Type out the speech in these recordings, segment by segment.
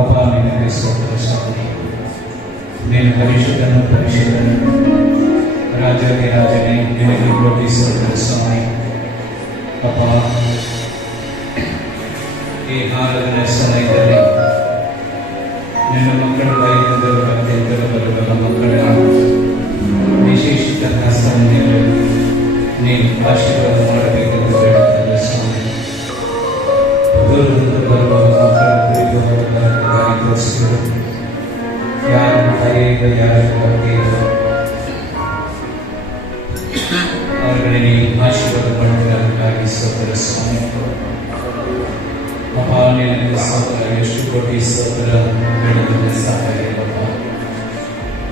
ಅಪ್ಪ ನಿನಗೆ ಸ್ತೋತ್ರ ಸ್ವಾಮಿ. ನೀನು ಪರಿಶುದ್ಧನು ರಾಜಕ್ಕೆ ರಾಜನೇ, ನಿನಗೆ ಕೋಟಿ ಸ್ತೋತ್ರ ಸ್ವಾಮಿ. ಅಪ್ಪ, ಈ ಆರಾಧನೆ ಸಮಯದಲ್ಲಿ ನಿನ್ನ ಮಕ್ಕಳ ದೈನಂದರು ಅತ್ಯಂತರ ಬರುವ ಮಕ್ಕಳ ವಿಶೇಷಿತ ಹಸ್ತವನ್ನು ನೀನು ಆಶೀರ್ವಾದ ಮಾಡಬೇಕೆಂದು ಬೇಡುತ್ತೇನೆ ಸ್ವಾಮಿ. ದೂರದಿಂದ ಬರುವ ಮಕ್ಕಳ ಕುರಿತು ದಾರಿ ತೋರಿಸಿದರು. ಯಾರು ಕರೆಯಿಲ್ಲ, ಯಾರು ಭಕ್ತಿಯಿಲ್ಲ, ಅವರುಗಳೇ ನೀವು ಆಶೀರ್ವಾದ ಮಾಡುವುದಕ್ಕಾಗಿ ಸ್ತೋತ್ರ ಸ್ವಾಮಿ. ಅಪ್ಪ ನಿನಗೆ ಸ್ತೋತ್ರ, ಎಷ್ಟು ಕೋಟಿ ಸ್ತೋತ್ರ ಬೇಡುವುದಕ್ಕೆ ಸಹಾಯ ಅಪ್ಪ.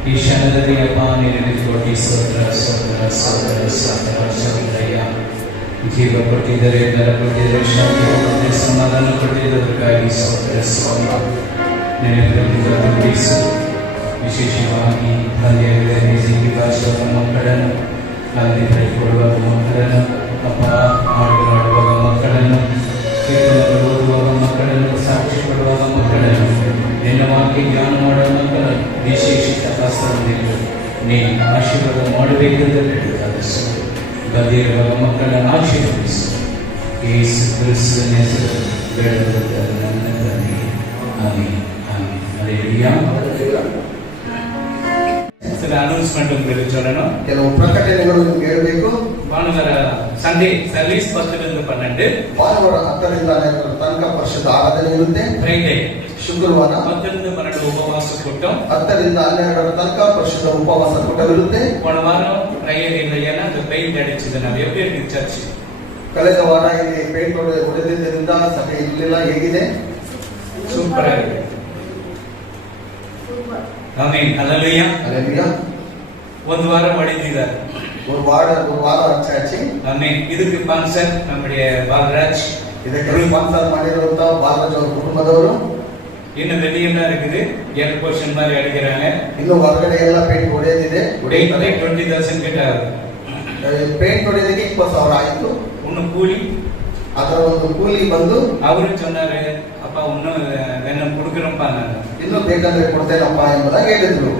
ಈ ಕ್ಷಣದಲ್ಲಿ ಅಪ್ಪ ನಿನಗೆ ಕೋಟಿ ಸ್ತೋತ್ರ ಸ್ತೋತ್ರ ಸ್ತೋತ್ರ ಸ್ತೋತ್ರ ಸ್ತೋತ್ರಯ್ಯ. ಜೀವ ಕೊಟ್ಟಿದ್ದರೆ, ಬಲ ಕೊಟ್ಟಿದ್ದರೆ, ಶಾಂತಿ ಕೊಟ್ಟಿದ್ದರೆ, ಸಮಾಧಾನ ಕೊಟ್ಟಿದ್ದಕ್ಕಾಗಿ ಸ್ತೋತ್ರ ಸ್ವಾಮಿ. ನಿನಗೆ ತಿಳಿಸು. ವಿಶೇಷವಾಗಿ ತಂದೆಯಾಗಿದ್ದರೆ ಸಿಕ್ಕಿ ಭಾಷೆಯ ಮಕ್ಕಳನ್ನು, ತಂದೆ ಕೊಡುವಾಗ ಮಕ್ಕಳನ್ನು, ಅಪ್ಪ ಹಾಡುಗಾಡುವಾಗ ಮಕ್ಕಳನ್ನು, ಕೀರ್ತನೆಗಳು ಓದುವಾಗ ಮಕ್ಕಳನ್ನು, ಸಾಕ್ಷಿ ಕೊಡುವಾಗ ಮಕ್ಕಳನ್ನು, ನಿನ್ನ ವಾಕ್ಯ ಜ್ಞಾನ ಮಾಡುವ ಮಕ್ಕಳನ್ನು ವಿಶೇಷಿತ ಹಸ್ತವನ್ನು ನೀನು ಆಶೀರ್ವಾದ ಮಾಡಬೇಕೆಂದು ಬೇಡುವುದಾದ ಗದಿರುವಾಗ ಮಕ್ಕಳನ್ನು ಆಶೀರ್ವದಿಸು. ಯೇಸು ಕ್ರಿಸ್ತನ ಹೆಸರು ಬೇಡುವುದಾದ ನನ್ನ ತಂದೆ. Amen amen. ಹಲ್ಲೆಲೂಯಾ. ಅನೌನ್ಸ್ಮೆಂಟ್ ಒಂದು ಚೋಳನು ಕೆಲವು ಪ್ರಕಟಣೆಗಳು ನಿಮ್ಗೆ ಹೇಳಬೇಕು. ಭಾನುವಾರ ಸಂಡೇ ಸರ್ವಿಸ್ 10-12, ಭಾನುವಾರ 10ರಿಂದ 12 ತನಕ ಪರಿಶುದ್ಧ ಆರಾಧನೆ ಇರುತ್ತೆ. ಫ್ರೈಡೆ ಶುಕ್ರವಾರ 10-12 ಉಪವಾಸ ಕೂಟಂ, 10ರಿಂದ 12 ತನಕ ಪರಿಶುದ್ಧ ಉಪವಾಸ ಕೂಟವಿರುತ್ತೆ. போன வாரம் பிரேயர் இல்லையா, அந்த பெயிண்ட் அடிச்சது ನಾವು எப்படி இருக்கு ಚರ್ಚ್? ಕಳೆದ ವಾರ ಇಲ್ಲಿ ಪೇಂಟ್ ಹೊಡೆದಿದ್ದರಿಂದ ಸಭೆ ಇರಲಿಲ್ಲ. ಹೇಗಿದೆ? ಸೂಪರ್ ಆಗಿದೆ. ಆಮೆನ್. ಹಲ್ಲೆಲೂಯಾ. ಹಲ್ಲೆಲೂಯಾ. ಒಂದು ವಾರ ಮಾಡಿದ್ದಾರೆ. ஒரு வாரம் ஆச்சாச்சு. ಆಮೆನ್. ಇದಕ್ಕೆ ಸ್ಪಾನ್ಸರ್ நம்முடைய பால்ராஜ். ಇದಕ್ಕೆ ಸ್ಪಾನ್ಸರ್ ಮಾಡಿರುವಂತ ಬಾಲರಾಜ್ ಅವರ ಕುಟುಂಬದವರು. ಇನ್ನು வெளியெಲ್ಲ இருக்குது, ஏர் போர்ஷன் மாதிரி அடிக்கிறாங்க. ಇನ್ನು ಹೊರಗಡೆ ಎಲ್ಲ ಪೇಂಟ್ ಹೊಡೆದಿದೆ. 20,000 கிட்ட ಪೇಂಟ್ ಹೊಡೆದಕ್ಕೆ 20,000 ಆಯ್ತು. ಇನ್ನು ಕೂಲಿ, ಅದರ ಒಂದು ಕೂಲಿ ಬಂದು ಅವರು சொன்னாரு, ಅಪ್ಪ ಇನ್ನೂ ನಾನು ಕೊಡುಕರಪ್ಪ, ನಾನು ಇನ್ನು ಬೇಕಂದ್ರೆ ಕೊಡ್ತೇನಪ್ಪ ಎಂಬುದಾಗಿ ಹೇಳಿದ್ರು.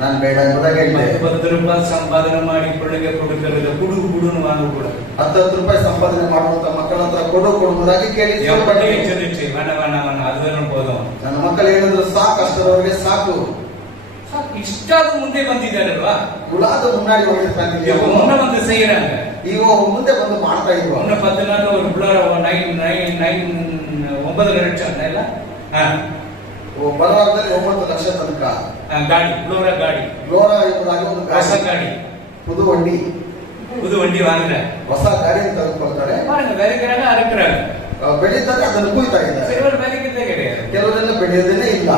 ನಾನು ಬೇಡ ಎಂಬುದಾಗಿ ಹೇಳಿದೆ. 10 ರೂಪಾಯಿ ಸಂಪಾದನೆ ಮಾಡಿ ಕೊಳ್ಳಿಗೆ ಕೊಡುಕರಿಲ್ಲ, ಕುಡುನು ವಾಂಗಕೂಡ. 10 ರೂಪಾಯಿ ಸಂಪಾದನೆ ಮಾಡುವಂತ ಮಕ್ಕಳ ಹತ್ರ ಕೊಡುವುದಾಗಿ ಕೇಳಿ ಅದನ್ನು போதும். ನನ್ನ ಮಕ್ಕಳು ಹೇಳಿದ್ರು, ಸಾಕು, ಅಷ್ಟರವರೆಗೆ ಸಾಕು. ಇಷ್ಟಾದ ಮುಂದೆ ಬಂದಿದ್ದಾರಲ್ವಾ, ಕುಲಾದ ಮುನ್ನಾಡಿ ಹೋಗಿರ್ತಾನೆ. ಮುನ್ನ ಬಂದು செய்யறாங்க, ಈಗ ಮುಂದೆ ಬಂದು ಮಾಡ್ತಾ ಇದ್ರು. ಮುನ್ನ 10 ನಾள் ஒரு புலர 9 ಲಕ್ಷ ಇಲ್ಲ, ಬಲವಾರದಲ್ಲಿ 9 ಲಕ್ಷ ತನಕ ಗಾಡಿ, ಗ್ಲೋರಾ ಎಂಬುದಾಗಿ ಒಂದು ಹೊಸ ಗಾಡಿ, புது வண்டி வாங்குற, ಹೊಸ ಗಾಡಿಯನ್ನು ತೆಗೆದುಕೊಳ್ತಾರೆ. ಬೆಳೆகிறாಗ ಅರಕ್கிறாಗ, ಬೆಳೀತಾರೆ, ಅದನ್ನು ಕುಯ್ತಾ ಇದ್ದಾರೆ. ಕೆಲವರೆಲ್ಲ ಬೆಳೆಯೋದೇನೆ ಇಲ್ಲ,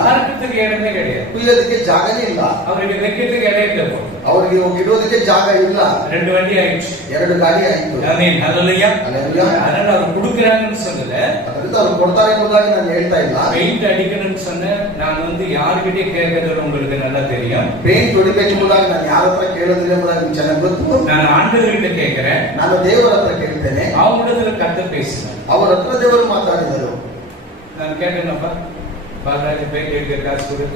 ಕುಯ್ಯೋದಕ್ಕೆ ಜಾಗನೇ ಇಲ್ಲ, ಅವರಿಗೆ ಲೆಕ್ಕಕ್ಕೆ ಎಡೆ ಇಲ್ಲ, ಅವರಿಗೆ ಇಡೋದಕ್ಕೆ ಜಾಗ ಇಲ್ಲ. 2 வண்டி ஆயிடுச்சு, 2 ಗಾಡಿ ಆಯ್ತು. ಹಲ್ಲೆಲೂಯಾ. அதனால அவர் கொடுக்கறாங்கன்னு சொல்லல, ಅದರಿಂದ ಅವರು ಕೊಡ್ತಾರೆ ಎಂಬುದಾಗಿ ನಾನು ಹೇಳ್ತಾ ಇಲ್ಲ. பெயிண்ட் அடிக்கணும்னு சொன்ன நான் யார்கிட்டயே கேட்கறது உங்களுக்கு நல்லா தெரியும். ಪೇಂಟ್ ಹೊಡಿಬೇಕು ಎಂಬುದಾಗಿ ನಾನು ಯಾರ ಹತ್ರ ಕೇಳೋದಿಲ್ಲ ಎಂಬುದಾಗಿ ಚೆನ್ನಾಗಿ ಗೊತ್ತು. ನಾನು ಆಂಡವರ್கிட்ட கேட்கிறேன், ನಾನು ದೇವರ ಹತ್ರ ಕೇಳ್ತೇನೆ. அவங்களிடத்துல கர்த்தர் பேசினார், ಅವರ ಹತ್ರ ದೇವರು ಮಾತಾಡಿದರು. ನಾನು ಕೇಳ್ತೇನಪ್ಪ, ಬಾಲರಾಜ್ ಪೇಂಟ್ ಅಡಿக்க ಕಾಸು ಕೊಡು,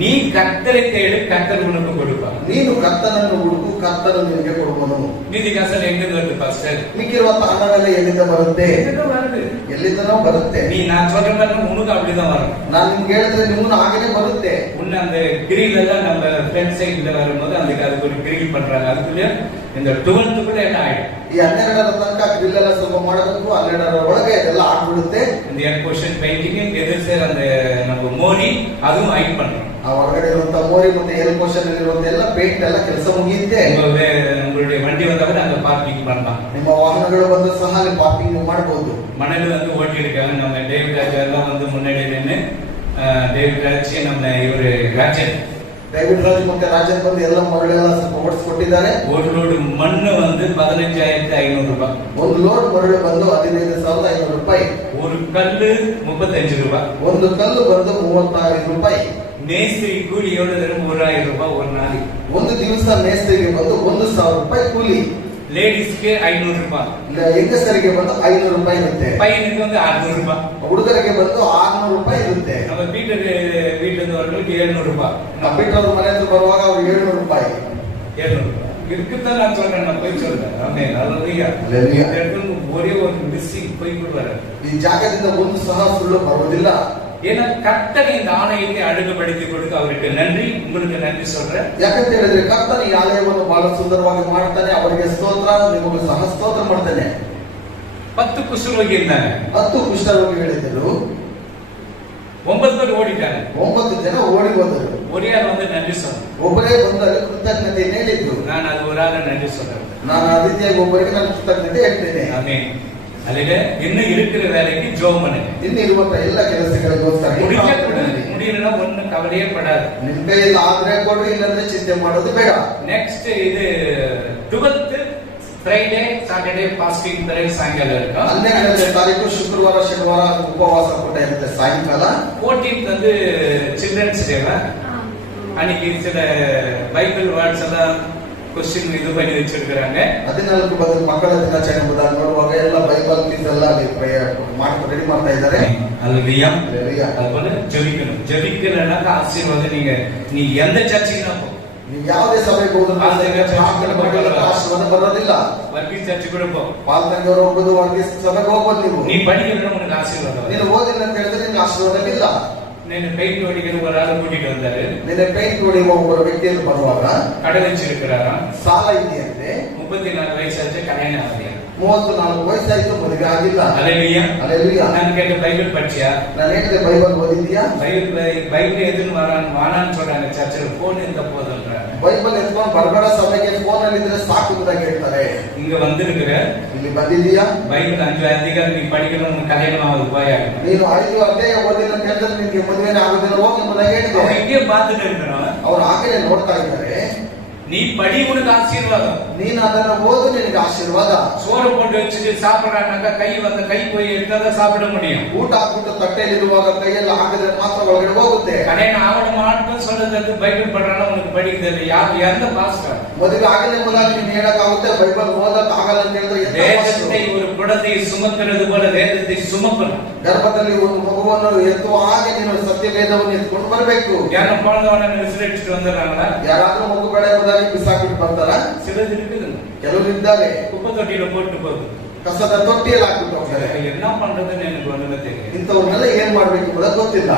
ನೀ ಕರ್ತரை தேடு, கர்த்தர் உனக்கு கொடுப்பார். ನೀನು ಕರ್ತನನ್ನು ಹುಡುಕು, ಕರ್ತನು ನಿನಗೆ ಕೊಡುವನು. ನಿಧಿ ಕಾಸಲ್ಲಿ ಎಲ್ಲಿಂದ ಬರುತ್ತೆ ಪಾಸ್ಟರ್? ಮಿಕ್ಕಿರುವ ಹಣವೆಲ್ಲ ಎಲ್ಲಿಂದ ಬರುತ್ತೆ? ಎಲ್ಲಿಂದನೋ ಬರುತ್ತೆ. நீ நான் சொல்ற மாதிரி உனக்கு அப்படிதான் வரும். ನಾನು ನಿಮ್ಗೆ ಹೇಳಿದ್ರೆ ನಿಮ್ಮನ್ನು ಹಾಗೇನೆ ಬರುತ್ತೆ. உன்ன அந்த கிரில் எல்லாம் நம்ம ஃப்ரண்ட் சைடுல வரும்போது அதுக்கு ஒரு கிரில் பண்றாங்க, அதுக்குள்ள இந்த 12th கூட என்ன ஆயிடும். ಈ 12ರ ತನಕ ಗ್ರಿಲ್ ಎಲ್ಲ ಸ್ವಲ್ಪ ಮಾಡಬೇಕು. 12ರ ಒಳಗೆ ಇದೆಲ್ಲ ಆಗ್ಬಿಡುತ್ತೆ. இந்த ஏர் போர்ஷன் பெயிண்டிங் எதிர் சேர் அந்த நம்ம மோரி அதுவும் ಹೈಟ್ பண்ணும். ಆ ಹೊರಗಡೆ ಇರುವಂತ ಮೋರಿ ಮತ್ತೆ ಏರ್ ಪೋರ್ಷನ್ ಇರುವಂತ ಎಲ್ಲ ಪೇಂಟ್ ಎಲ್ಲ ಕೆಲಸ ಮುಗಿಯುತ್ತೆ. உங்களுடைய வண்டி வந்தா அங்க பார்க்கிங் பண்ணலாம். ನಿಮ್ಮ ವಾಹನಗಳು ಬಂದು ಸಹ ಅಲ್ಲಿ ಪಾರ್ಕಿಂಗ್ ಮಾಡಬಹುದು. மணல் வந்து ஓட்டி இருக்காங்க. நம்ம டேவிட் ராஜ் எல்லாம் வந்து முன்னாடி நின்று ಡೇವಿಡ್ ರಾಜ್ ನಮ್ಮ ಇವರು ರಾಜನ್ ಡೇವಿಡ್ ರಾಜ್ ಮತ್ತೆ ರಾಜನ್ ಬಂದು ಎಲ್ಲ ಮರಳೆಲ್ಲ ಸ್ವಲ್ಪ ಓಡಿಸ್ಕೊಟ್ಟಿದ್ದಾರೆ. ஒரு லோடு மண்ணு வந்து 15,500 ரூபாய். ಒಂದು ಲೋಡ್ ಮರಳು ಬಂದು 15,500 ರೂಪಾಯಿ. ஒரு கல்லு 35 ரூபாய். ಒಂದು ಕಲ್ಲು ಬಂದು 35 ರೂಪಾಯಿ. ಮೇಸ್ತ್ರಿ ಕೂಲಿ 7,000 ರೂಪಾಯಿ ஒரு நாளைக்கு. ಒಂದು ದಿವಸ ಮೇಸ್ತ್ರಿಗೆ ಬಂದು 1,000 ರೂಪಾಯಿ ಕೂಲಿ. ಲೇಡೀಸ್ಗೆ 500 ರೂಪಾಯಿ, ಹೆಂಗಸರಿಗೆ ಬಂದು 500 ರೂಪಾಯಿ ಇರುತ್ತೆ, ಪೈಯನಿಗೆ ಒಂದು 600 ರೂಪಾಯಿ, ಹುಡುಗರಿಗೆ ಬಂದು 600 ರೂಪಾಯಿ ಇರುತ್ತೆ. ನಮ್ಮ வீட்டுக்கு 700 ರೂಪಾಯಿ, ನಮ್ಮ ಪೀಠವ್ರ ಮನೆ ಹತ್ರ ಬರುವಾಗ ಅವ್ರು 700 ರೂಪಾಯಿ 700 ರೂಪಾಯಿ இருக்குதான் நான் சொல்றேன், நான் போய் சொல்றேன். ஆமென், ஹalleluya. ஒரே ஒரு மிஸ்ஸிங் போய் கொடுவாரு. ಈ ಜಾಗದಿಂದ ಒಂದು ಸಹ ಸುಳ್ಳು ಬರುವುದಿಲ್ಲ. ஏன்னா கர்த்தர் இந்த ஆலயத்தை அழகுபடுத்தி கொடுக்க அவருக்கு நன்றி, உங்களுக்கு நன்றி சொல்றேன். ಯಾಕಂತ ಹೇಳಿದ್ರೆ ಕರ್ತನ ಈ ಆಲಯವನ್ನು ಬಹಳ ಸುಂದರವಾಗಿ ಮಾಡ್ತಾನೆ, ಅವರಿಗೆ ಸ್ತೋತ್ರ, ನಿಮಗೆ ಸಹ ಸ್ತೋತ್ರ ಮಾಡ್ತಾನೆ. 10 ಕುಷ್ಠರೋಗಿ ಇದ್ದಾರೆ, 10 ಕುಷ್ಠರೋಗಿಗಳಿದ್ದರು, 9 பேர் ஓடிட்டாங்க, 9 ಜನ ಓಡಿ ಬಂದರು. ஒரே ஆள் வந்து நன்றி சொன்னார், ಒಬ್ಬರೇ ಬಂದರೆ ಕೃತಜ್ಞತೆ ಹೇಳಿದ್ರು. நான் அது ஒரு ஆள் நன்றி சொல்றேன், ನಾನು ಆ ರೀತಿಯಾಗಿ ಒಬ್ಬರಿಗೆ ನಾನು ಕೃತಜ್ಞತೆ ಹೇಳ್ತೇನೆ. ஆமென். ಅಲ್ಲಿಗೆ ಇನ್ನು இருக்கிற வேலைக்கு ஜெபம் பண்ணுங்க. ಇನ್ನು ಇರುವಂತ ಎಲ್ಲ ಕೆಲಸಗಳಿಗೋಸ್ಕರ முடியலன்னா ஒண்ணு கவலையே படாது. ನಿಮ್ಮ ಕೈಯಲ್ಲಿ ಆದ್ರೆ ಕೊಡು, ಇಲ್ಲಂದ್ರೆ ಚಿಂತೆ ಮಾಡೋದು ಬೇಡ. ನೆಕ್ಸ್ಟ್ ಇದು 12th Friday Saturday fasting prayer ಸಾಯಂಕಾಲ இருக்கும். 12ನೇ ತಾರೀಕು ಶುಕ್ರವಾರ ಶನಿವಾರ ಉಪವಾಸ ಕೂಟ ಇರುತ್ತೆ ಸಾಯಂಕಾಲ. 14th வந்து ಚಿಲ್ಡ್ರನ್ಸ್ ಡೇ. அன்னைக்கு சில பைபிள் வேர்ட்ஸ் எல்லாம் ಕ್ವಶ್ಚನ್ ಇದು பண்ணி வச்சிருக்காங்க. 14 ಬಂದು ಮಕ್ಕಳ ದಿನಾಚರಣೆ ಎಂಬುದಾಗಿ ನೋಡುವಾಗ ಎಲ್ಲ ಬೈಬಲ್ ಎಲ್ಲ ರೆಡಿ ಮಾಡ್ತಾ ಇದ್ದಾರೆ. அல்லேலூயா. அதுபோல ஜெபிக்கணும். ஜெபிக்கலன்னா ஆசீர்வாதம் நீ எந்த சர்ச்சுக்கு போ, ನೀವು ಯಾವುದೇ ಸಭೆಗೆ ಹೋದ್ರು ಆಶೀರ್ವಾದ ಬರೋದಿಲ್ಲ. ವರ್ಗೀಸ್ ಚರ್ಚ್ ಕೂಡ ಪೋ, ಪಾಲ್ತಂಗವರು ಹೋಗೋದು ವರ್ಗೀಸ್ ಸಭೆಗೆ ಹೋಗೋದು. ನೀವು படிக்கலன்னா உனக்கு ஆசீர்வாதம், ನೀನು ಓದಿಲ್ಲ ಅಂತ ಹೇಳಿದ್ರೆ ನಿಮ್ಗೆ ಆಶೀರ್ವಾದವಿಲ್ಲ. నేను பெயிண்ட் ஓடிக்கிற ஒரு ஆளு கூட்டிட்டு வந்தாரு. ನಿನ್ನೆ ಪೇಂಟ್ ಹೊಡೆಯುವ ಒಬ್ಬರು ವ್ಯಕ್ತಿಯನ್ನು ಬರುವಾಗ கடை வச்சிருக்கிறாரா, ಸಾಲ ಇದೆಯಂತೆ, 34 ವಯಸ್ಸಾச்சு, கல்யாணம் ஆகலையா, 34 ವಯಸ್ಸಾಯ್ತು, ಮದುವೆ ಆಗಿಲ್ಲ. அல்லேலூயா. அல்லேலூயா. நான் கேட்ட பைபிள் படிச்சியா, ನಾನು ಹೇಳಿದೆ ಬೈಬಲ್ ಓದಿದ್ಯಾ, பைபிள் எதுன்னு வானான்னு சொல்றாங்க, சர்ச்சில் போன் இருந்த போதுன்றாங்க. ಬೈಬಲ್ ಎತ್ಕೊಂಡು ಬರಬೇಡ, ಸಭೆಗೆ ಫೋನ್ ಅಲ್ಲಿ ಇದ್ರೆ ಸಾಕು ಅಂತ ಹೇಳ್ತಾರೆ. இங்க வந்திருக்கிற ಇಲ್ಲಿ ಬಂದಿದ್ದೀಯಾ, பைபிள் 5 அதிகாரம் நீ படிக்கணும், உன் கல்யாணம் ஆகுது போயாகும். ನೀನು 5 ಅಧ್ಯಾಯ ಓದಿಲ್ಲ ಅಂತ ಹೇಳಿದ್ರೆ ನಿನ್ಗೆ ಮದುವೆನೇ ಆಗೋದಿಲ್ಲ, ಹೋಗಿ ಎಂಬುದಾಗಿ ಹೇಳಿದೆ. இங்கே பார்த்துட்டு இருக்கிறோம், ಅವ್ರು ಆಗಲೇ ನೋಡ್ತಾ ಇದ್ದಾರೆ. நீ படி, உனக்கு ஆசீர்வாதம். ನೀನು ಅದನ್ನು ಓದು, ನಿನಗೆ ಆಶೀರ್ವಾದ. சோறு போட்டு வச்சுட்டு சாப்பிடறாங்க, கை போய் எடுத்தாதான் சாப்பிட முடியும். ಊಟ ಹಾಕ್ಬಿಟ್ಟು ತಟ್ಟೆಯಲ್ಲಿರುವಾಗ ಕೈಯಲ್ಲಿ ಹಾಕಿದ್ರೆ ಮಾತ್ರ ಒಳಗಡೆ ಹೋಗುತ್ತೆ. கல்யாணம் ஆகணும் மாட்டோம் சொல்றது பைபிள் பண்றாங்க, உனக்கு படிக்கிறது எந்த பாஸ்டர்? ಮದುವೆ ಆಗಲಿ ಎಂಬುದಾಗಿ ನೀನು ಹೇಳಕ್ಕಾಗುತ್ತೆ, ಬೈಬಲ್ ಓದಕ್ ಆಗಲ್ಲ ಅಂತ ಹೇಳಿದ್ರೆ வேதத்தை ஒரு குடத்தை சுமக்கிறது போல வேதத்தை சுமக்கணும். ಗರ್ಭದಲ್ಲಿ ಒಂದು ಮಗುವನ್ನು ಎತ್ತುವ ಹಾಗೆ ನೀನು ಸತ್ಯವೇದವನ್ನು ಎತ್ಕೊಂಡು ಬರಬೇಕು. யாரும் குழந்தைவன விசிலடிச்சுட்டு வந்துடுறாங்களா? ಯಾರಾದ್ರೂ ಮಗು ಬೇಡ ಎಂಬುದಾಗಿ ಬಿಸಾಕಿಟ್ಟು ಬರ್ತಾರ? சிலது இருக்குது, ಕೆಲವರು ಇದ್ದಾರೆ குப்பை தொட்டியில போட்டு போகுது, ಕಸದ ತೊಟ್ಟಿಯಲ್ಲಿ ಹಾಕ್ಬಿಟ್ಟು ಹೋಗ್ತಾರೆ. என்ன பண்றதுன்னு எனக்கு ஒண்ணுமே தெரியும். ಇಂಥವ್ರನ್ನೆಲ್ಲ ಏನ್ ಮಾಡ್ಬೇಕು ಎಂಬುದು ಗೊತ್ತಿಲ್ಲ.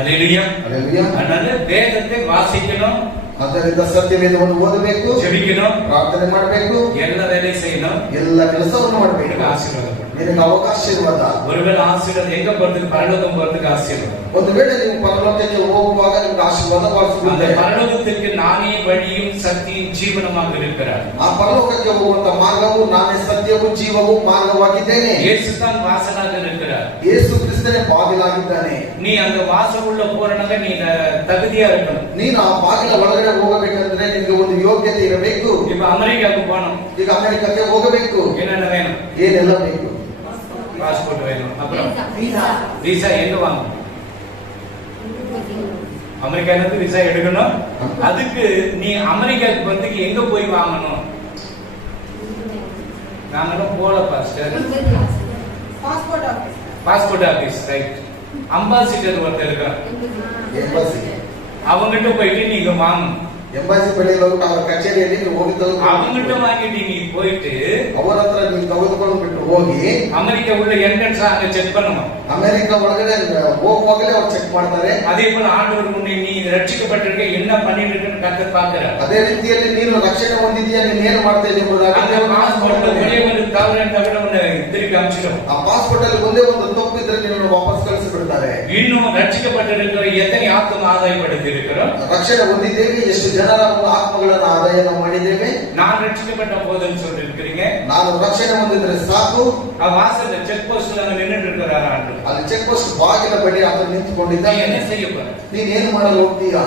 அல்லேலூயா. அல்லேலூயா. அதனால வேதத்தை வாசிக்கணும், ಆದ್ದರಿಂದ ಸತ್ಯವೇದವನ್ನು ಓದಬೇಕು, ஜெபிக்கணும், ಪ್ರಾರ್ಥನೆ ಮಾಡಬೇಕು, ಎಲ್ಲ வேலை செய்யணும், ಎಲ್ಲ ಕೆಲಸವನ್ನು ಮಾಡಬೇಕು. ஆசீர்வாதம் ನಿನಗೆ ಆಶೀರ್ವಾದ. ஒருவேளை ஆசீர்வாதம் எங்க போறதுக்கு, பரலோகம் போறதுக்கு ஆசீர்வாதம். ಒಂದು ವೇಳೆ ನೀವು ಪರಲೋಕಕ್ಕೆ ಹೋಗುವಾಗ ನಿಮ್ಗೆ ಆಶೀರ್ವಾದ அந்த ವಾಸಿಸುತ್ತೆ. பரலோகத்திற்கு நானே வழியும் சத்தியும் ஜீவனமாக இருக்கிறார். ಆ ಪರಲೋಕಕ್ಕೆ ಹೋಗುವಂತ ಮಾರ್ಗವು ನಾನೇ ಸತ್ಯವೂ ಜೀವವೂ ಮಾರ್ಗವಾಗಿದ್ದೇನೆ. இயேசு தான் வாசலாக இருக்கிறார். ಯೇಸು ಕ್ರಿಸ್ತನೇ ಬಾಗಿಲಾಗಿದ್ದಾನೆ. நீ அந்த வாசல் உள்ள போறனால நீ தகுதியா இருக்கணும். ನೀನು ಆ ಬಾಗಿಲ ಒಳಗಡೆ ಹೋಗಬೇಕಂದ್ರೆ ನಿಮಗೆ ಒಂದು ಯೋಗ್ಯತೆ ಇರಬೇಕು. இப்ப அமெரிக்காவுக்கு போனோம், ಈಗ ಅಮೆರಿಕಕ್ಕೆ ಹೋಗಬೇಕು, என்னென்ன வேணும்? ಏನೆಲ್ಲ ಬೇಕು? பாஸ்போர்ட் வேணும், அப்புறம் விசா எங்க வாங்கணும்? அமெரிக்காவுக்கு விசா எடுக்கணும். அதுக்கு நீ அமெரிக்காவுக்கு வந்து எங்க போய் வாங்கணும்? நாங்களும் போல pastor, passport office, right. Ambassador ஒருத்தர் இருக்கான், ಎಂಬಸಿ. அவங்கிட்ட போயிட்டு நீங்க வாங்கணும். ಎಂಬಸಿ ಬಳಿ ಹೋಗ್ಬಿಟ್ಟು ಅವರ ಕಚೇರಿಯಲ್ಲಿ ನೀವು ಹೋಗಿ அவங்கிட்ட வாங்கிட்டு நீ போயிட்டு ಅವರ ಹತ್ರ ನೀವು ತೆಗೆದುಕೊಂಡು ಬಿಟ್ಟು ಹೋಗಿ அமெரிக்கா உள்ள என்ட்ரன்ஸ் அங்க செக் பண்ணணும். ಅಮೆರಿಕ ಒಳಗಡೆ ಹೋಗುವಾಗಲೇ ಅವ್ರು ಚೆಕ್ ಮಾಡ್ತಾರೆ. அதே போல ஆண்டவர் முன்னே நீ ரட்சிக்கப்பட்டிருக்க, என்ன பண்ணிட்டு இருக்கன்னு கர்த்தர் பார்க்கிறார். ಅದೇ ರೀತಿಯಲ್ಲಿ ನೀನು ರಕ್ಷಣೆ ಹೊಂದಿದೆಯಾ, ನೀನು ಏನು ಮಾಡ್ತಾ ಇದ್ದೀಯ ಎಂಬುದಾಗಿ ஒரே ஒரு தவறு தவிர உன்னை திருப்பி அனுப்பிச்சிடும். ಆ ಪಾಸ್ಪೋರ್ಟ್ ಅಲ್ಲಿ ಒಂದೇ ಒಂದು ತಪ್ಪು ಇದ್ರೆ ನೀನು ವಾಪಸ್ ಕಳಿಸಿ ಬಿಡ್ತಾರೆ. இன்னும் ரட்சிக்கப்பட்டிருக்கிற எத்தனை ஆத்ம ஆதாயப்படுத்தி இருக்கிறோம்? ರಕ್ಷಣೆ ಹೊಂದಿದ್ದೇವೆ, ಎಷ್ಟು ಜನರ ಆತ್ಮಗಳನ್ನು ಆದಾಯ ಮಾಡಿದ್ದೇವೆ. நான் ரட்சிக்கப்பட்ட போதுன்னு சொல்லி இருக்கிறீங்க. ನಾನು ರಕ್ಷಣೆ ಹೊಂದಿದ್ರೆ ಸಾಕು. ಆ வாசல்ல செக் போஸ்ட்ல நின்னுட்டு இருக்கிறாரு ஆண்டவர். ಅಲ್ಲಿ ಚೆಕ್ ಪೋಸ್ಟ್ ಬಾಗಿಲ ಬಳಿ ಆತ ನಿಂತುಕೊಂಡಿದ್ದ. என்ன செய்ய போற? ನೀನ್ ಏನು ಮಾಡಲು ಹೋಗ್ತೀಯಾ?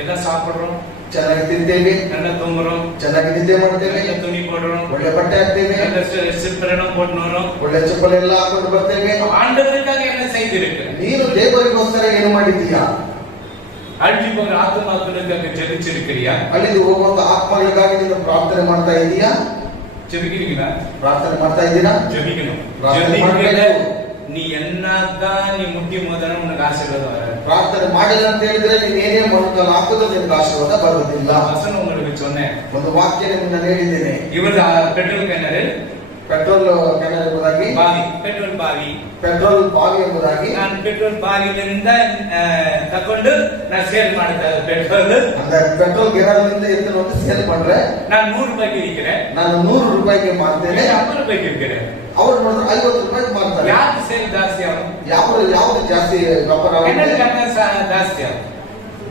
என்ன சாப்பிடுறோம்? ಚೆನ್ನಾಗಿ ತಿಂತೇವೆ, நல்லா தூங்குறோம், ಚೆನ್ನಾಗಿ ನಿದ್ದೆ ಮಾಡ್ತೇವೆ, நல்ல துணி போடுறோம், ಒಳ್ಳೆ ಬಟ್ಟೆ ಹಾಕ್ತೇವೆ, நல்ல சிற்பரம் போட்டு வரோம், ಒಳ್ಳೆ ಚಪ್ಪಲಿ ಎಲ್ಲ ಹಾಕೊಂಡು ಬರ್ತೇವೆ. ஆண்டவருக்காக என்ன செய்திருக்கு? ನೀನು ದೇವರಿಗೋಸ್ಕರ ಏನು ಮಾಡಿದ್ದೀಯಾ? ಅಳ್ಳಿ ಹೋಗಿ ಆತ್ಮಕ್ಕೆ ಜಪಿಸಿರುಕ್ಕಿರಿಯಾ? ಅಳಿದು ಹೋಗುವಂತ ಆತ್ಮಗಳಿಗಾಗಿ ನೀನು ಪ್ರಾರ್ಥನೆ ಮಾಡ್ತಾ ಇದೀಯಾ? ಜಪಿக்கிறீங்களா? ಪ್ರಾರ್ಥನೆ ಮಾಡ್ತಾ ಇದ್ದೀರಾ? ಜಪಿக்கணும். ಪ್ರಾರ್ಥನೆ ಮಾಡಬೇಕು. நீ என்னதான் நீ முட்டி மோதன உனக்கு ஆசீர்வாதம் வராது. ಪ್ರಾರ್ಥನೆ ಮಾಡಿಲ್ಲ ಅಂತ ಹೇಳಿದ್ರೆ ನೀನು ಏನೇ ಮೊಣಕಾಲು ಹಾಕಿದ್ರು ನಿನಗೆ ಆಶೀರ್ವಾದ ಬರುವುದಿಲ್ಲ. ವಚನ உங்களுக்கு சொன்னேன். ಒಂದು ವಾಕ್ಯ ನಿಮ್ಮನ್ನ ಹೇಳಿದ್ದೇನೆ. ಇವರು ಪೆಟ್ರೋಲ್ ಕ್ಯಾನರ್ ಪೆಟ್ರೋಲ್ ಕ್ಯಾನರ್ ಎಂಬುದಾಗಿ ಬಾವಿ, ಪೆಟ್ರೋಲ್ ಬಾವಿ, ಪೆಟ್ರೋಲ್ ಬಾವಿ ಎಂಬುದಾಗಿ ನಾನು ಪೆಟ್ರೋಲ್ ಬಾವಿಯಿಂದ ತಕೊಂಡು ನಾನು ಸೇಲ್ ಮಾಡ್ತಾ ಪೆಟ್ರೋಲ್ அந்த பெட்ரோல் கிணறுல இருந்து வந்து சேல் பண்றேன். ನಾನು 100 ರೂಪಾಯಿಗೆ ವಿಕ್ಕಿರೆ, ನಾನು 100 ರೂಪಾಯಿಗೆ ಮಾರ್ತೇನೆ. 50 ರೂಪಾಯಿಗೆ ವಿಕ್ಕಿರೆ. ಅವರು ನೋಡಿದ್ರೆ 50 ರೂಪಾಯಿಗೆ ಮಾರ್ತಾರೆ. ಯಾರು ಸೇಲ್ ಜಾಸ್ತಿ ಅವರು? ಯಾವುದು ಜಾಸ್ತಿ ವ್ಯಾಪಾರ ಪೆಟ್ರೋಲ್ ಕ್ಯಾನರ್ ಜಾಸ್ತಿ ಅವರು.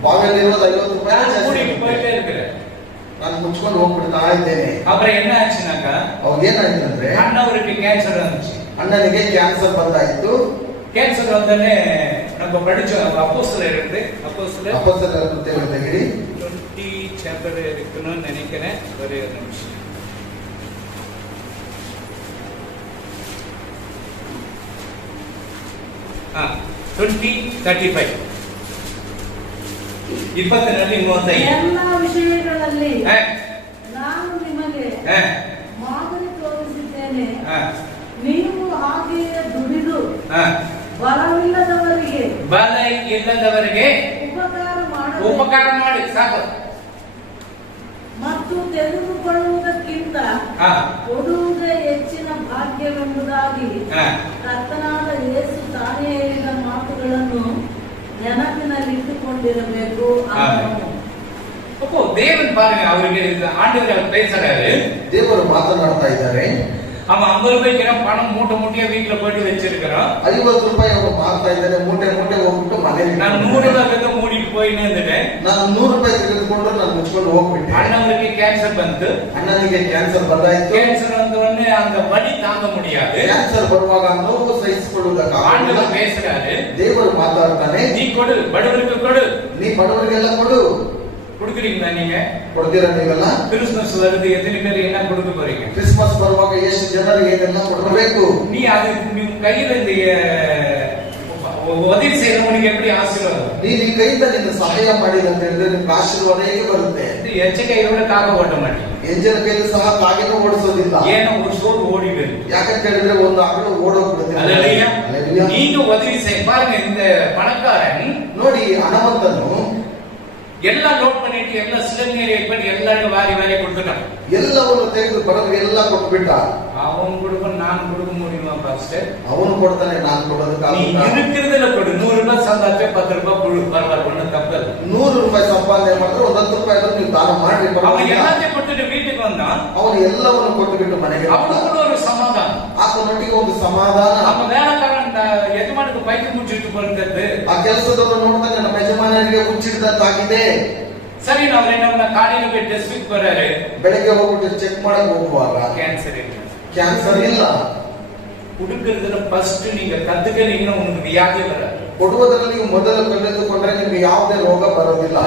ಬಾವಿಯಲ್ಲಿ ಇರೋದು 50 ರೂಪಾಯಿ ಜಾಸ್ತಿ. போயிட்டே இருக்கிறேன். ನಾನು ಮುಚ್ಕೊಂಡು ಹೋಗ್ಬಿಡ್ತಾ ಇದ್ದೇನೆ. அப்புறம் என்ன ஆச்சுனாக்க ಅವ್ರಿಗೆ ಏನಾಯ್ತು ಅಂದ್ರೆ அண்ணவருக்கு கேன்சர் வந்துச்சு. ಅಣ್ಣನಿಗೆ ಕ್ಯಾನ್ಸರ್ ಬಂದಾಯ್ತು. கேன்சர் வந்தோடனே நம்ம படிச்சோம் அப்போஸ்தலர் இருந்து அப்போஸ்தலர் புத்தகத்தை ತೆಗೆದು 20 சாப்டர் இருக்குன்னு நினைக்கிறேன். ஒரே ஒரு நிமிஷம். ஆ 20:35 20:35 ಎಲ್ಲ ವಿಷಯಗಳಲ್ಲಿ ನಾನು ನಿಮಗೆ ಮಾದರಿ ತೋರಿಸಿದ್ದೇನೆ. ನೀವು ಹಾಗೆಯೇ ದುಡಿದು ಬಲವಿಲ್ಲದವರಿಗೆ ಉಪಕಾರ ಮಾಡಿ ಸಾಕು. ಮತ್ತು ತೆಗೆದುಕೊಳ್ಳುವುದಕ್ಕಿಂತ ಕೊಡುವುದೇ ಹೆಚ್ಚಿನ ಭಾಗ್ಯವೆಂಬುದಾಗಿ ಕರ್ತನಾದ ಯೇಸು ತಾನೇ ಹೇಳಿದ ಮಾತುಗಳನ್ನು ನೆನಪಿನಲ್ಲಿಟ್ಟುಕೊಂಡಿರಬೇಕು. அப்போ தேவன் பாருங்க, அவருக்கு ஆண்டவர் பேசுறாரு, தேவர் மாத்தனாடுತಾ ಇದ್ದಾರೆ. அவன் 50 ரூபாய்க்கு பணம் மூட்டை மூட்டையா வீட்டுல போயிட்டு வச்சிருக்கிறான். 50 ರೂಪಾಯಿ ಅವರು ಮಾರ್ತಾ ಇದ್ದಾರೆ. ಮೂಟೆ ಹೋಗ್ಬಿಟ್ಟು ಮನೆಯಲ್ಲಿ ನಾನು 100 ರೂಪಾಯಿ ಮೂಡಿட்டு போயினே இருந்தேன். ನಾನು 100 ರೂಪಾಯಿ ತೆಗೆದುಕೊಂಡು ನಾನು ಮುಚ್ಕೊಂಡು ಹೋಗ್ಬಿಟ್ಟೆ. அண்ணனுக்கு கேன்சர் ಬಂತು. ಅಣ್ಣನಿಗೆ ಕ್ಯಾನ್ಸರ್ ಬಂದಾಯ್ತು. கேன்சர் வந்த உடனே அந்த வலி தாங்க முடியாது. ಕ್ಯಾನ್ಸರ್ ಬರುವಾಗ ನೋವು ಸಹಿಸಿಕೊಳ್ಳುವುದಕ್ಕೆ ஆண்டவர் பேசுறாரு, ದೇವರು ಮಾತಾಡ್ತಾನೆ, நீ கொடு, ಬಡವರಿಗೆ ಕೊಡು. ನೀ ಬಡವರಿಗೆಲ್ಲ ಕೊಡು. கொடுக்குறீங்களா? நீங்க ಕೊಡ್ತೀರಾ? ನೀವೆಲ್ಲ கிறிஸ்மஸ் வருது, எத்தனை பேர் என்ன கொடுக்க போறீங்க? ಕ್ರಿಸ್ಮಸ್ ಬರುವಾಗ ಎಷ್ಟು ಜನರಿಗೆ ಏನೆಲ್ಲ ಕೊಡಬೇಕು? நீ அது ನಿಮ್ ಕೈಯಲ್ಲಿ ಉದವಿ செய்யறவனுக்கு எப்படி ಆಶೀರ್ವಾದ? ನೀನು ಈ ಕೈಯಿಂದ ನಿನ್ನ ಸಹಾಯ ಮಾಡಿದ ಅಂತ ಹೇಳಿದ್ರೆ ನಿಮ್ಗೆ ಆಶೀರ್ವಾದ ಹೇಗೆ ಬರುತ್ತೆ? ಹೆಚ್ಚು ಕೈಯಲ್ಲಿ ಕಾಗ ಓಟ ಮಾಡಿ, ಎಂಜಿನ ಕೈಯಲ್ಲಿ ಸಹ ಕಾಗೆನೂ ಓಡಿಸೋದಿಲ್ಲ. ಏನೋ ಓಡಿಸೋದು ಓಡಿಬೇಕು. ಯಾಕಂತ ಹೇಳಿದ್ರೆ ಒಂದು ಆಕಳು ಓಡೋಗ್ಬಿಡುತ್ತೆ. நீங்க உதவி செய்ய பாருங்க. இந்த பணக்காரன் ನೋಡಿ, ಹಣವಂತನು ಎಲ್ಲ ಲೋಡ್ பண்ணிட்டு ಎಲ್ಲ ಸಿಲಿಂಡರ್ பண்ணி எல்லாரும் வாரி வாரி கொடுத்துட்டான். ಎಲ್ಲವನ್ನು ತೆಗೆದು ಬಡವರಿಗೆ ಎಲ್ಲ ಕೊಟ್ಬಿಟ್ಟ. அவன் கொடுப்ப நான் கொடுக்க முடியுமா பாஸ்டர்? ಅವನು ಕೊಡ್ತಾನೆ, ನಾನು ಕೊಡೋದಕ್ಕಾಗಲ್ಲ. இருக்கிறதுல ಕೊಡು. 100 ರೂಪಾಯಿ ಸಂಪಾದಿಸಿ 10 ರೂಪಾಯಿ ಕೊಡು, ಪರವಾಗಿಲ್ಲ, ತಪ್ಪಲ್ಲ. 100 ರೂಪಾಯಿ ಸಂಪಾದನೆ ಮಾಡಿದ್ರೆ 10 ರೂಪಾಯಿ ನೀವು ದಾನ ಮಾಡ್ರಿ. அவன் எல்லாத்தையும் ಕೊಟ್ಟು வீட்டுக்கு வந்தான். ಅವನು ಎಲ್ಲವನ್ನು ಕೊಟ್ಟುಬಿಟ್ಟು ಮನೆಗೆ அவனுக்கு ஒரு சமாதானம், ಆತನೊಟ್ಟಿಗೆ ಒಂದು ಸಮಾಧಾನ. நம்ம வேலைக்காரன் ಯಜಮಾನಕ್ಕೆ ಬೈಕ್ ಮುಚ್ಚಿಟ್ಟು ಬಂದದ್ದು. ಆ ಕೆಲಸದವರು ನೋಡ್ತಾನೆ, ನಮ್ಮ ಯಜಮಾನರಿಗೆ ಮುಚ್ಚಿಡ್ದಂತಾಗಿದೆ. ಸರಿ, ನಾವು ನಮ್ಮ ಕಾಲಿನ ಟೆಸ್ಟಿಗೆ ಬರೋರೆ, ಬೆಳಗ್ಗೆ ಹೋಗ್ಬಿಟ್ಟು ಚೆಕ್ ಮಾಡಕ್ ಹೋಗುವಾಗ ಕ್ಯಾನ್ಸರ್ ಇಲ್ಲ. ಹುಡುಕರದನ್ನ ಫಸ್ಟ್ நீங்க கத்துக்கிறீங்கன்னா உங்களுக்கு வியாதி வராது. ಕೊಡುವುದರಲ್ಲಿ ನೀವು ಮೊದಲು ಕಲಿತುಕೊಂಡ್ರೆ ನಿಮಗೆ ಯಾವುದೇ ರೋಗ ಬರೋದಿಲ್ಲ.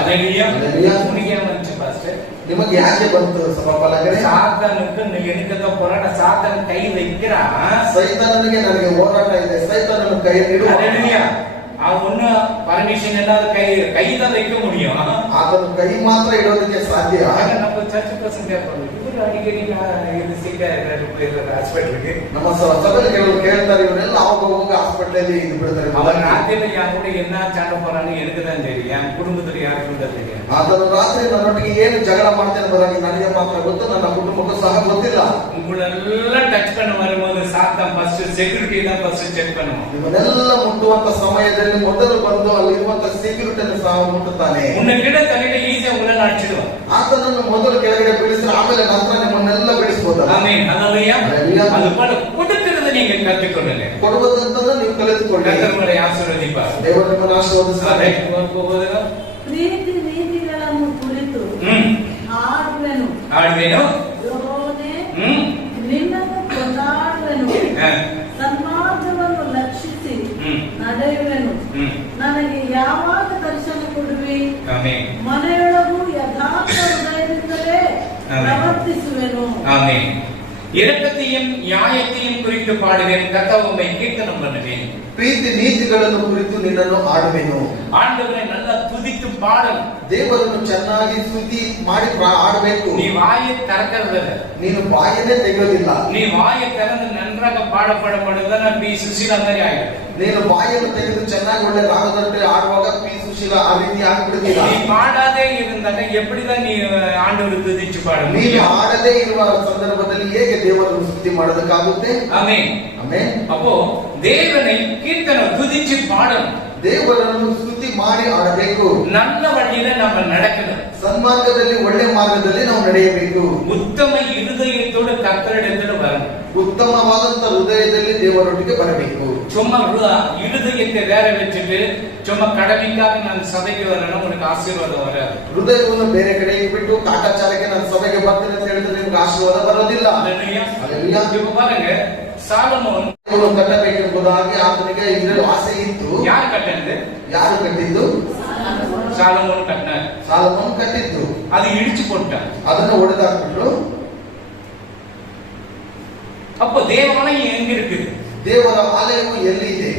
ನಿಮಗೆ ಯಾಕೆ ಬಂತು ಸಭಾಪಾಲಕರೇ? சாத்தானுக்கு எனக்கு போராட சாத்தான் கை வைக்கிறான். ಸೈತಾನನಿಗೆ ನನಗೆ ಹೋರಾಟ ಇದೆ, ಸೈತಾನನ ಕೈ ಇಡು. ஒண்ணு பர்மிஷன் இல்லாத கை தான் வைக்க முடியும். ಆತನ ಕೈ ಮಾತ್ರ ಇಡೋದಕ್ಕೆ ಸಾಧ್ಯ. நம்ம சர்ச் பசங்க இವರು ಅಡಿಗಡಿ ಇದು ಸಿಕ್ಕ ಹಾಸ್ಪಿಟಲ್ಗೆ ನಮ್ಮ ಸಭೆಯಲ್ಲಿ ಕೆಲವರು ಕೇಳ್ತಾರೆ, ಇವರೆಲ್ಲ ಅವಾಗ ಹಾಸ್ಪಿಟಲ್ ಇದು ಬಿಡ್ತಾರೆ. அவன் ராத்திரில என் கூட என்ன சண்டை போறான்னு எனக்கு தான் தெரியும். என் குடும்பத்துல யாருக்கும் தெரியும். ಆತನ ರಾತ್ರಿ ನನ್ನೊಟ್ಟಿಗೆ ಏನು ಜಗಳ ಮಾಡ್ತೇನೆ ಬರೋದು ನನಗೆ ಮಾತ್ರ ಗೊತ್ತು, ನನ್ನ ಕುಟುಂಬಕ್ಕೂ ಸಹ ಗೊತ್ತಿಲ್ಲ. உங்களெல்லாம் டச் பண்ண வரும்போது சாத்தான் ஃபர்ஸ்ட் செக்யூரிட்டி தான் ஃபர்ஸ்ட் ಚೆಕ್ பண்ணுவோம். ಇವನ್ನೆಲ್ಲ ಮುಟ್ಟುವಂತ ಸಮಯದಲ್ಲಿ ಮೊದಲು ಬಂದು ಅಲ್ಲಿರುವಂತ ಸೆಕ್ಯೂರಿಟಿಯನ್ನು ಸಹ ಮುಟ್ಟುತ್ತಾನೆ. உன்னை கிட்ட தள்ளிட்டு ஈஸியா உங்களை அடிச்சிடுவான். ಆತನನ್ನು ಮೊದಲು ಕೆಳಗಡೆ ಬಿಡಿಸಿ ಆಮೇಲೆ ನಂತರ ನಿಮ್ಮನ್ನೆಲ್ಲ ಬಿಡಿಸಬಹುದು. Amen, hallelujah. ಅದು ಕೊಡುತ್ತಿರೋದು ನೀವು ಕಲಿತುಕೊಳ್ಳಿ, ಕೊಡುವುದಂತಂದ್ರೆ ನೀವು ಕಲಿತುಕೊಳ್ಳಿ. ಕರ್ತನ ಆಶೀರ್ವದಿಸಲಿ. ದೇವರು ನಿಮ್ಮನ್ನು ಆಶೀರ್ವದಿಸಲಿ. ಪ್ರೀತಿ ನೀತಿಗಳನ್ನು ಕುರಿತು ಆಡುವೆನು, ಯೆಹೋವನೇ, ನಿನ್ನನ್ನು ಕೊಂಡಾಡುವೆನು. ಸನ್ಮಾರ್ಗವನ್ನು ಲಕ್ಷಿಸಿ ನಡೆಯುವೆನು. ನನಗೆ ಯಾವಾಗ ದರ್ಶನ ಕೊಡುವಿ? ಮನೆಯೊಳಗೂ ಯಥಾರ್ಥ ಹೃದಯದಿಂದಲೇ ಪ್ರವರ್ತಿಸುವೆನು. இரக்கத்தையும் நியாயத்தையும் குறித்து பாடுவேன். கர்த்தர் உம்மை கீர்த்தனம் பண்ணுவேன். ಪ್ರೀತಿ ನೀತಿಗಳನ್ನು ಕುರಿತು ನಿನ್ನನ್ನು ಆಡುವೆನು. ஆண்டவரை நல்லா துதித்து பாடணும். ದೇವರನ್ನು ಚೆನ್ನಾಗಿ ಸ್ತುತಿ ಮಾಡಿ ಆಡಬೇಕು. நீ வாயை திறக்கிறதில்ல, ನೀನು ಬಾಯನ್ನೇ ತೆಗೆಯೋದಿಲ್ಲ. நீ வாயை திறந்து நன்றாக பாடப்படுதான் பி சுசீலா மாதிரி ஆயிடும். ನೀನು ಬಾಯನ್ನು ತೆಗೆದು ಚೆನ್ನಾಗಿ ಒಳ್ಳೆ ರಾಗದಂತೆ ಆಡುವಾಗ ಪಿ ಸುಶೀಲಾ ಆ ರೀತಿ ಆಗ್ಬಿಡ್ತೀರ. நீ பாடாதே இருந்தாಗ எப்படிதான் நீ ஆண்டவரை துதிச்சு பாட ನೀನು முடியும்? ಆಡದೇ ಇರುವ ಸಂದರ್ಭದಲ್ಲಿ ಹೇಗೆ ದೇವರನ್ನು ಸ್ತುತಿ ಮಾಡೋದಕ್ಕಾಗುತ್ತೆ? ஆமென். ಆಮೆನ್. அப்போ தேவனை கீர்த்தனம் துதிச்சு பாடணும். ದೇವರನ್ನು ಸ್ತುತಿ ಮಾಡಿ ಆಡಬೇಕು. நல்ல வழியில நம்ம நடக்கணும். ಸನ್ಮಾರ್ಗದಲ್ಲಿ ಒಳ್ಳೆ ಮಾರ್ಗದಲ್ಲಿ ನಾವು ನಡೆಯಬೇಕು. உத்தம இருதயத்தோடு கர்த்தரிடத்துல வரணும். ಉತ್ತಮವಾದಂತ ಹೃದಯದಲ್ಲಿ ದೇವರೊಟ್ಟಿಗೆ ಬರಬೇಕು. சும்மா இருதயத்தை வேற வச்சுட்டு சும்மா கடமைக்காக நான் சபைக்கு வரணும் உனக்கு ஆசீர்வாதம் வராது. ಹೃದಯವನ್ನು ಬೇರೆ ಕಡೆ ಇಟ್ಬಿಟ್ಟು ಕಾಟಾಚಾರಕ್ಕೆ ನಾನು ಸಭೆಗೆ ಬರ್ತೀನಿ ಅಂತ ಹೇಳಿದ್ರೆ ನಿಮ್ಗೆ ಆಶೀರ್ವಾದ ಬರೋದಿಲ್ಲ. அல்லேலூயா. இப்ப பாருங்க, சாலமோன் ಕಟ್ಟಬೇಕೆಂಬುದಾಗಿ ಆತನಿಗೆ ಇರಲು ಆಸೆ ಇತ್ತು. ಯಾರು ಕಟ್ಟಿದ್ದು? ಯಾರು ಕಟ್ಟಿದ್ದು? சாலமோன் கட்டினார். ಸಾಲಮೋನ್ ಕಟ್ಟಿದ್ದು. அது இடிச்சு போட்டார். ಅದನ್ನ ಒಡೆದಾಕ್ಬಿಟ್ರು. அப்போ தேவாலயம் எங்க இருக்குது? ದೇವರ ಆಲಯವು ಎಲ್ಲಿ ಇದೆ?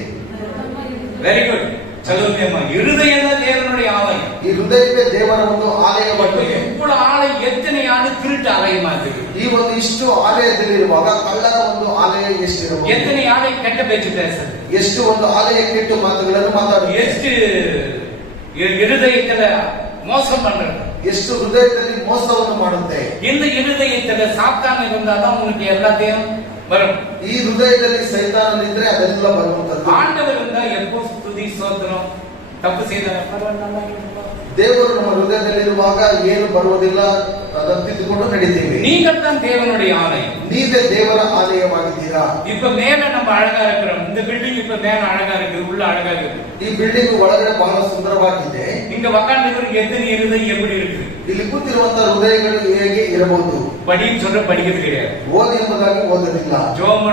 Very good. சொல்லுங்கம்மா, இருதயம் தான் தேவனுடைய ஆலயம். ಈ ಹೃದಯವೇ ದೇವರ ಒಂದು ಆಲಯವಾಗಿದೆ. இவ்வளவு ஆலயம் எத்தனை ஆண்டு திருட்டு ஆலயமா இருக்கு? ಈ ಒಂದು ಇಷ್ಟು ಆಲಯದಲ್ಲಿರುವಾಗ ಕಳ್ಳರ ಒಂದು ಆಲಯ ಎಷ್ಟಿರಬಹುದು? எத்தனை ஆலயம் கெட்ட பேச்சு பேசுறது? ಎಷ್ಟು ಒಂದು ಆಲಯ ಕೆಟ್ಟು ಮಾತುಗಳನ್ನು ಮಾತಾಡುತ್ತೆ? ಎಷ್ಟು இருதயத்துல மோசம் பண்றது? ಎಷ್ಟು ಹೃದಯದಲ್ಲಿ ಮೋಸವನ್ನು ಮಾಡುತ್ತೆ? இந்த இருதயத்துல சாத்தான இருந்தாதான் உனக்கு எல்லாத்தையும் வரும். ಈ ಹೃದಯದಲ್ಲಿ ಸೈತಾನನಿದ್ರೆ ಅದೆಲ್ಲ ಬರುವಂತದ್ದು. ஆண்டவர் இருந்தா எப்போ ஸ்துதி ஸ்தோத்திரம், தப்பு செய்தாರ ದೇವರು ನಮ್ಮ ಹೃದಯದಲ್ಲಿರುವಾಗ ಏನು ಬರುವುದಿಲ್ಲ, ಅದನ್ನು ತಿದ್ದುಕೊಂಡು ನಡೀತೀವಿ. நீங்கள் தான் தேவனுடைய ஆலயம். ನೀವೇ ದೇವರ ಆಲಯವಾಗಿದ್ದೀರಾ. இப்ப மேல நம்ம அழகா இருக்கிறோம். இந்த பில்டிங் இப்ப மேல அழகா இருக்கு, உள்ள அழகா இருக்கு. ಈ ಬಿಲ್ಡಿಂಗ್ ಒಳಗಡೆ ಬಹಳ ಸುಂದರವಾಗಿದೆ. இங்க உட்கார்ந்தவருக்கு எத்தனை இருதயம் எப்படி இருக்கு? ಇಲ್ಲಿ ಕೂತಿರುವಂತ ಹೃದಯಗಳು ಹೇಗೆ ಇರಬಹುದು? படின்னு சொல்ற படிக்கிறது கிடையாது. ಓದಿ ಎಂಬುದಾಗಿ ಓದೋದಿಲ್ಲ. ஜோம்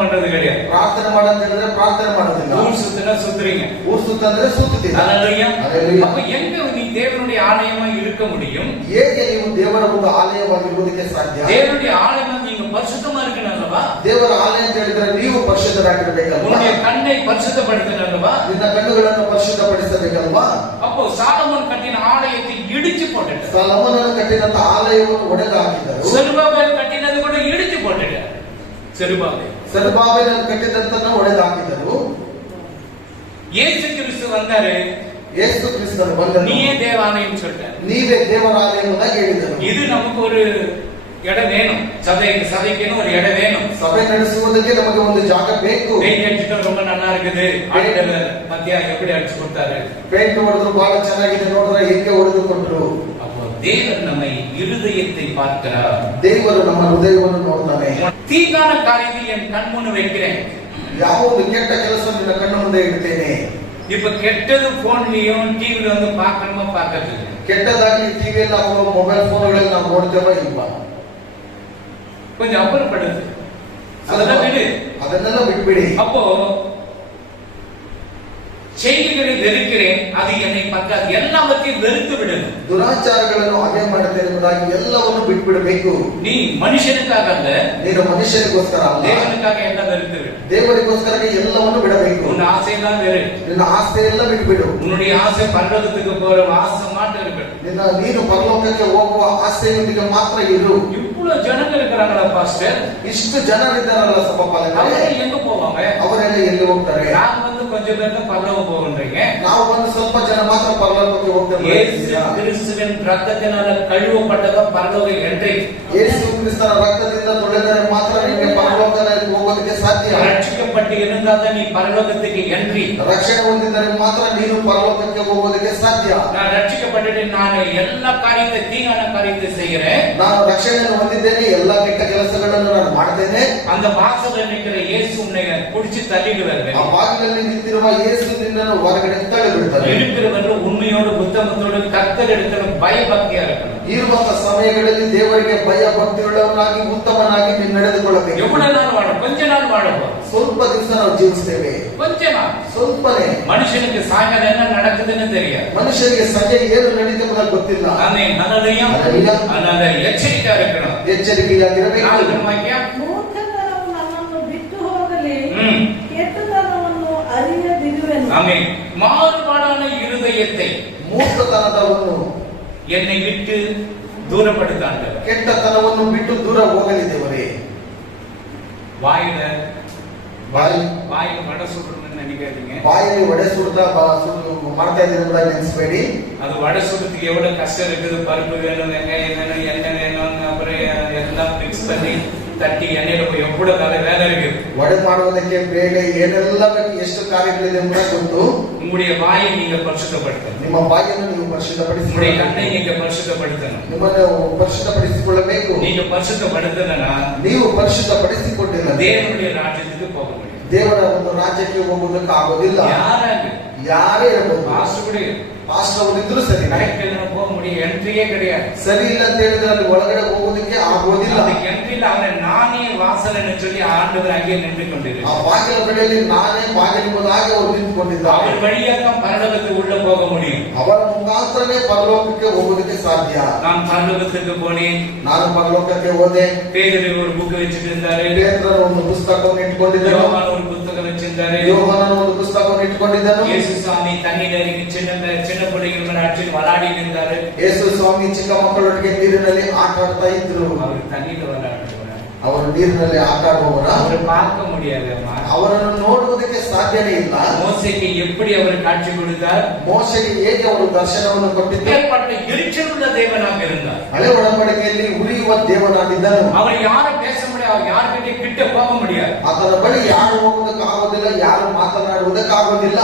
பண்றது கிடையாது. ಪ್ರಾರ್ಥನೆ ಮಾಡಂತ ಹೇಳಿದ್ರೆ ಪ್ರಾರ್ಥನೆ ಮಾಡೋದಿಲ್ಲ. ஊர் சுத்தினா சுத்துறீங்க. ಊರ್ ಸುತ್ತಂದ್ರೆ ಸುತ್ತುತ್ತೀರಾ. அல்லேலூயா. அல்லேலூயா. அப்ப எங்க நீ தேவனுடைய ஆலயமா இருக்க முடியும்? ಹೇಗೆ ನೀವು ದೇವರ ಒಂದು ಆಲಯವಾಗಿರುವುದಕ್ಕೆ ಸಾಧ್ಯ? தேவனுடைய ஆலயமா நீங்க பரிசுத்தமா இருக்கணும் அல்லவா? ದೇವರ ಆಲಯ ಅಂತ ಹೇಳಿದ್ರೆ ನೀವು ಪರಿಶುದ್ಧರಾಗಿರ್ಬೇಕಲ್ವಾ? உன்னுடைய கண்ணை பரிசுத்தப்படுத்தணும் அல்லவா? ನಿನ್ನ ಕಣ್ಣುಗಳನ್ನು ಪರಿಶುದ್ಧಪಡಿಸಬೇಕಲ್ವಾ? அப்போ சாலமோன் கட்டின ஆலயத்தை இடிச்சு போட்டுட்டார். ಸೊಲೊಮೋನನು ಕಟ್ಟಿದಂತ ಆಲಯವನ್ನು ಒಡೆದು ಹಾಕಿದರು. செருபாபேல் கட்டினது கூட இடிச்சு போட்டுட்டார். ಸೆರುಬ್ಬಾಬೆಲನು ಕಟ್ಟಿದಂತನ್ನು ಒಡೆದು ಹಾಕಿದರು. இயேசு கிறிஸ்து வந்தாரு. ಯೇಸು ಕ್ರಿಸ್ತನು ಬಂದನು. நீயே தேவாலயம் சொல்லிட்டார். ನೀವೇ ದೇವರ ಆಲಯವನ್ನು ಹೇಳಿದರು. இது நமக்கு ஒரு இடம் வேணும். சபைக்குன்னு ஒரு இடம் வேணும். ಸಭೆ ನಡೆಸುವುದಕ್ಕೆ ನಮಗೆ ಒಂದು ಜಾಗ ಬೇಕು. பெயிண்ட் அடிச்சுட்டு ரொம்ப நல்லா இருக்குது. ஆண்டவர் மத்தியா எப்படி அடிச்சு கொடுத்தாரு? ಪೇಂಟ್ ಹೊಡೆದ್ರು ಬಹಳ ಚೆನ್ನಾಗಿದೆ, ನೋಡಿದ್ರೆ ಹೇಗೆ ಹೊಡೆದುಕೊಂಡ್ರು. அப்போ தேவன் நம்மை இருதயத்தை பார்க்கிறார். ದೇವರು ನಮ್ಮ ಹೃದಯವನ್ನು ನೋಡ್ತಾನೆ. தீங்கான காரியத்தை என் கண் முன்னு வைக்கிறேன். ಯಾವ ಒಂದು ಕೆಟ್ಟ ಕೆಲಸ ನಿನ್ನ ಕಣ್ಣು ಮುಂದೆ ಇಡ್ತೇನೆ. இப்ப கெட்டது போன்லயும் டிவில வந்து பார்க்கணுமா பார்க்கறது? ಕೆಟ್ಟದಾಗಿ ಟಿವಿಯಲ್ಲಿ ಅಥವಾ ಮೊಬೈಲ್ ಫೋನ್ಗಳಲ್ಲಿ ನಾವು ನೋಡ್ತೇವೆ ಇಲ್ವಾ? கொஞ்சம் அப்புறப்படுது. அதெல்லாம் விடு. ಅದನ್ನೆಲ್ಲ ಬಿಟ್ಬಿಡಿ. அப்போ செய்திகளை வெறுக்கிறேன், அது என்னை பற்றாது. எல்லாவற்றையும் வெறுத்து விடணும். ದುರಾಚಾರಗಳನ್ನು ಹಾಗೆ ಮಾಡುತ್ತೇನೆ ಎಂಬುದಾಗಿ ಎಲ್ಲವನ್ನು ಬಿಟ್ಬಿಡಬೇಕು. நீ மனுஷனுக்காக அல்ல, ನೀನು ಮನುಷ್ಯನಿಗೋಸ್ಕರ ಅಲ್ಲ, தேவனுக்காக எல்லாம் வெறுத்து விடு. ದೇವರಿಗೋಸ್ಕರ ಎಲ್ಲವನ್ನು ಬಿಡಬೇಕು. உன் ஆசையெல்லாம் வெறு. ನಿನ್ನ ಆಸೆ ಎಲ್ಲ ಬಿಟ್ಬಿಡು. உன்னுடைய ஆசை பரலோகத்துக்கு போற ஆசை மாட்டு இருக்கணும். ನೀನು ಪರಲೋಕಕ್ಕೆ ಹೋಗುವ ಆಸೆಯೊಂದಿಗೆ ಮಾತ್ರ ಇರು. இவ்வளவு ஜனங்கள் இருக்கிறாங்களா பாஸ்டர்? ಇಷ್ಟು ಜನರಿದ್ದಾರಲ್ಲ ಸಭಾಪಾಲಕರೇ, எங்க போவாங்க? ಅವರೆಲ್ಲ ಎಲ್ಲಿ ಹೋಗ್ತಾರೆ? நான் வந்து கொஞ்சம் பேர் தான் பரலோகம் போகின்றீங்க. ನಾವು ಒಂದು ಸ್ವಲ್ಪ ಜನ ಮಾತ್ರ ಪರಲೋಕಕ್ಕೆ ಹೋಗ್ತೇವೆ. கிறிஸ்துவின் ரத்தத்தினால கழுவப்பட்டத பரலோக என்ட்ரி. ಯೇಸು ಕ್ರಿಸ್ತನ ರಕ್ತದಿಂದ ತೊಳೆದರೆ ಮಾತ್ರ ನಿಮಗೆ ಪರಲೋಕಕ್ಕೆ ಹೋಗೋದಕ್ಕೆ ಸಾಧ್ಯ. ரட்சிக்கப்பட்டு இருந்தால் தான் நீ பரலோகத்துக்கு என்ட்ரி. ರಕ್ಷಣೆ ಹೊಂದಿದರೆ ಮಾತ್ರ ನೀನು ಪರಲೋಕಕ್ಕೆ ಹೋಗೋದಕ್ಕೆ ಸಾಧ್ಯ. நான் ரட்சிக்கப்பட்டு நான் எல்லா காரியத்தை தீங்கான காரியத்தை செய்கிறேன். ನಾನು ರಕ್ಷಣೆಯನ್ನು ಹೊಂದಿದ್ದೇನೆ, ಎಲ್ಲಾ ಕೆಟ್ಟ ಕೆಲಸಗಳನ್ನು ನಾನು ಮಾಡ್ತೇನೆ. அந்த வாசல்ல நிக்கிற இயேசு உன்னை புடிச்சு தள்ளிடுவார். ಆ ಬಾಗಿಲಲ್ಲಿ ನಿಂತಿರುವ ಯೇಸು ನಿನ್ನನ್ನು ಹೊರಗಡೆ ತಳ್ಳಿ ಬಿಡ್ತಾರೆ. இருக்கிறவர்கள் உண்மையோடு புத்தகத்தோடு கர்த்தர் இடத்துல பயபக்தியா இருக்கணும். ಇರುವಂತ ಸಮಯಗಳಲ್ಲಿ ದೇವರಿಗೆ ಭಯ ಭಕ್ತಿಯುಳ್ಳವನಾಗಿ ಉತ್ತಮನಾಗಿ ನೀನು ನಡೆದುಕೊಳ್ಳಬೇಕು. எவ்வளவு நாள் வாழ? கொஞ்ச நாள் வாழப்போம். ಸ್ವಲ್ಪ ದಿವಸ ನಾವು ಜೀವಿಸ್ತೇವೆ. கொஞ்ச ನಾள். ಸ್ವಲ್ಪನೇ. மனுஷனுக்கு சாயங்காலம் என்ன நடக்குதுன்னு தெரியாது. ಮನುಷ್ಯನಿಗೆ ಸಂಜೆ ಏನು ನಡೀತದೆ ಗೊತ್ತಿಲ್ಲ. ஆமென். ஹல்லேலூயா. அதனால எச்சரிக்கையா இருக்கணும். ಎಚ್ಚರಿಕೆಯಾಗಿರಬೇಕು. ಮೂರ್ಖತನವು ನಮ್ಮನ್ನು ಬಿಟ್ಟು ಹೋಗಲಿ, ಕೆಟ್ಟತನವನ್ನು ஆமென். மாறுபாடான இருதயத்தை, ಮೂರ್ಖತನದವನ್ನು, என்னை விட்டு தூரப்படுத்தாண்டவர். ಕೆಟ್ಟತನವನ್ನು ಬಿಟ್ಟು ದೂರ ಹೋಗಲಿ ದೇವರೇ. வாயில ಬಾಯಿ வாயில வடை சுடுறதுன்னு நினைக்காதீங்க. ಬಾಯಲ್ಲಿ ಒಡೆ ಸುಡ್ತಾ ಮಾಡ್ತಾ ಇದ್ದೀನಿ ಎಂಬುದಾಗಿ ನೆನೆಸಬೇಡಿ. அது வடை சுடுறதுக்கு எவ்வளவு கஷ்டம் இருக்குது. பருப்பு வேணும், வெங்காயம் வேணும், எண்ணெய் வேணும், அப்புறம் எல்லாம் மிக்ஸ் பண்ணி தட்டி எண்ணெயில போய் எவ்வளவு வேலை இருக்குது. ಒಡೆ ಮಾಡುವುದಕ್ಕೆ ಬೇಗ ಏನೆಲ್ಲ ಬೇಕು, ಎಷ್ಟು ಕಾರ್ಯಗಳಿದೆ ಎಂಬುದಾಗಿ ಗೊತ್ತು. உங்களுடைய வாயை நீங்க பரிசுத்தப்படுத்தணும். ನಿಮ್ಮ ಬಾಯಿಯನ್ನು ನೀವು உங்களுடைய ಪರಿಶುದ್ಧಪಡಿಸಿಕೊಳ್ಳಬೇಕು. கண்ணை நீங்க பரிசுத்தப்படுத்தணும். ನಿಮ್ಮನ್ನು ಪರಿಶುದ್ಧಪಡಿಸಿಕೊಳ್ಳಬೇಕು. நீங்க பரிசுத்தப்படுத்தணும்னா ನೀವು ಪರಿಶುದ್ಧಪಡಿಸಿಕೊಂಡಿಲ್ಲ தேவனுடைய ராஜ்யத்துக்கு போக முடியும். ದೇವರ ಒಂದು ರಾಜ್ಯಕ್ಕೆ ಹೋಗುವುದಕ್ಕೆ ಆಗೋದಿಲ್ಲ. யாராக ಯಾರೇ ಇರಬಹುದು, பாஸ்டர் கூட ಪಾಸ್ಟರ್ ಅವರಿದ್ರು ಸರಿ, கரெக்ட் போக முடியும். என்ட்ரியே கிடையாது. ಸರಿ ಇಲ್ಲ ಅಂತ ಹೇಳಿದ್ರೆ ಅಲ್ಲಿ ಒಳಗಡೆ ಹೋಗುವುದಕ್ಕೆ ಆಗೋದಿಲ್ಲ. அந்த என்ட்ரில அவனை நானே வாசலன்னு சொல்லி ஆண்டவர் அங்கே நின்று கொண்டிரு. ಆ ಬಾಗಿಲ ಬಳಿಯಲ್ಲಿ ನಾನೇ ಬಾಗಿಲುಗಳಾಗಿ ಅವರು ನಿಂತುಕೊಂಡಿದ್ದಾರೆ. அவர் வழியாக பரலோகத்துக்கு உள்ள போக முடியும். ಅವರ ಮುಖಾಂತರನೇ ಪರಲೋಕಕ್ಕೆ ಹೋಗುವುದಕ್ಕೆ ಸಾಧ್ಯ. நான் பரலோகத்துக்கு போனேன். ನಾನು ಪರಲೋಕಕ್ಕೆ ಹೋದೆ. பேதுரு ஒரு புக் வச்சிட்டு இருந்தாரு. ಪೇತ್ರನು ಒಂದು ಪುಸ್ತಕವನ್ನು ಇಟ್ಕೊಂಡಿದ್ದನು. யோவான் ஒரு புத்தகம் வச்சிருந்தாரு. ಯೋಹಾನನು ಒಂದು ಪುಸ್ತಕವನ್ನು ಇಟ್ಕೊಂಡಿದ್ದನು. இயேசு சாமி தண்ணீர் இறங்கி சின்ன பிள்ளைகள் மேல அடிச்சு விளையாடி இருந்தாரு. ಯೇಸು ಸ್ವಾಮಿ ಚಿಕ್ಕ ಮಕ್ಕಳೊಟ್ಟಿಗೆ ನೀರಿನಲ್ಲಿ ಆಟ ಆಡ್ತಾ ಇದ್ರು. அவர் தண்ணீர் விளையாடுவார். ಅವರು ನೀರಿನಲ್ಲಿ ಆಟ ಆಡುವವರ அவரை பார்க்க முடியாது. ಅವರನ್ನು ನೋಡುವುದಕ್ಕೆ ಸಾಧ್ಯನೇ ಇಲ್ಲ. மோசேக்கு எப்படி அவர் காட்சி கொடுத்தார்? ಮೋಶೆಗೆ ಹೇಗೆ ಅವರು ದರ್ಶನವನ್ನು ಕೊಟ್ಟಿದ್ದಾರೆ? ஏற்பட்ட எரிச்சலுள்ள தேவனாக இருந்தார். ಹಳೆ ಒಡಂಬಡಿಕೆಯಲ್ಲಿ ಉರಿಯುವ ದೇವನಾಗಿದ್ದನು. அவர் யாரும் பேச முடியாது, யாருக்கிட்ட கிட்ட போக முடியாது. ಆತನ ಬಳಿ ಯಾರು ಹೋಗುವುದಕ್ಕೆ ಆಗೋದಿಲ್ಲ, ಯಾರು ಮಾತನಾಡುವುದಕ್ಕೆ ಆಗೋದಿಲ್ಲ.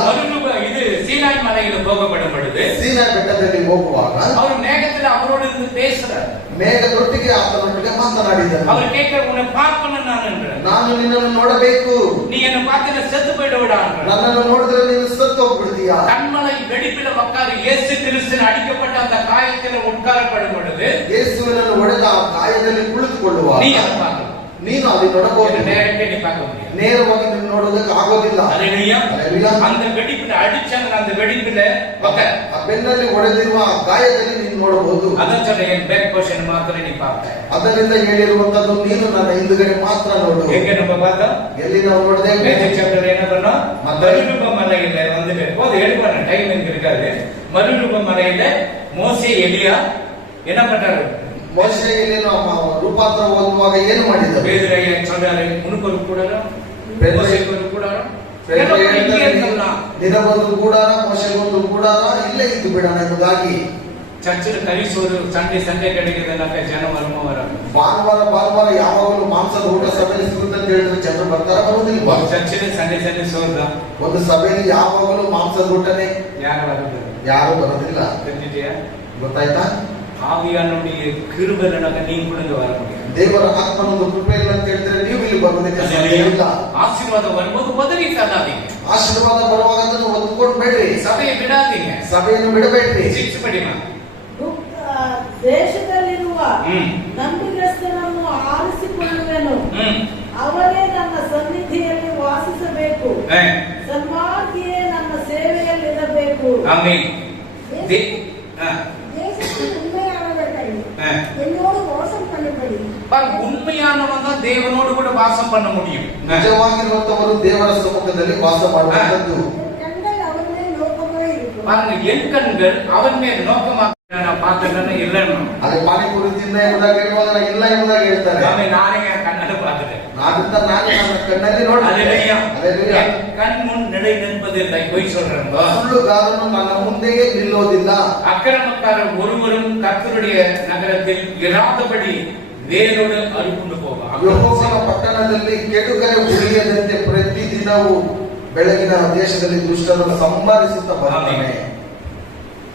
இது சீனாய் மலையில போகப்படும் பொழுது ಸೀನಾಯಿ ಬೆಟ್ಟದಲ್ಲಿ ಹೋಗುವಾಗ அவர் மேகத்துல அவரோடு இருந்து பேசுறார். ಮೇಘದೊಟ್ಟಿಗೆ ಆತನೊಟ್ಟಿಗೆ ಮಾತನಾಡಿದನು. அவர் கேட்க, உன்னை பார்க்கணும் நான் என்றார். ನಾನು ನಿನ್ನನ್ನು ನೋಡಬೇಕು, நீ என்ன பார்த்து செத்து போயிட விடாங்க. ನನ್ನನ್ನು ನೋಡಿದ್ರೆ ನೀನು ಸತ್ತು ಹೋಗ್ಬಿಡ್ತೀಯಾ? கண்மலை வெடிப்பில உட்காரு இயேசு கிறிஸ்துவின் அடிக்கப்பட்ட அந்த காயத்தில் உட்காரப்படும் பொழுது ಯೇಸುವಿನನ್ನು ಹೊಡೆದ ಆ ಗಾಯದಲ್ಲಿ ಕುಳಿತುಕೊಳ್ಳುವಾಗ நீ அதை பார்க்கணும். ನೀನು ಅಲ್ಲಿ ನೋಡಬಹುದು. நேரத்தை நீ பார்க்க முடியாது. ನೇರವಾಗಿ ನೀನು ನೋಡೋದಕ್ಕೆ ಆಗೋದಿಲ್ಲ. அல்லேலூயா. அல்லேலூயா. அந்த வெடிப்பில அடிச்சாங்க, அந்த வெடிப்பில ಆ ಬೆನ್ನಲ್ಲಿ ಹೊಡೆದಿರುವ ಆ ಗಾಯದಲ್ಲಿ ನೀನು ನೋಡಬಹುದು. அதான் சொல்றேன், என் பேக் போர்ஷன் மாத்திரம் நீ பார்ப்ப. ಅದರಿಂದ ಹೇಳಿರುವಂತದ್ದು ನೀನು ನನ್ನ ಹಿಂದುಗಡೆ ಮಾತ್ರ ನೋಡು. எங்க நம்ம பார்த்தோம்? ಎಲ್ಲಿ ನಾವು ನೋಡಿದೆವು? மேஜர் சாப்டர் என்ன பண்ணோம்? மறுரூப மலையில வந்துட்டு போது எடுப்பான டைம் எனக்கு இருக்காது. மறுரூப மலையில மோசே எலியா என்ன பண்றாரு? ಮೋಶೆಯಲ್ಲಿ ರೂಪಾಂತರ ಓದುವಾಗ ಏನು ಮಾಡಿದರು? பேதுரைய சொல்றாரு, உனக்கு ஒரு கூடாரம், மோசேக்கு ஒரு கூடாரம், ನಿನಗೊಂದು ಕೂಡಾರ, ಮೋಶೆಗೊಂದು ಕೂಡಾರ, ಇಲ್ಲೇ ಇದ್ದು ಬಿಡೋಣ ಎಂಬುದಾಗಿ. சர்ச்சில் கறி சோறு சண்டே கிடைக்குதுன்னாக்க ஜனம் வருமா வராங்க? ಭಾನುವಾರ ಯಾವಾಗಲೂ ಮಾಂಸದ ಊಟ ಸಭೆಯಲ್ಲಿ ಸಿಗುತ್ತೆ ಅಂತ ಹೇಳಿದ್ರೆ ಜನರು ಬರ್ತಾರ, ಬರುವುದಿಲ್ಲ? சர்ச்சில் சண்டே சோறு தான். ಒಂದು ಸಭೆಯಲ್ಲಿ ಯಾವಾಗಲೂ ಮಾಂಸದ ಊಟನೇ. யாரும் வருது? ಯಾರು ಬರೋದಿಲ್ಲ. தெரிஞ்சுட்டியா? ಗೊತ್ತಾಯ್ತಾ? ஆவியானுடைய கிருபையினால நீங்களும் இங்க வர முடியும். ದೇವರ ಆತ್ಮನೊಂದು ಕೃಪೆ ಇಲ್ಲ ಅಂತ ಹೇಳಿದ್ರೆ ನೀವು ಇಲ್ಲಿ ಬರೋದಕ್ಕೆ ಸಾಧ್ಯ ಇಲ್ಲ. ஆசீர்வாதம் வரும்போது உதவி தராதீங்க. ಆಶೀರ್ವಾದ ಬರುವಾಗ ಅದನ್ನು ಒದ್ಕೊಡ್ಬೇಡ್ರಿ. சபையை விடாதீங்க. ಸಭೆಯನ್ನು ಬಿಡಬೇಡ್ರಿ. ಶಿಕ್ಷೆ ಪಡಿಮಾ. ದೇಶದಲ್ಲಿರುವ ನಂಬಿಗಸ್ತನನ್ನು ಆರಿಸಿಕೊಳ್ಳುವೆನು. ಅವರೇ ನನ್ನ ಸನ್ನಿಧಿಯಲ್ಲಿ ವಾಸಿಸಬೇಕು. ಸನ್ಮಾರ್ಗಿಯೇ ನನ್ನ ಸೇವೆಯಲ್ಲಿ ಇರಬೇಕು. ಆಮೆನ್. உண்மையானவன் தான் தேவனோடு கூட வாசம் பண்ண முடியும். நிஜವಾಗಿರುವಂತವರು ದೇವರ ಸಮ್ಮುಖದಲ್ಲಿ ವಾಸ ಮಾಡುವಂತದ್ದು. பாருங்க, என் கண்கள் அவன் மேல் நோக்கமாக நான் பார்த்தேன்னு இல்லைன்னு அது பானிபூரி தின்ன ಎಂಬುದಾಗಿ ಹೇಳುವಾಗ ಇಲ್ಲ ಎಂಬುದಾಗಿ ಹೇಳ್ತಾರೆ. நானே என் கண்ணால பார்த்தேன். ಅದನ್ನ ನಾನು ನನ್ನ ಕಣ್ಣಲ್ಲಿ ನೋಡಿದೆ. கண் முன் நிலை நிற்பதில்லை, பொய் சொல்றேன். ಸುಳ್ಳುಗಾರನು ನನ್ನ ಮುಂದೆಯೇ ನಿಲ್ಲೋದಿಲ್ಲ. அக்கிரமக்காரர் ஒருவரும் கர்த்தருடைய நகரத்தில் இராதபடி வேரோடு அறுப்புண்டு போவார். ಯೆಹೋವನ ಪಟ್ಟಣದಲ್ಲಿ ಕೆಡುಕರೆ ಉಳಿಯದಂತೆ ಪ್ರತಿದಿನವೂ ಬೆಳಗಿನ ದೇಶದಲ್ಲಿ ದುಷ್ಟರನ್ನು ಸಂಹರಿಸುತ್ತಾ ಬರ್ತಾನೆ.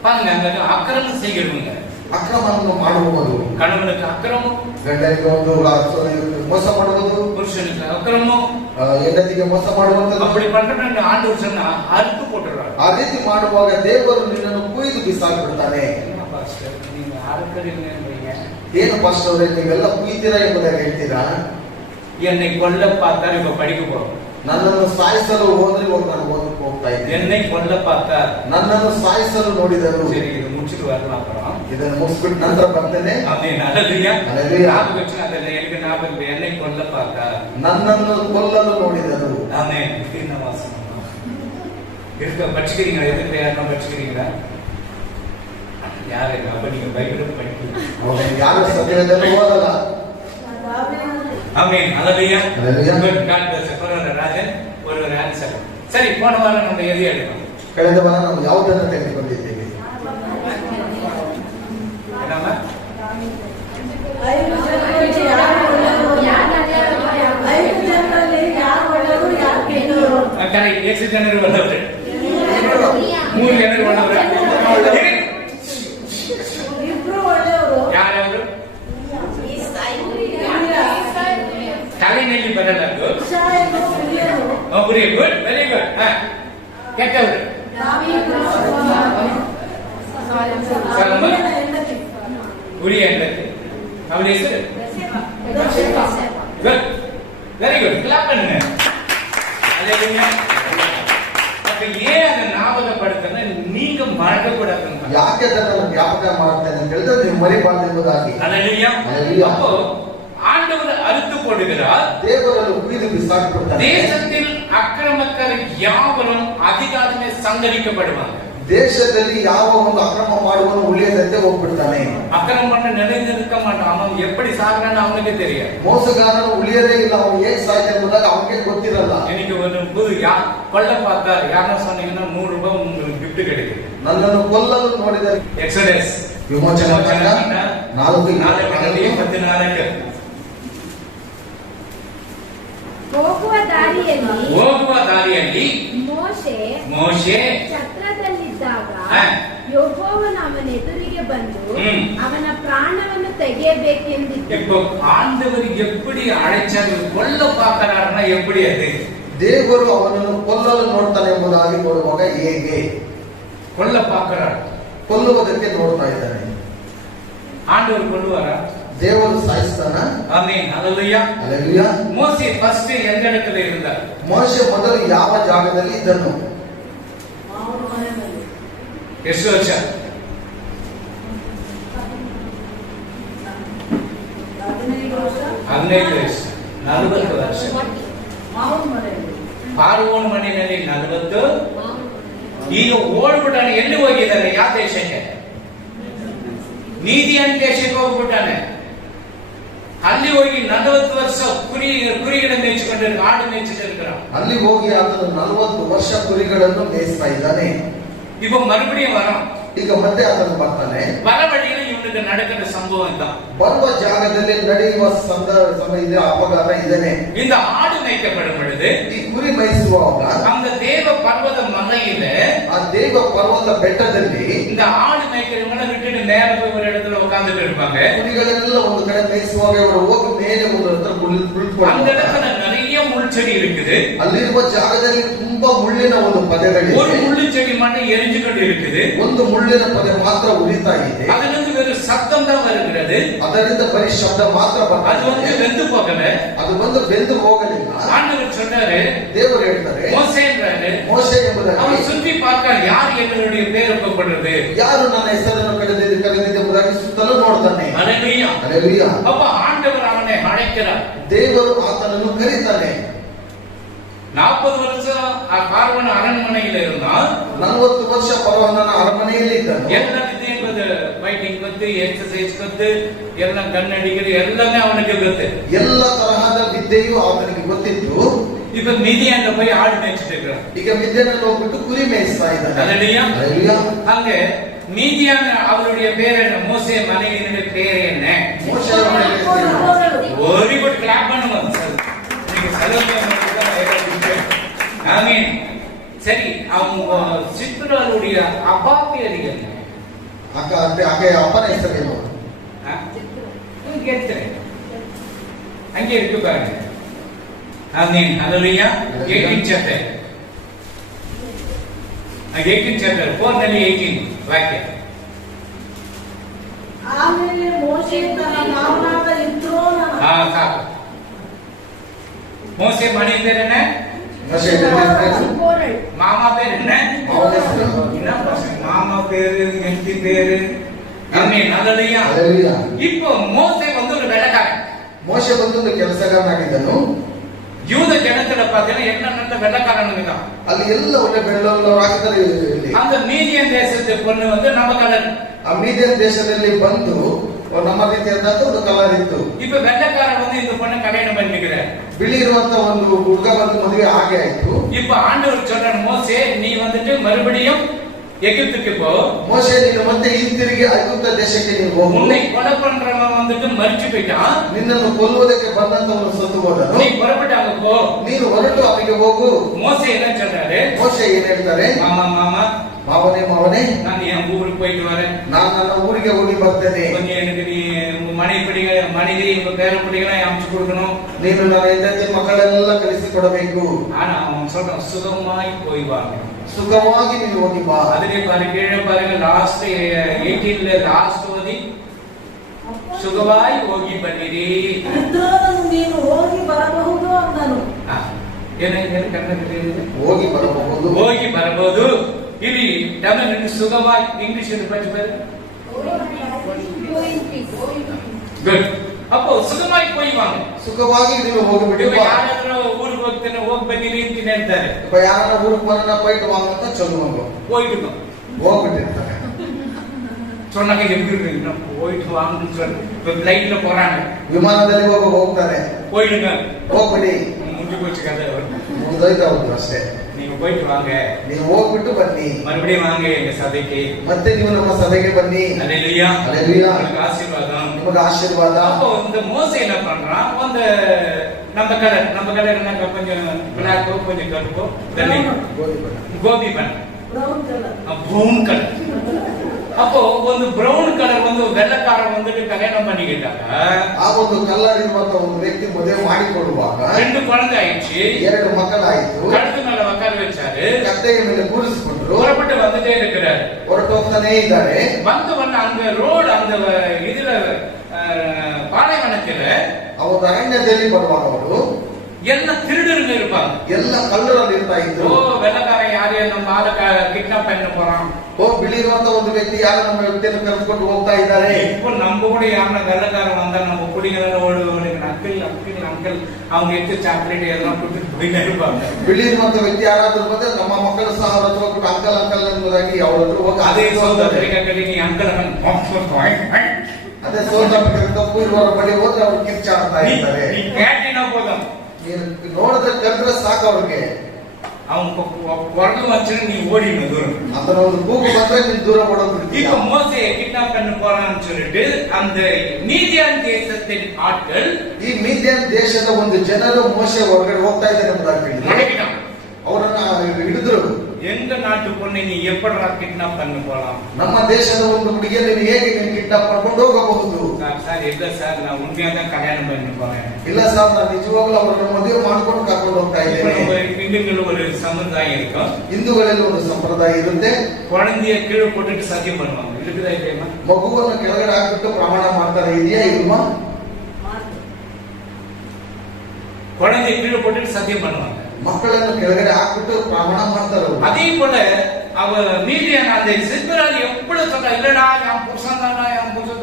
பாருங்க, அங்க அக்கிரமம் செய்கிறவங்க, ಅಕ್ರಮವನ್ನು ಮಾಡುವವರು, கணவனுக்கு அக்கிரமம், ಗಂಡನಿಗೆ ಒಂದು ಮೋಸ ಮಾಡುವುದು, புருஷனுக்கு அக்கிரமம், ಹೆಂಡತಿಗೆ ಮೋಸ ಮಾಡುವಂತದ್ದು. அப்படி பண்றேன்னு ஆண்டவர் சொன்னா அறுத்து போட்டுறாரு. ಆ ರೀತಿ ಮಾಡುವಾಗ ದೇವರು ನಿನ್ನನ್ನು ಕುಯ್ದು ಬಿಸಾಕ್ಬಿಡ್ತಾನೆ. நீங்க அறுக்கிறீங்க, ಏನು ಪಾಸ್ಟರ್ ಅವರೇ ನೀವೆಲ್ಲ ಕುಯ್ತೀರಾ ಎಂಬುದಾಗಿ ಹೇಳ್ತೀರಾ? என்னை கொல்ல பார்த்தார், இப்ப படிக்க போறோம். ನನ್ನನ್ನು ಸಾಯಿಸಲು ಹೋದ್ರೆ ನಾನು ಓದಕ್ಕೆ ಹೋಗ್ತಾ ಇದ್ದೆ. என்னை கொல்ல பார்த்தார், ನನ್ನನ್ನು ಸಾಯಿಸಲು ನೋಡಿದರು. சரி, இது முடிச்சிட்டு வரலாம், அப்புறம் ಇದನ್ನು ಮುಗಿಸ್ಬಿಟ್ಟು ನಂತರ ಬರ್ತೇನೆ. எனக்கு ஞாபகம், என்னை கொல்ல பார்த்தார், ನನ್ನನ್ನು ಕೊಲ್ಲಲು ನೋಡಿದರು. இருக்க படிச்சுக்கிறீங்களா? எதிர்க்க யாருன்னா படிச்சுக்கிறீங்களா? யாரு? அப்ப நீங்க பைபிள் படிக்கிறீங்க. யாரும் சத்தியத்தை ஓதல. ஆமென். ஹalleluya. Hallelujah. Good God bless you. Rajan ஒரு ஆன்சர். சரி, போன வாரம் நம்ம எதை எடுத்தோம்? ಕಳೆದ ವಾರ ನಾವು ಯಾವುದನ್ನು ತೆಗೆದುಕೊಂಡಿದ್ದೇವೆ? என்னம்மா? கரெக்ட். 8 ಜನರು ಬಂದವ್ರೆ, 3 ಜನರು ಬಂದವ್ರೆ. ಯಾರವರು? ತಲೆನಲ್ಲಿ ಬರಲ್ಲ ಅದು. Good, very good. ಕೆಟ್ಟವರು ಗುರಿ ಹೆಂಡತಿ, ಅವನ ಹೆಸರು ಗುಡ್, ವೆರಿ ಗುಡ್. ಕ್ಲಾಪ್ பண்ணுங்க. அல்லேலூயா. அப்ப ஏன் அதை ஞாபகப்படுத்தணும்? நீங்க மறக்கக்கூடாது. ಯಾಕೆ ಅದನ್ನು ಜ್ಞಾಪಕ ಮಾಡ್ತೇನೆ ಅಂತ ಹೇಳಿದ್ರೆ ನೀವು ಮರಿಬಾರ್ದು ಎಂಬುದಾಗಿ. அல்லேலூயா. அப்போ ஆண்டவர் அறுத்து போடுகிறார், ದೇವರನ್ನು ಕುಯ್ದು ಬಿಸಾಕಿಬಿಡ್ತಾನೆ. தேசத்தில் அக்கிரமக்கார யாவரும் அதிகாரமே சங்கரிக்கப்படுவாங்க. ದೇಶದಲ್ಲಿ ಯಾವ ಒಂದು ಅಕ್ರಮ ಮಾಡುವನು ಉಳಿಯದಂತೆ ಹೋಗ್ಬಿಡ್ತಾನೆ. அக்கிரமம் பண்ண நிலைநிறுத்த மாட்டான். அவன் எப்படி சாகுறான்னு அவனுக்கு தெரியாது. ಮೋಸಗಾರನು ಉಳಿಯದೇ ಇಲ್ಲ. ಅವನು ಹೇಗೆ ಸಾಯ್ತಾನೆ ಎಂಬುದಾಗಿ ಅವನಿಗೆ ಗೊತ್ತಿರಲ್ಲ. எனக்கு ஒரு புது கொல்ல பார்த்தார் யாரா சொன்னீங்கன்னா ₹100 உங்களுக்கு gift கிடைக்குது. ನನ್ನನ್ನು ಕೊಲ್ಲಲು ನೋಡಿದರೆ ಎಕ್ಸೋಡಸ್ ವಿಮೋಚನಾ ಕಾಂಡ 4:14. ಹೋಗುವ ದಾರಿಯಲ್ಲಿ ಮೋಶೆ ಛತ್ರದಲ್ಲಿದ್ದಾಗ ಯೆಹೋವನು ಅವನ ಎದುರಿಗೆ ಬಂದು ಅವನ ಪ್ರಾಣವನ್ನು ತೆಗೆಯಬೇಕೆಂದಿದ್ದ. இப்போ ஆண்டவர் எப்படி அழைச்சாரு? கொல்ல பார்க்கறாருன்னா எப்படி அது? ದೇವರು ಅವನನ್ನು ಕೊಲ್ಲಲು ನೋಡ್ತಾನೆ ಎಂಬುದಾಗಿ ನೋಡುವಾಗ ಹೇಗೆ? கொல்ல பார்க்கறாரு, ಕೊಲ್ಲುವುದಕ್ಕೆ ನೋಡ್ತಾ ಇದ್ದಾನೆ. ஆண்டவர் கொல்லுவாரா? ದೇವರು ಸಾಯಿಸ್ತಾನ? ಆಮೆನ್. ಹalleluya. ಹalleluya. ಮೋಸೆ ಫಸ್ಟ್ எந்த இடத்துல இருந்தார்? ಮೋಶೆ ಮೊದಲು ಯಾವ ಜಾಗದಲ್ಲಿ ಇದ್ದನು? ಎಷ್ಟು ವರ್ಷ? 15 ವರ್ಷ. 40 ವರ್ಷ. ಫಾರೋನ್ ಮನೆಯಲ್ಲಿ 40. ಈಗ ಓಡ್ಬಿಟ್ಟಾನೆ. ಎಲ್ಲಿ ಹೋಗಿದ್ದಾರೆ? ಯಾವ ದೇಶಕ್ಕೆ? ಮೀದಿಯನ್ ದೇಶಕ್ಕೆ ಹೋಗ್ಬಿಟ್ಟಾನೆ. ಅಲ್ಲಿ ಹೋಗಿ 40 ವರ್ಷ ಕುರಿಗಳನ್ನು ಮೇಯಿಸಿಕೊಂಡು ಆಡು ಮೇಯಿಸಿಟ್ಟಿರ್ತಾರ. ಅಲ್ಲಿ ಹೋಗಿ ಆತನು 40 ವರ್ಷ ಕುರಿಗಳನ್ನು ಮೇಯಿಸ್ತಾ ಇದ್ದಾನೆ. இப்போ மறுபடியும் வரோம். ಈಗ ಮತ್ತೆ ಆತನು ಬರ್ತಾನೆ. வர வழியில இவனுக்கு நடக்கிற சம்பவம் தான். ಬರುವ ಜಾಗದಲ್ಲಿ ನಡೆಯುವ ಸಮಯ ಅಪಘಾತ ಇದೇನೆ. இந்த ஆடு மேய்க்கப்படும் பொழுது, ಈ ಕುರಿ ಮೇಯಿಸುವಾಗ அந்த தேவ பர்வத மலையில, ಆ ದೇವ ಪರ್ವತ ಬೆಟ್ಟದಲ್ಲಿ இந்த ஆடு மேய்க்கிறவங்க விட்டுட்டு நேர போய் ஒரு இடத்துல உட்கார்ந்துட்டு இருப்பாங்க. ಕುರಿಗಳೆಲ್ಲ ಒಂದು ಕಡೆ ಮೇಯಿಸುವಾಗ ಇವರು ಹೋಗಿ ಮೇಲೆ ಒಂದು ಹತ್ರ அந்த இடத்துல நிறைய முள் செடி இருக்குது. ಅಲ್ಲಿರುವ ಜಾಗದಲ್ಲಿ ತುಂಬಾ ಮುಳ್ಳಿನ ಒಂದು ಪದೆಗಳಿವೆ. ஒரு முள்ளு செடி மட்டும் எரிஞ்சுಕೊಂಡು இருக்குது. ಒಂದು ಮುಳ್ಳಿನ ಪದೆ ಮಾತ್ರ ಉರಿತಾ ಇದೆ. அதிலிருந்து வெறும் சத்தம் தான் வருகிறது. ಅದರಿಂದ ಬರೀ ಶಬ್ದ ಮಾತ್ರ ಬರ್ತಾ அது வந்து ಇದೆ. வெந்து போகல. ಅದು ಬಂದು ಬೆಂದು ಹೋಗಲಿಲ್ಲ. ஆண்டவர் சொன்னாரு, ದೇವರು ಹೇಳ್ತಾರೆ, மோசேன்றாரு, ಮೋಶೆ ಎಂಬುದಾಗಿ அவன் சுற்றி பார்க்க யார் எங்களுடைய பேர் ஒப்பப்படுறது, ಯಾರು ನನ್ನ ಹೆಸರನ್ನು ಕರೆದಿದ್ದೆಂಬುದಾಗಿ ಸುತ್ತಲೂ ನೋಡ್ತಾನೆ. ஹல்லேலூயா. ಹಲ್ಲೆಲೂಯಾ. அப்ப ಆண்டவர் அவனை அழைக்கிறார். ದೇವರು ಆತನನ್ನು ಕರೀತಾನೆ. 40 வருஷம் பார்வன் அரண்மனையில இருந்தான். 40 ವರ್ಷ ಫರೋಹನ ಅರಮನೆಯಲ್ಲಿ ಇದ್ದನು. ಎಲ್ಲ ವಿದ್ಯೆ ಗೊತ್ತು, ಫೈಟಿಂಗ್ ಗೊತ್ತು, ಎಕ್ಸರ್ಸೈಸ್ ಗೊತ್ತು, ಎಲ್ಲ ಕನ್ನಡಿಗರು ಎಲ್ಲமே ಅವನಿಗೆ ಗೊತ್ತು. ಎಲ್ಲ ತರಹದ ವಿದ್ಯೆಯು ಅವನಿಗೆ ಗೊತ್ತಿತ್ತು. இப்ப மிதியாண்ட போய் ஆடு மேய்ச்சிட்டு இருக்கிறான். ಈಗ ಮಿದ್ಯಾನಲ್ಲಿ ಹೋಗ್ಬಿಟ್ಟು ಕುರಿ ಮೇಯಿಸ್ತಾ ಇದ್ದಾನೆ. ஹல்லேலூயா. ಹಲ್ಲೆಲೂಯಾ. அங்க மீதியான அவருடைய பேர் என்ன? மோசே மனைவியினுடைய பேர் என்ன? ಮೋಶೆ ಅವನಿಗೆ வெரி குட். கிளாப் பண்ணுங்க. நீங்க சலோமே ஆமென். சரி, அவங்க சித்ராளுடைய அப்பா பேர் என்ன? ಆಕೆಯ ಅಪ್ಪನ ಹೆಸರೇನು? கேட்கிறேன். அங்கே இருக்கு பாருங்க. ஆமென். ஹல்லேலூயா. 18 chapter. 18 chapter 4:18 ವಾಕ್ಯ. ಆಮೇಲೆ ಮೋಶೆ ತನ್ನ ಮಾವನಾದ ಇತ್ರೋನ ಸಾಕು. ಮೋಸೆ ಮನೆ பேர் என்ன? ಮೋಶೆ ಹೆಸರೇನು? மாமா பேர் என்ன? ಅವನ ಹೆಸರು என்ன மாமா பேரு, என்டி பேரு. ஆமென். ஹல்லேலூயா. ಹಲ್ಲೆಲೂಯಾ. இப்போ மோசே வந்து ஒரு வேலைக்காரன். ಮೋಶೆ ಬಂದು ಒಂದು ಕೆಲಸಗಾರನಾಗಿದ್ದನು. யூத ஜனத்துல பாத்தீங்கன்னா என்ன நல்ல வெள்ளக்காரனுங்க தான். ಅಲ್ಲಿ ಎಲ್ಲ ಒಳ್ಳೆ ಬೆಳ್ಳವರಾಗಿದ್ದಾರೆ. அந்த மீதியன் தேசத்து பொண்ணு வந்து நம்ம கலர். ಆ ಮೀಡಿಯನ್ ದೇಶದಲ್ಲಿ ಬಂದು ನಮ್ಮ ರೀತಿಯಾದಂತ ಒಂದು ಕಲರ್ ಇತ್ತು. இப்ப வெள்ளக்கார வந்து இந்த பொண்ணை கல்யாணம் பண்ணிக்கிறார். ಬಿಳಿ ಇರುವಂತ ಒಂದು ಹುಡುಗ ಬಂದು ಮದುವೆ ಹಾಗೆ ಆಯ್ತು. இப்ப ஆண்டவர் சொல்றார், மோசே நீ வந்துட்டு மறுபடியும் எகிப்துக்கு போ. ಮೋಶೆ ನೀನು ಮತ್ತೆ ಹಿಂತಿರುಗಿ ಐಗುಪ್ತ ದೇಶಕ್ಕೆ ನೀನು ಹೋಗು. உன்னை கொலை பண்றவன் வந்துட்டு மரிச்சு போயிட்டான். ನಿನ್ನನ್ನು ಕೊಲ್ಲುವುದಕ್ಕೆ ಬಂದಂತವನು ಸತ್ತು ಹೋದನು. நீ புறப்பட்டு அங்க போ. ನೀನು ಹೊರಟು ಅವನಿಗೆ ಹೋಗು. மோசே என்ன சொல்றாரு? ಮೋಶೆ ಏನ್ ಹೇಳ್ತಾರೆ? மாமா மாமா ಮಾವನೇ ಮಾವನೇ, நான் என் ஊருக்கு போயிட்டு வரேன். ನಾನು ನನ್ನ ಊರಿಗೆ ಹೋಗಿ ಬರ್ತೇನೆ. கொஞ்சம் எனக்கு நீ உங்க மனைவி உங்க பேரப்பிடிகளை அமைச்சு கொடுக்கணும். ನೀನು ನನ್ನ ಹೆಂಡತಿ ಮಕ್ಕಳೆಲ್ಲ ಕಳಿಸಿಕೊಡಬೇಕು. ஆனா அவன் சொல்றான், சுகமாய் போய் வாங்க. ಸುಖವಾಗಿ ನೀನು ಹೋಗಿ ಬಾ. அதுலயே பாருங்க, கீழே பாருங்க, லாஸ்ட் 18ல லாஸ்ட் ஓதி சுகவாய் ಹೋಗಿ ಬನ್ನಿರಿ. ಇದ್ರೂ ನೀನು ಹೋಗಿ ಬರಬಹುದು ಅಂದನು. ಏನಾಗಿದೆ ಕನ್ನಡದಲ್ಲಿ? ಹೋಗಿ ಬರಬಹುದು. ಹೋಗಿ ಬರಬಹುದು. ಇಲ್ಲಿ தமிழ் சுகவாய் இங்கிலீஷ் படிச்சு பாரு. குட். அப்போ சுகமாய் போய் வாங்க. ಸುಖವಾಗಿ ನೀವು ಹೋಗಿಬಿಟ್ಟು ಬಾ. ಯಾರಾದ್ರೂ ಊರಿಗೆ ಹೋಗ್ತೇನೆ ಹೋಗಿ ಬನ್ನಿರಿ ಅಂತ ಹೇಳ್ತಾರೆ. ಯಾರನ್ನ ಊರಿಗೆ ಬರೋಣ போயிட்டு வாங்க ಅಂತ சொல்லுவாங்க. போயிட்டு ಹೋಗ್ಬಿಟ್ಟಿರ್ತಾರೆ. சொன்னாங்க எப்படி இருக்கு? போயிட்டு வாங்கன்னு சொல்லி இப்ப பிளைட்ல போறாங்க, ವಿಮಾನದಲ್ಲಿ ಹೋಗ್ತಾರೆ. போயிடுங்க, ಹೋಗ್ಬಿಡಿ. முடிஞ்சு போச்சு கதை. ಮುಗಿದೋಯ್ತು ಅವ್ರದ್ದು ಅಷ್ಟೇ. நீங்க போயிட்டு வாங்க, ನೀವು ಹೋಗ್ಬಿಟ್ಟು ಬನ್ನಿ, மறுபடியும் வாங்க எங்க சபைக்கு. ಮತ್ತೆ ನೀವು ನಮ್ಮ ಸಭೆಗೆ ಬನ್ನಿ. அல்லேலூயா, அல்லேலூயா. உங்களுக்கு ஆசீர்வாதம். ನಿಮಗೆ ಆಶೀರ್ವಾದ. அப்போ இந்த மோசே என்ன பண்றான்? அந்த நம்ம கலர் என்ன, கொஞ்சம் பிளாக்கோ கொஞ்சம் கருப்போ, கோபி பண்ண ಬ್ರೌನ್ ಕಲರ್. Brown colour. அப்போ ಒಂದು ಬ್ರೌನ್ ಕಲರ್ ಒಂದು வெள்ளக்கார வந்துட்டு கல்யாணம் பண்ணிக்கிட்டாங்க. ಆ ಒಂದು ಕಲರ್ ಇರುವಂತ ಒಂದು ವ್ಯಕ್ತಿ ಮದುವೆ ಮಾಡಿಕೊಡುವಾಗ 2 குழந்தை ஆயிடுச்சு, 2 ಮಕ್ಕಳಾಯಿತು. கழுத்து மேல உட்கார வச்சாரு, ಕತ್ತೆಯ ಮೇಲೆ ಕೂರಿಸಿಕೊಂಡ್ರು. புறப்பட்டு வந்துட்டே இருக்கிறாரு. ಹೊರಟು ಹೋಗ್ತಾನೆ ಇದ್ದಾರೆ. வந்து அங்க ரோடு அந்த இதுல பாலைவனத்துல ಅವರು ಅರಣ್ಯದಲ್ಲಿ ಬರುವಾಗ ಅವರು ಎಲ್ಲ திருடருங்க இருப்பாங்க. ಎಲ್ಲ ಕಳ್ಳರಲ್ಲಿ ಇರ್ತಾ ಇದ್ರು. ஓ வெள்ளக்கார யாரு நம்ம ஆளை கிட்னாப் பண்ண போறான். ಓ ಬಿಳಿ ಇರುವಂತ ಒಂದು ವ್ಯಕ್ತಿ ಯಾರು ನಮ್ಮ ವ್ಯಕ್ತಿಯನ್ನು ಕರೆದುಕೊಂಡು ಹೋಗ್ತಾ ಇದ್ದಾರೆ. இப்போ நம்ம கூட யாருன்னா வெள்ளக்காரன் வந்தா நம்ம குடிங்கிற அங்கிள் அவங்க எடுத்து சாக்லேட் எல்லாம் கொடுத்துட்டு போயிட்டே இருப்பாங்க. ಬಿಳಿ ಇರುವಂತ ವ್ಯಕ್ತಿ ಯಾರಾದ್ರೂ ಬಂದ್ರೆ ನಮ್ಮ ಮಕ್ಕಳು ಸಹ ಅವರ ಹತ್ರ ಹೋಗ್ಬಿಟ್ಟು ಅಂಕಲ್ ಎಂಬುದಾಗಿ ಅವರ ಹತ್ರ ಹೋಗಿ ಅದೇ ಸೋದರಿಗೆ ನೀ ಅಂಕಲ್ ಅದೇ ಸೋದರ ತಪ್ಪು ಇರುವವರ ಬಳಿ ಹೋದ್ರೆ ಅವ್ರು ಕಿರ್ಚಾಡ್ತಾ ಇರ್ತಾರೆ. கேட்டினா போதும், ನೋಡಿದ್ರೆ ಕರೆದ್ರೆ ಸಾಕು ಅವ್ರಿಗೆ. அவங்க குரல் வச்சு நீ ஓடிடணும் தூரம். ಅದರ ಒಂದು ಕೂಗು ಬಂದ್ರೆ ನೀನು ದೂರ ಓಡೋದು. இப்ப மோசே கிட்னாப் பண்ண போறான்னு சொல்லிட்டு அந்த மீதியான் தேசத்தின் ஆட்கள், ಈ ಮೀಡಿಯನ್ ದೇಶದ ಒಂದು ಜನರು ಮೋಶೆ ಹೊರಗಡೆ ಹೋಗ್ತಾ ಇದ್ದಾರೆ ಎಂಬುದಾಗಿ மடக்கிட்டான். ಅವರನ್ನ ಹಿಡಿದ್ರು. எங்க நாட்டு பொண்ணை நீ எப்படா கிட்னாப் பண்ண போலாம்? ನಮ್ಮ ದೇಶದ ಒಂದು ಹುಡುಗಿಯನ್ನು ನೀವು ಹೇಗೆ ನೀವು ಕಿಡ್ನಾಪ್ ಮಾಡ್ಕೊಂಡು ಹೋಗಬಹುದು? சார் இல்ல சார், நான் உண்மையா தான் கல்யாணம் பண்ண போறேன். ಇಲ್ಲ ಸರ್, ನಾನು ನಿಜವಾಗ್ಲೂ ಅವರನ್ನು ಮದುವೆ ಮಾಡ್ಕೊಂಡು ಕರ್ಕೊಂಡು ಹೋಗ್ತಾ ಇದ್ದೇನೆ. இந்துக்கள் ஒரு சமுதாயம் இருக்கும், ಹಿಂದೂಗಳಲ್ಲಿ ಒಂದು ಸಂಪ್ರದಾಯ ಇರುತ್ತೆ. குழந்தைய கீழே போட்டுட்டு சத்தியம் பண்ணுவாங்க. இருக்குதா இல்லையா? ಮಗುವನ್ನು ಕೆಳಗಡೆ ಹಾಕ್ಬಿಟ್ಟು ಪ್ರಮಾಣ ಮಾಡ್ತಾರೆ. ಇದೆಯಾ ಇಲ್ವಾ? குழந்தைய கீழே போட்டுட்டு சத்தியம் பண்ணுவாங்க. ಮಕ್ಕಳನ್ನು ಕೆಳಗಡೆ ಹಾಕ್ಬಿಟ್ಟು ಪ್ರಮಾಣ ಮಾಡ್ತಾರೆ. அதே போல அவ மீதியான அந்த சித்ரால் எவ்வளவு சொல்றா, இல்லடா என் புருஷன்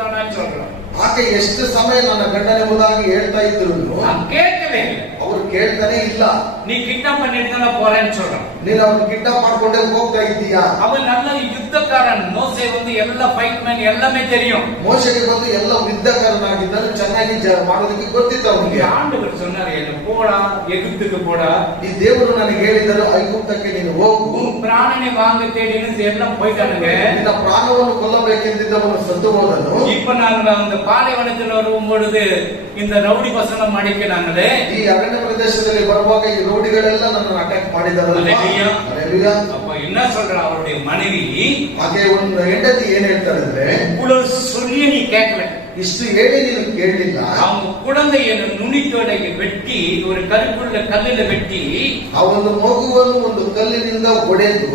தானான்னு சொல்றான். ಆಕೆ ಎಷ್ಟು ಸಮಯ ನನ್ನ ಗಂಡನ ಎಂಬುದಾಗಿ ಹೇಳ್ತಾ ಇದ್ರು, கேட்கவே இல்லை. ಅವ್ರು ಕೇಳ್ತಾನೆ ಇಲ್ಲ. நீ கிட்னாப் பண்ணிட்டு தான் போறேன்னு சொல்றான். ನೀನು ಅವ್ರು ಕಿಡ್ನಾಪ್ ಮಾಡ್ಕೊಂಡೇ ಹೋಗ್ತಾ ಇದ್ದೀಯಾ? அவன் நல்ல யுத்தக்காரன். மோசே வந்து எல்லா ஃபைட் மேன் எல்லாமே தெரியும். ಮೋಶೆಗೆ ಬಂದು ಎಲ್ಲ ಯುದ್ಧಕಾರನಾಗಿದ್ದಾನೆ, ಚೆನ್ನಾಗಿ ಮಾಡೋದಕ್ಕೆ ಗೊತ್ತಿತ್ತು ಅವನಿಗೆ. ஆண்டவர் சொன்னாரு, என்ன போடா எகிப்துக்கு போடா, ಈ ದೇವರು ನನಗೆ ಹೇಳಿದರು ಐಗುಪ್ತಕ್ಕೆ ನೀನು ಹೋಗು. உன் பிராணனை வாங்க தேடின்னு எல்லாம் போயிட்டானுங்க. ನಿನ್ನ ಪ್ರಾಣವನ್ನು ಕೊಲ್ಲಬೇಕೆಂದಿದ್ದವನು ಸತ್ತು ಹೋದನು. இப்ப நாங்க அந்த பாலைவனத்தில் வரும் பொழுது இந்த ரவுடி பசங்க மடிக்கிறாங்களே, ಈ ಅರಣ್ಯ ಪ್ರದೇಶದಲ್ಲಿ ಬರುವಾಗ ಈ ರೋಡಿಗಳೆಲ್ಲ ನನ್ನನ್ನು ಅಟ್ಯಾಕ್ ಮಾಡಿದಾರಲ್ಲ. அல்லேலூயா. அப்ப என்ன சொல்ற அவருடைய மனைவி, ಹಾಗೆ ಒಂದು ಹೆಂಡತಿ ಏನ್ ಹೇಳ್ತಾರೆ ಅಂದ್ರೆ, இவ்வளவு சொல்லி நீ கேட்கல, ಇಷ್ಟು ಹೇಳಿ ನೀನು ಕೇಳಲಿಲ್ಲ. அவங்க குழந்தைய நுனித்தோடையை வெட்டி ஒரு கருப்புள்ள கல்லுல வெட்டி ಆ ಒಂದು ಮಗುವನ್ನು ಒಂದು ಕಲ್ಲಿನಿಂದ ಹೊಡೆದು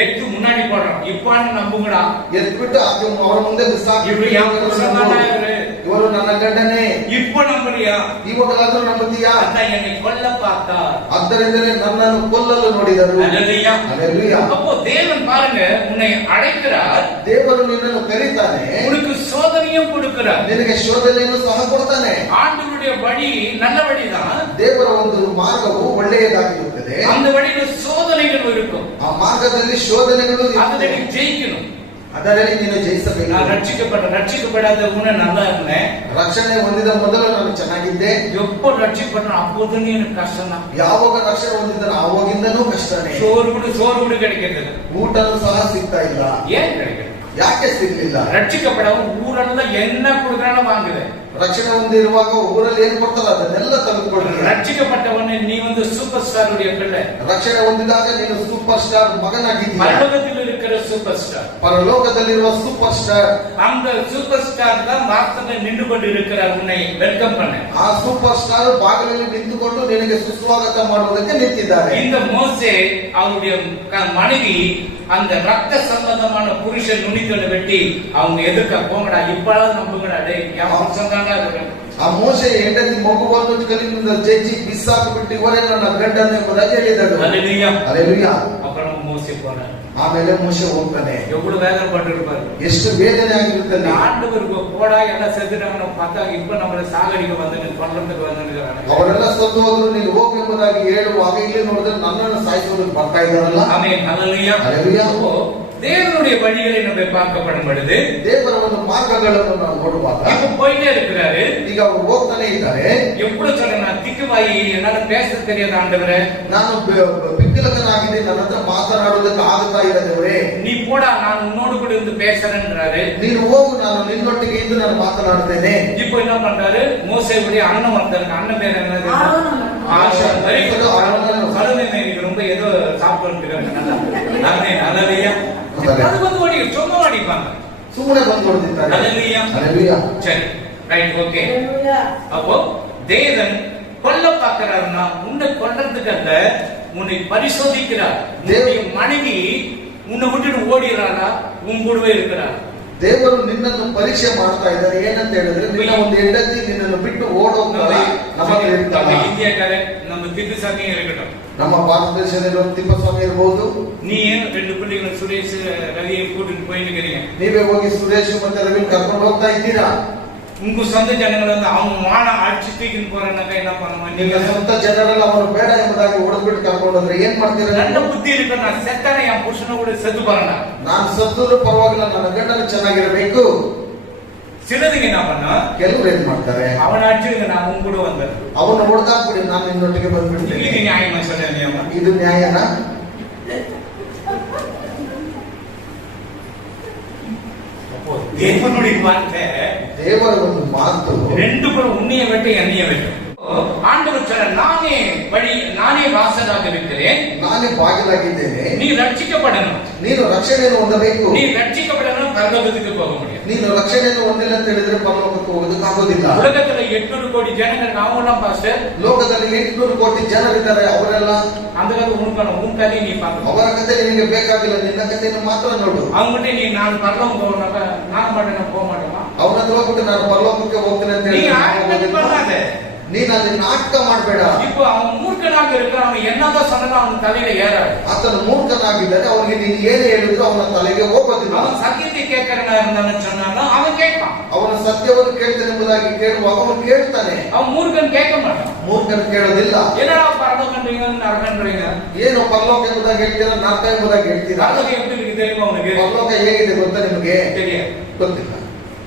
எடுத்து முன்னாடி போடுறான். இப்பான்னு நம்புங்கடா, ಎತ್ಬಿಟ್ಟು ಅವರ ಮುಂದೆ ಬಿಸಾಕಿ, இவரு என் புருஷன் தானா இவரு ಇವರು ನನ್ನ ಗಂಡನೇ. இப்போ நம்புறியா? ಇವಾಗಲಾದ್ರೂ ನಂಬುತ್ತೀಯಾ? அதான் என்னை கொல்ல பார்த்தா. ಆದ್ದರಿಂದಲೇ ನನ್ನನ್ನು ಕೊಲ್ಲಲು ನೋಡಿದರು. ஹல்லேலூயா. ಹಲ್ಲೆಲೂಯಾ. அப்போ தேவன் பாருங்க உன்னை அழைக்கிறார். ದೇವರು ನಿನ್ನನ್ನು ಕರೀತಾನೆ. உனக்கு சோதனையும் கொடுக்கிறார். ನಿನಗೆ ಶೋಧನೆಯನ್ನು ಸಹ ಕೊಡ್ತಾನೆ. ஆண்டவருடைய வழி நல்ல வழிதான். ದೇವರ ಒಂದು ಮಾರ್ಗವು ಒಳ್ಳೆಯದಾಗಿರುತ್ತದೆ. அந்த வழியில சோதனைகள் இருக்கும். ಆ ಮಾರ್ಗದಲ್ಲಿ ಶೋಧನೆಗಳು அதுல ಇರುತ್ತವೆ. நீ ஜெயிக்கணும். ಅದರಲ್ಲಿ ನೀನು ಜಯಿಸಬೇಕು. நான் ரட்சிக்கப்படாத உன்னை நல்லா இருந்தேன். ರಕ್ಷಣೆ ಹೊಂದಿದ ಮೊದಲು ನಾನು ಚೆನ್ನಾಗಿದ್ದೆ. எப்போ ரட்சிக்கப்பட்ட அப்போது நீ எனக்கு கஷ்டம் தான். ಯಾವಾಗ ರಕ್ಷಣೆ ಹೊಂದಿದ್ದನೋ ಆವಾಗಿಂದನೂ ಕಷ್ಟನೇ. சோறு கூட கிடைக்கிறது. ಊಟನೂ ಸಹ ಸಿಗ್ತಾ ಇಲ್ಲ. ஏன் கிடைக்கிறது? ಯಾಕೆ ಸಿಗ್ಲಿಲ್ಲ? ரட்சிக்கப்படவும் ஊரெல்லாம் என்ன கொடுக்கறாலும் வாங்குது. ರಕ್ಷಣೆ ಹೊಂದಿರುವಾಗ ಊರಲ್ಲಿ ಏನ್ ಕೊಡ್ತಾರ ಅದನ್ನೆಲ್ಲ ತೆಗೆದುಕೊಳ್ಳಿ. ரட்சிக்கப்பட்டவனே நீ சூப்பர் ஸ்டார் உடைய பிள்ளை. ರಕ್ಷಣೆ ಹೊಂದಿದಾಗ ನೀನು ಸೂಪರ್ ಸ್ಟಾರ್ ಮಗನಾಗಿದ್ದೀಯ. பரலோகத்தில் இருக்கிற சூப்பர் ஸ்டார். ಪರಲೋಕದಲ್ಲಿರುವ ಸೂಪರ್ ಸ್ಟಾರ್. அந்த சூப்பர் ஸ்டார் தான் வாசல்ல நின்று கொண்டு இருக்கிறார் உன்னை வெல்கம் பண்ண. ಆ ಸೂಪರ್ ಸ್ಟಾರ್ ಬಾಗಿಲಲ್ಲಿ ನಿಂತುಕೊಂಡು ನಿನಗೆ ಸುಸ್ವಾಗತ ಮಾಡುವುದಕ್ಕೆ ನಿಂತಿದ್ದಾರೆ. இந்த மோசே அவருடைய மனைவி அந்த ரத்த சம்பந்தமான புருஷன் நுனித்தொன்னு வெட்டி அவங்க எதிர்க்க போங்கடா இப்பளாவது நம்புங்கடா டேய் என் வம்சம் தான்டா இருக்கு. ಆ ಮೋಶೆ ಹೆಂಡತಿ ಮಗುವನ್ನು ಕಲಿಯಿಂದ ಜಜ್ಜಿ ಬಿಸಾಕಿ ಬಿಟ್ಟು ಇವರೇ ನನ್ನ ಗಂಡನ ಎಂಬುದಾಗಿ ಹೇಳಿದರು. ஹல்லேலூயா. ಹಲ್ಲೆಲೂಯಾ. அப்புறம் மோசே போனார். ಆಮೇಲೆ ಮೋಶೆ ಹೋಗ್ತಾನೆ. எவ்வளவு வேதனை பட்டிருப்பாரு. ಎಷ್ಟು ವೇದನೆ ಆಗಿರುತ್ತದೆ. ஆண்டவருக்கு போடா எல்லாம் செத்துட்டாங்கன்னு பார்த்தா இப்ப நம்மள சாகடிக்க வந்து கொல்றதுக்கு வந்துருக்காங்க. ಅವರೆಲ್ಲ ಸತ್ತು ಹೋದ್ರು ನೀನು ಹೋಗು ಎಂಬುದಾಗಿ ಹೇಳುವಾಗ ಇಲ್ಲಿ ನೋಡಿದ್ರೆ ನನ್ನನ್ನು ಸಾಯಿಸೋದಕ್ಕೆ ಬರ್ತಾ ಇದ್ದಾರಲ್ಲ. ஆமென். ஹல்லேலூயா. ಹಲ್ಲೆಲೂಯಾ. தேவனுடைய வழிகளை நம்ம பார்க்கப்படும் பொழுது ದೇವರ ಒಂದು ಮಾರ್ಗಗಳನ್ನು ನಾವು ನೋಡುವಾಗ இப்ப போயிட்டே இருக்கிறாரு. ಈಗ ಅವರು ಹೋಗ್ತಾನೆ ಇದ್ದಾರೆ. எவ்வளவு சொல்ல நான் திக்குவாயி என்னால பேச தெரியாத ஆண்டவரே, ನಾನು ಪಿಕ್ಕಲಕನಾಗಿದೆ, ನನ್ನ ಹತ್ರ ಮಾತನಾಡುವುದಕ್ಕೆ ಆಗುತ್ತಾ ಇಲ್ಲ ದೇವರೇ. நீ போடா நான் உன்னோடு கூட இருந்து பேசுறேன்றாரு. ನೀನು ಹೋಗು, ನಾನು ನಿನ್ನೊಟ್ಟಿಗೆ ಇದ್ದು ನಾನು ಮಾತನಾಡುತ್ತೇನೆ. இப்போ என்ன பண்றாரு? மோசேவுடைய அண்ணன் வந்தாரு. அண்ணன் பேர் என்னது? ஆரோன். ஆரோன். Very good. சொல்லுங்க எனக்கு ரொம்ப ஏதோ சாப்பிட்டு இருக்காங்க. நல்லா நல்லதையா அது வந்து ஓடி சும்மா ஓடிப்பாங்க. ಸುಮ್ಮನೆ ಬಂದು ನೋಡ್ತಿದ್ದಾರೆ. ஹல்லேலூயா. ಹಲ್ಲೆಲೂಯಾ. சரி ரைட் ஓகே. ஹல்லேலூயா. அப்போ தேவன் கொல்ல பார்க்கிறாருன்னா உன்னை கொல்றதுக்கு அல்ல, உன்னை பரிசோதிக்கிறார். உன்னுடைய மனைவி உன்னை விட்டுட்டு ஓடிறாரா உன் கூடவே இருக்கிறார். ದೇವರು ನಿನ್ನನ್ನು ಪರೀಕ್ಷೆ ಮಾಡ್ತಾ ಇದ್ದಾರೆ. ಏನಂತ ಹೇಳಿದ್ರೆ ನಿನ್ನ ಒಂದು ಹೆಂಡತಿ ನಿನ್ನನ್ನು ಬಿಟ್ಟು ಓಡೋಗ್ತಾರೆ. ನಮಗೆ நம்ம இந்தியாக்கார நம்ம திப்புசாமியும் இருக்கட்டும். ನಮ್ಮ ಭಾರತ ದೇಶದಲ್ಲಿ ಒಂದು ತಿಪ್ಪಸ್ವಾಮಿ ಇರಬಹುದು. நீ ஏன் ரெண்டு பிள்ளைகளை சுரேஷ் ரவியை கூட்டிட்டு போயிட்டு இருக்கிறீங்க? ನೀವೇ ಹೋಗಿ ಸುರೇಶ್ ಮತ್ತೆ ರವಿ ಕರ್ಕೊಂಡು ಹೋಗ್ತಾ ಇದ್ದೀರಾ. உங்க சொந்த ஜனங்கள் வந்து அவங்க மான அடிச்சு தூக்கின்னு போறாங்க. என்ன பண்ணுவாங்க? ನಿಮ್ಮ ಸ್ವಂತ ಜನರೆಲ್ಲ ಅವರು ಬೇಡ ಎಂಬುದಾಗಿ ಹೊಡೆದ್ಬಿಟ್ಟು ಕರ್ಕೊಂಡು ಹೋದ್ರೆ ಏನ್ ಮಾಡ್ತೀರಾ? நல்ல புத்தி இருக்கு. நான் செத்தானே என் புருஷனை கூட செத்து போறேன். ನಾನು ಸತ್ತರೂ ಪರವಾಗಿಲ್ಲ, ನನ್ನ ಗಂಡನ ಚೆನ್ನಾಗಿರಬೇಕು. சிலதுங்க என்ன பண்ணா ಕೆಲವರು ಏನ್ ಮಾಡ್ತಾರೆ, அவனை அடிச்சிருங்க நான் உங்க கூட வந்தேன். ಅವನ್ನ ಹೊಡೆದಾಕ್ಬಿಡಿ, ನಾನು ನಿನ್ನೊಟ್ಟಿಗೆ ಬಂದ್ಬಿಡ್ತೀನಿ. இது நியாயமா சொன்னேன்? ಇದು ನ್ಯಾಯನಾ? தேவனுடைய வார்த்தை, ದೇವರ ಒಂದು ಮಾತು ரெண்டு பேரும் உன்னைய வெட்ட எண்ணிய வெட்டும். ஆண்டவர் சொல்ற நானே வழி, நானே வாசலாக இருக்கிறேன். ನಾನೇ ಬಾಗಿಲಾಗಿದ್ದೇನೆ. நீ ரட்சிக்கப்படணும். ನೀನು ರಕ್ಷಣೆಯನ್ನು ಹೊಂದಬೇಕು. நீ ரட்சிக்கப்படணும், பரலோகத்துக்கு போக முடியும். ನೀನು ರಕ್ಷಣೆಯನ್ನು ಹೊಂದಿಲ್ಲ ಅಂತ ಹೇಳಿದ್ರೆ ಪರಲೋಕಕ್ಕೆ ಹೋಗೋದಕ್ಕಾಗೋದಿಲ್ಲ. உலகத்துல 800 கோடி ஜனங்கள் அவங்களாம் பாஸ்டர். ಲೋಕದಲ್ಲಿ 800 ಕೋಟಿ ಜನರಿದ್ದಾರೆ. ಅವರೆಲ್ಲ அந்த காலத்து உன் கதையை நீ பார்க்கணும். ಅವರ ಕಥೆ ನಿನಗೆ ಬೇಕಾಗಿಲ್ಲ, ನಿನ್ನ ಕಥೆಯನ್ನು ಮಾತ್ರ ನೋಡು. அவங்ககிட்ட நீ நான் பரலோகம் போகணும்னாக்க நான் மாட்டேன், போக மாட்டேமா? ಅವನ ಹತ್ರ ಹೋಗ್ಬಿಟ್ಟು ನಾನು ಪರಲೋಕಕ್ಕೆ ಹೋಗ್ತೇನೆ ಅಂತ நீ ಹೇಳಿ ஆட்சி பண்ணாத. ನೀನು ಅದನ್ನ ನಾಟಕ ಮಾಡಬೇಡ. இப்போ அவன் மூர்க்கனாக இருக்கிறான். அவன் என்னதான் சொன்னா அவன் தலையில ஏறாது. ಆತನು ಮೂರ್ಖನಾಗಿದ್ದಾನೆ. ಅವನಿಗೆ ನೀನು ಏನು ಹೇಳಿದ್ರು ಅವನ ತಲೆಗೆ ಹೋಗೋದಿಲ್ಲ. அவன் சத்தியத்தை கேட்கறனா இருந்தான்னு சொன்னாலும் அவன் கேட்பான். ಅವನ ಸತ್ಯವನ್ನು ಕೇಳ್ತಾನೆ ಎಂಬುದಾಗಿ ಕೇಳುವಾಗ ಅವನು ಕೇಳ್ತಾನೆ. அவன் மூர்க்கன் கேட்க மாட்டான். ಮೂರ್ಖನ ಕೇಳೋದಿಲ್ಲ. என்னடா பரலோகன்றீங்க நரகன்றீங்க? ಏನು ಪರಲೋಕ ಎಂಬುದಾಗಿ ಹೇಳ್ತೀರಾ, ನರಕ ಎಂಬುದಾಗಿ ಹೇಳ್ತೀರಾ? பரலோகம் எப்படி இருக்கு தெரியுமா உனக்கு? ಪರಲೋಕ ಹೇಗಿದೆ ಗೊತ್ತಾ ನಿಮಗೆ? தெரியாது. ಗೊತ್ತಿಲ್ಲ.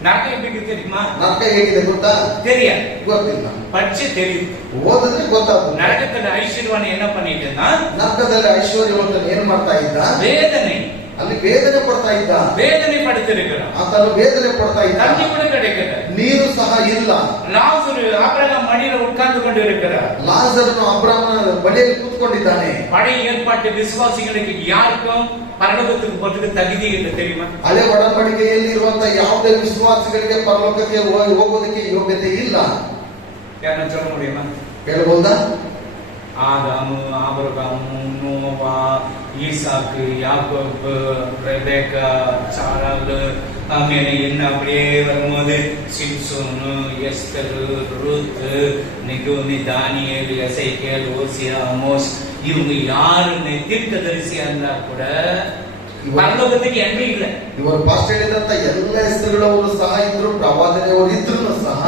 நரகம் எப்படி இருக்கு தெரியுமா? ನರಕ ಹೇಗಿದೆ ಗೊತ್ತಾ? தெரியாது. ಗೊತ್ತಿಲ್ಲ. படிச்சு தெரியுது. ಓದಿದ್ರೆ ಗೊತ್ತಾಗ್ತದೆ. நரகத்துல ஐஸ்வர்யவான் என்ன பண்ணிட்டுன்னா ನರಕದಲ್ಲಿ ಐಶ್ವರ್ಯವಂತನು ಏನ್ ಮಾಡ್ತಾ ಇದ್ದ? வேதனை, ಅಲ್ಲಿ ವೇದನೆ ಪಡ್ತಾ ಇದ್ದ. வேதனை படுத்திருக்கிறான். ಆತನು ವೇದನೆ ಪಡ್ತಾ ಇದ್ದ. தண்ணி கூட கிடைக்கல. ನೀರು ಸಹ ಇಲ್ಲ. லாசரு ஆபிரகாம் மடியில உட்கார்ந்து கொண்டு இருக்கிறார். ಲಾಜರನು ಅಬ್ರಹಾಮನ ಬಳಿಯಲ್ಲಿ ಕೂತ್ಕೊಂಡಿದ್ದಾನೆ. பழைய ஏற்பாட்டு விசுவாசிகளுக்கு யாருக்கும் பரலோகத்துக்கு போறதுக்கு தகுதி இல்லை தெரியுமா? ಹಳೆ ಒಡಂಬಡಿಕೆಯಲ್ಲಿ ಇರುವಂತಹ ಯಾವುದೇ ವಿಶ್ವಾಸಿಗಳಿಗೆ ಪರಲೋಕಕ್ಕೆ ಹೋಗೋದಕ್ಕೆ ಯೋಗ್ಯತೆ ಇಲ್ಲ. யாரும் சொல்ல முடியுமா? ಹೇಳ್ಬೋದಾ? ஆதாமு, ஆபிரகாமு, நோவா, ஈசாக்கு, யாக்கோபு, ரெபேக்கா, சாராள், ஆமேனு என்ன அப்படியே வரும்போது சிம்சோனு, எஸ்தரு, ரூத்து, நிகோமி, தானியேல், எசேக்கியேல், ஓசியா, ஆமோஸ், இவங்க யாருன்னு தீர்க்கதரிசியா இருந்தா கூட ಪರಲೋಕಕ್ಕೆ ಎಂಟ್ರಿ ಇಲ್ಲ. ಇವರು ಫಸ್ಟ್ ಹೇಳಿದಂತ ಎಲ್ಲ ಹೆಸರುಗಳವರು ಸಹ ಇದ್ರು, ಪ್ರವಾದನೆಯವರು ಇದ್ರು ಸಹ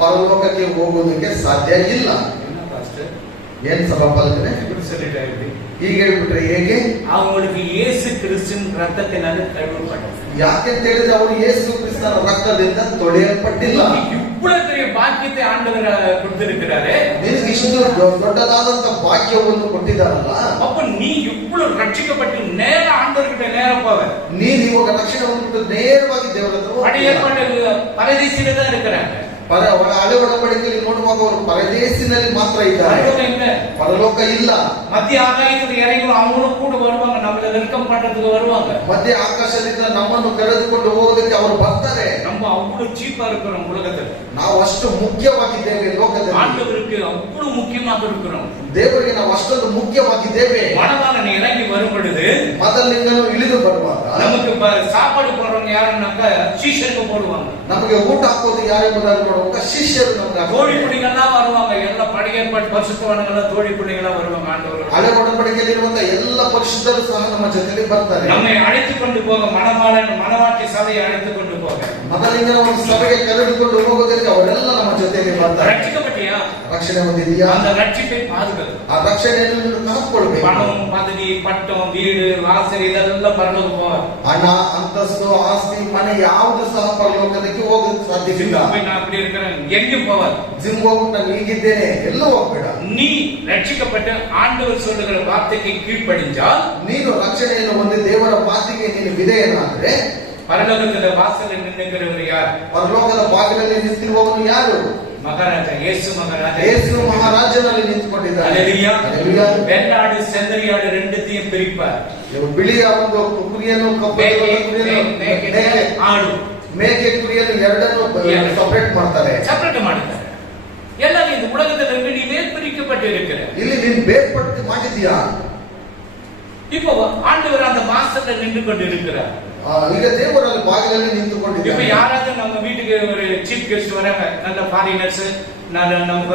ಪರಲೋಕಕ್ಕೆ ಹೋಗೋದಕ್ಕೆ ಸಾಧ್ಯ ಇಲ್ಲ. ಏನ್ ಸಭಾಪಾಲಕರೇ ಹೀಗೆ ಹೇಳ್ಬಿಟ್ರೆ ಹೇಗೆ? அவங்களுக்கு இயேசு கிறிஸ்துவின் ரத்தத்தினால கழுவப்பட்டது. ಯಾಕೆಂತ ಹೇಳಿದ್ರೆ ಅವರು ಯೇಸು ಕ್ರಿಸ್ತನ ರಕ್ತದಿಂದ ತೊಳೆಯಲ್ಪಟ್ಟಿಲ್ಲ. இவ்வளவு பெரிய பாக்கியத்தை ஆண்டவர் கொடுத்திருக்கிறாரே, ನಿನಗೆ ಇಷ್ಟು ದೊಡ್ಡದಾದಂತ ಭಾಗ್ಯವನ್ನು ಕೊಟ್ಟಿದ್ದಾರಲ್ಲ, அப்ப நீ இவ்வளவு ரட்சிக்கப்பட்டு நேர ஆண்டவர்கிட்ட நேர போவ. ನೀನು ಇವಾಗ ರಕ್ಷಣೆ ಹೊಂದ್ಬಿಟ್ಟು ನೇರವಾಗಿ ದೇವರ ಹತ್ರ பழைய ஏற்பாடு பரதேசில தான் இருக்கிறாங்க. ಹಳೆ ಒಡಂಬಡಿಕೆಯಲ್ಲಿ ನೋಡುವಾಗ ಅವರು ಪರದೇಶಿನಲ್ಲಿ ಮಾತ್ರ ಇದ್ದಾರೆ, ಪರಲೋಕ ಇಲ್ಲ. மத்திய ஆகாயத்தில் இறங்கி அவங்களும் கூட வருவாங்க, நம்மள வெல்கம் பண்றதுக்கு வருவாங்க. ಮಧ್ಯ ಆಕಾಶದಿಂದ ನಮ್ಮನ್ನು ಕರೆದುಕೊಂಡು ಹೋಗೋದಕ್ಕೆ ಅವರು ಬರ್ತಾರೆ. நம்ம அவ்வளவு சீப்பா இருக்கிறோம் உலகத்துல, ನಾವು ಅಷ್ಟು ಮುಖ್ಯವಾಗಿದ್ದೇವೆ ಲೋಕದಲ್ಲಿ. ஆண்டவருக்கு அவ்வளவு முக்கியமாக இருக்கிறோம், ದೇವರಿಗೆ ನಾವು ಅಷ್ಟೊಂದು ಮುಖ್ಯವಾಗಿದ್ದೇವೆ. மணவாளன் இறங்கி வரும் பொழுது ಮೊದಲಿನಿಂದಲೂ ಇಳಿದು ಬರುವಾಗ நமக்கு சாப்பாடு போடுறவங்க யாருன்னாக்கா சீஷருக்கு போடுவாங்க. ನಮಗೆ ಊಟ ಹಾಕೋದು ಯಾರೆಂಬುದಾಗಿ ನೋಡುವಾಗ ಶಿಷ್ಯರು ನಮಗೆ தோழி பிள்ளைகள்லாம் வருவாங்க, ಎಲ್ಲ படையேற்பாடு பரிசுத்தவான்கள் தோழி பிள்ளைகள்லாம் வருவாங்க. ஆண்டவர் ಹಳೆ ಒಡಂಬಡಿಕೆಯಲ್ಲಿ ಇರುವಂತ ಎಲ್ಲ ಪರಿಶುದ್ಧರು ಸಹ ನಮ್ಮ ಜೊತೆಗೆ ಬರ್ತಾರೆ. நம்மை அழைத்து கொண்டு போக, மணவாளன் மணவாட்டி சபையை அழைத்து கொண்டு போக, ಮೊದಲಿಂದ ಒಂದು ಸಭೆಗೆ ಕರೆದುಕೊಂಡು ಹೋಗೋದಕ್ಕೆ ಅವರೆಲ್ಲ ನಮ್ಮ ಜೊತೆಗೆ ಬರ್ತಾರೆ. ரட்சிக்கப்பட்டியா? ರಕ್ಷಣೆ ಹೊಂದಿದೆಯಾ? அந்த ரட்சிப்பை பாதுகாப்பு, ಆ ರಕ್ಷಣೆಯನ್ನು ಕಾಪಾಡಬೇಕು. பணம், பதவி, பட்டம், வீடு, வாசல் இதெல்லாம் பரலோக போவார். ಹಣ, ಅಂತಸ್ತು, ಆಸ್ತಿ, ಮನೆ ಯಾವುದು ಸಹ ಪರಲೋಕಕ್ಕೆ ಹೋಗೋದು ಸಾಧ್ಯವಿಲ್ಲ. நான் அப்படி இருக்கிறேன் எங்கேயும் போவார். ಜಿಮ್ ಹೋಗ್ಬಿಟ್ಟು ನಾನು ಹೀಗಿದ್ದೇನೆ ಎಲ್ಲೂ ಹೋಗ್ಬೇಡ. நீ ரட்சிக்கப்பட்ட ஆண்டவர் சொல்லுகிற வார்த்தைக்கு கீழ்ப்படிஞ்சால், ನೀನು ರಕ್ಷಣೆಯನ್ನು ಹೊಂದಿ ದೇವರ ಮಾತಿಗೆ ನೀನು ವಿಧೇಯನಾದ್ರೆ, பரலோகத்துல வாசல்ல நின்னுகிறவர் யார்? ಪರಲೋಕದ ಬಾಗಿಲಲ್ಲಿ ನಿಂತಿರುವವನು ಯಾರು? மகாராஜா இயேசு மகாராஜா. ಯೇಸು ಮಹಾರಾಜನಲ್ಲಿ ನಿಂತುಕೊಂಡಿದ್ದಾನೆ. ஹல்லேலூயா. ஹல்லேலூயா. வெள்ளாடு செந்தறியாடு ரெண்டுத்தையும் பிரிப்பார். ಬಿಳಿಯ ಒಂದು ಕುರಿಯನ್ನು ஆடு ಮೇಕೆ ಕುರಿಯನ್ನು ಎರಡನ್ನು ಸಪರೇಟ್ ಮಾಡ್ತಾರೆ, செப்பரேட் ಮಾಡ್ತಾರೆ. எல்லாரும் இந்த உலகத்துல இருந்து நீ வேர்பிரிக்கப்பட்டு இருக்கிற. ಇಲ್ಲಿ ನೀನು ಬೇರ್ಪಟ್ಟು ಮಾಡಿದ್ಯಾ? இப்போ ஆண்டவர் அந்த வாசல்ல நின்று கொண்டு இருக்கிறார். ಈಗ ದೇವರಲ್ಲಿ ಬಾಗಿಲಲ್ಲಿ ನಿಂತುಕೊಂಡಿದ್ದಾರೆ. இப்ப யாராவது நம்ம வீட்டுக்கு ஒரு சீஃப் கெஸ்ட் வராங்க, நல்ல ஃபாரினர்ஸ், நமக்கு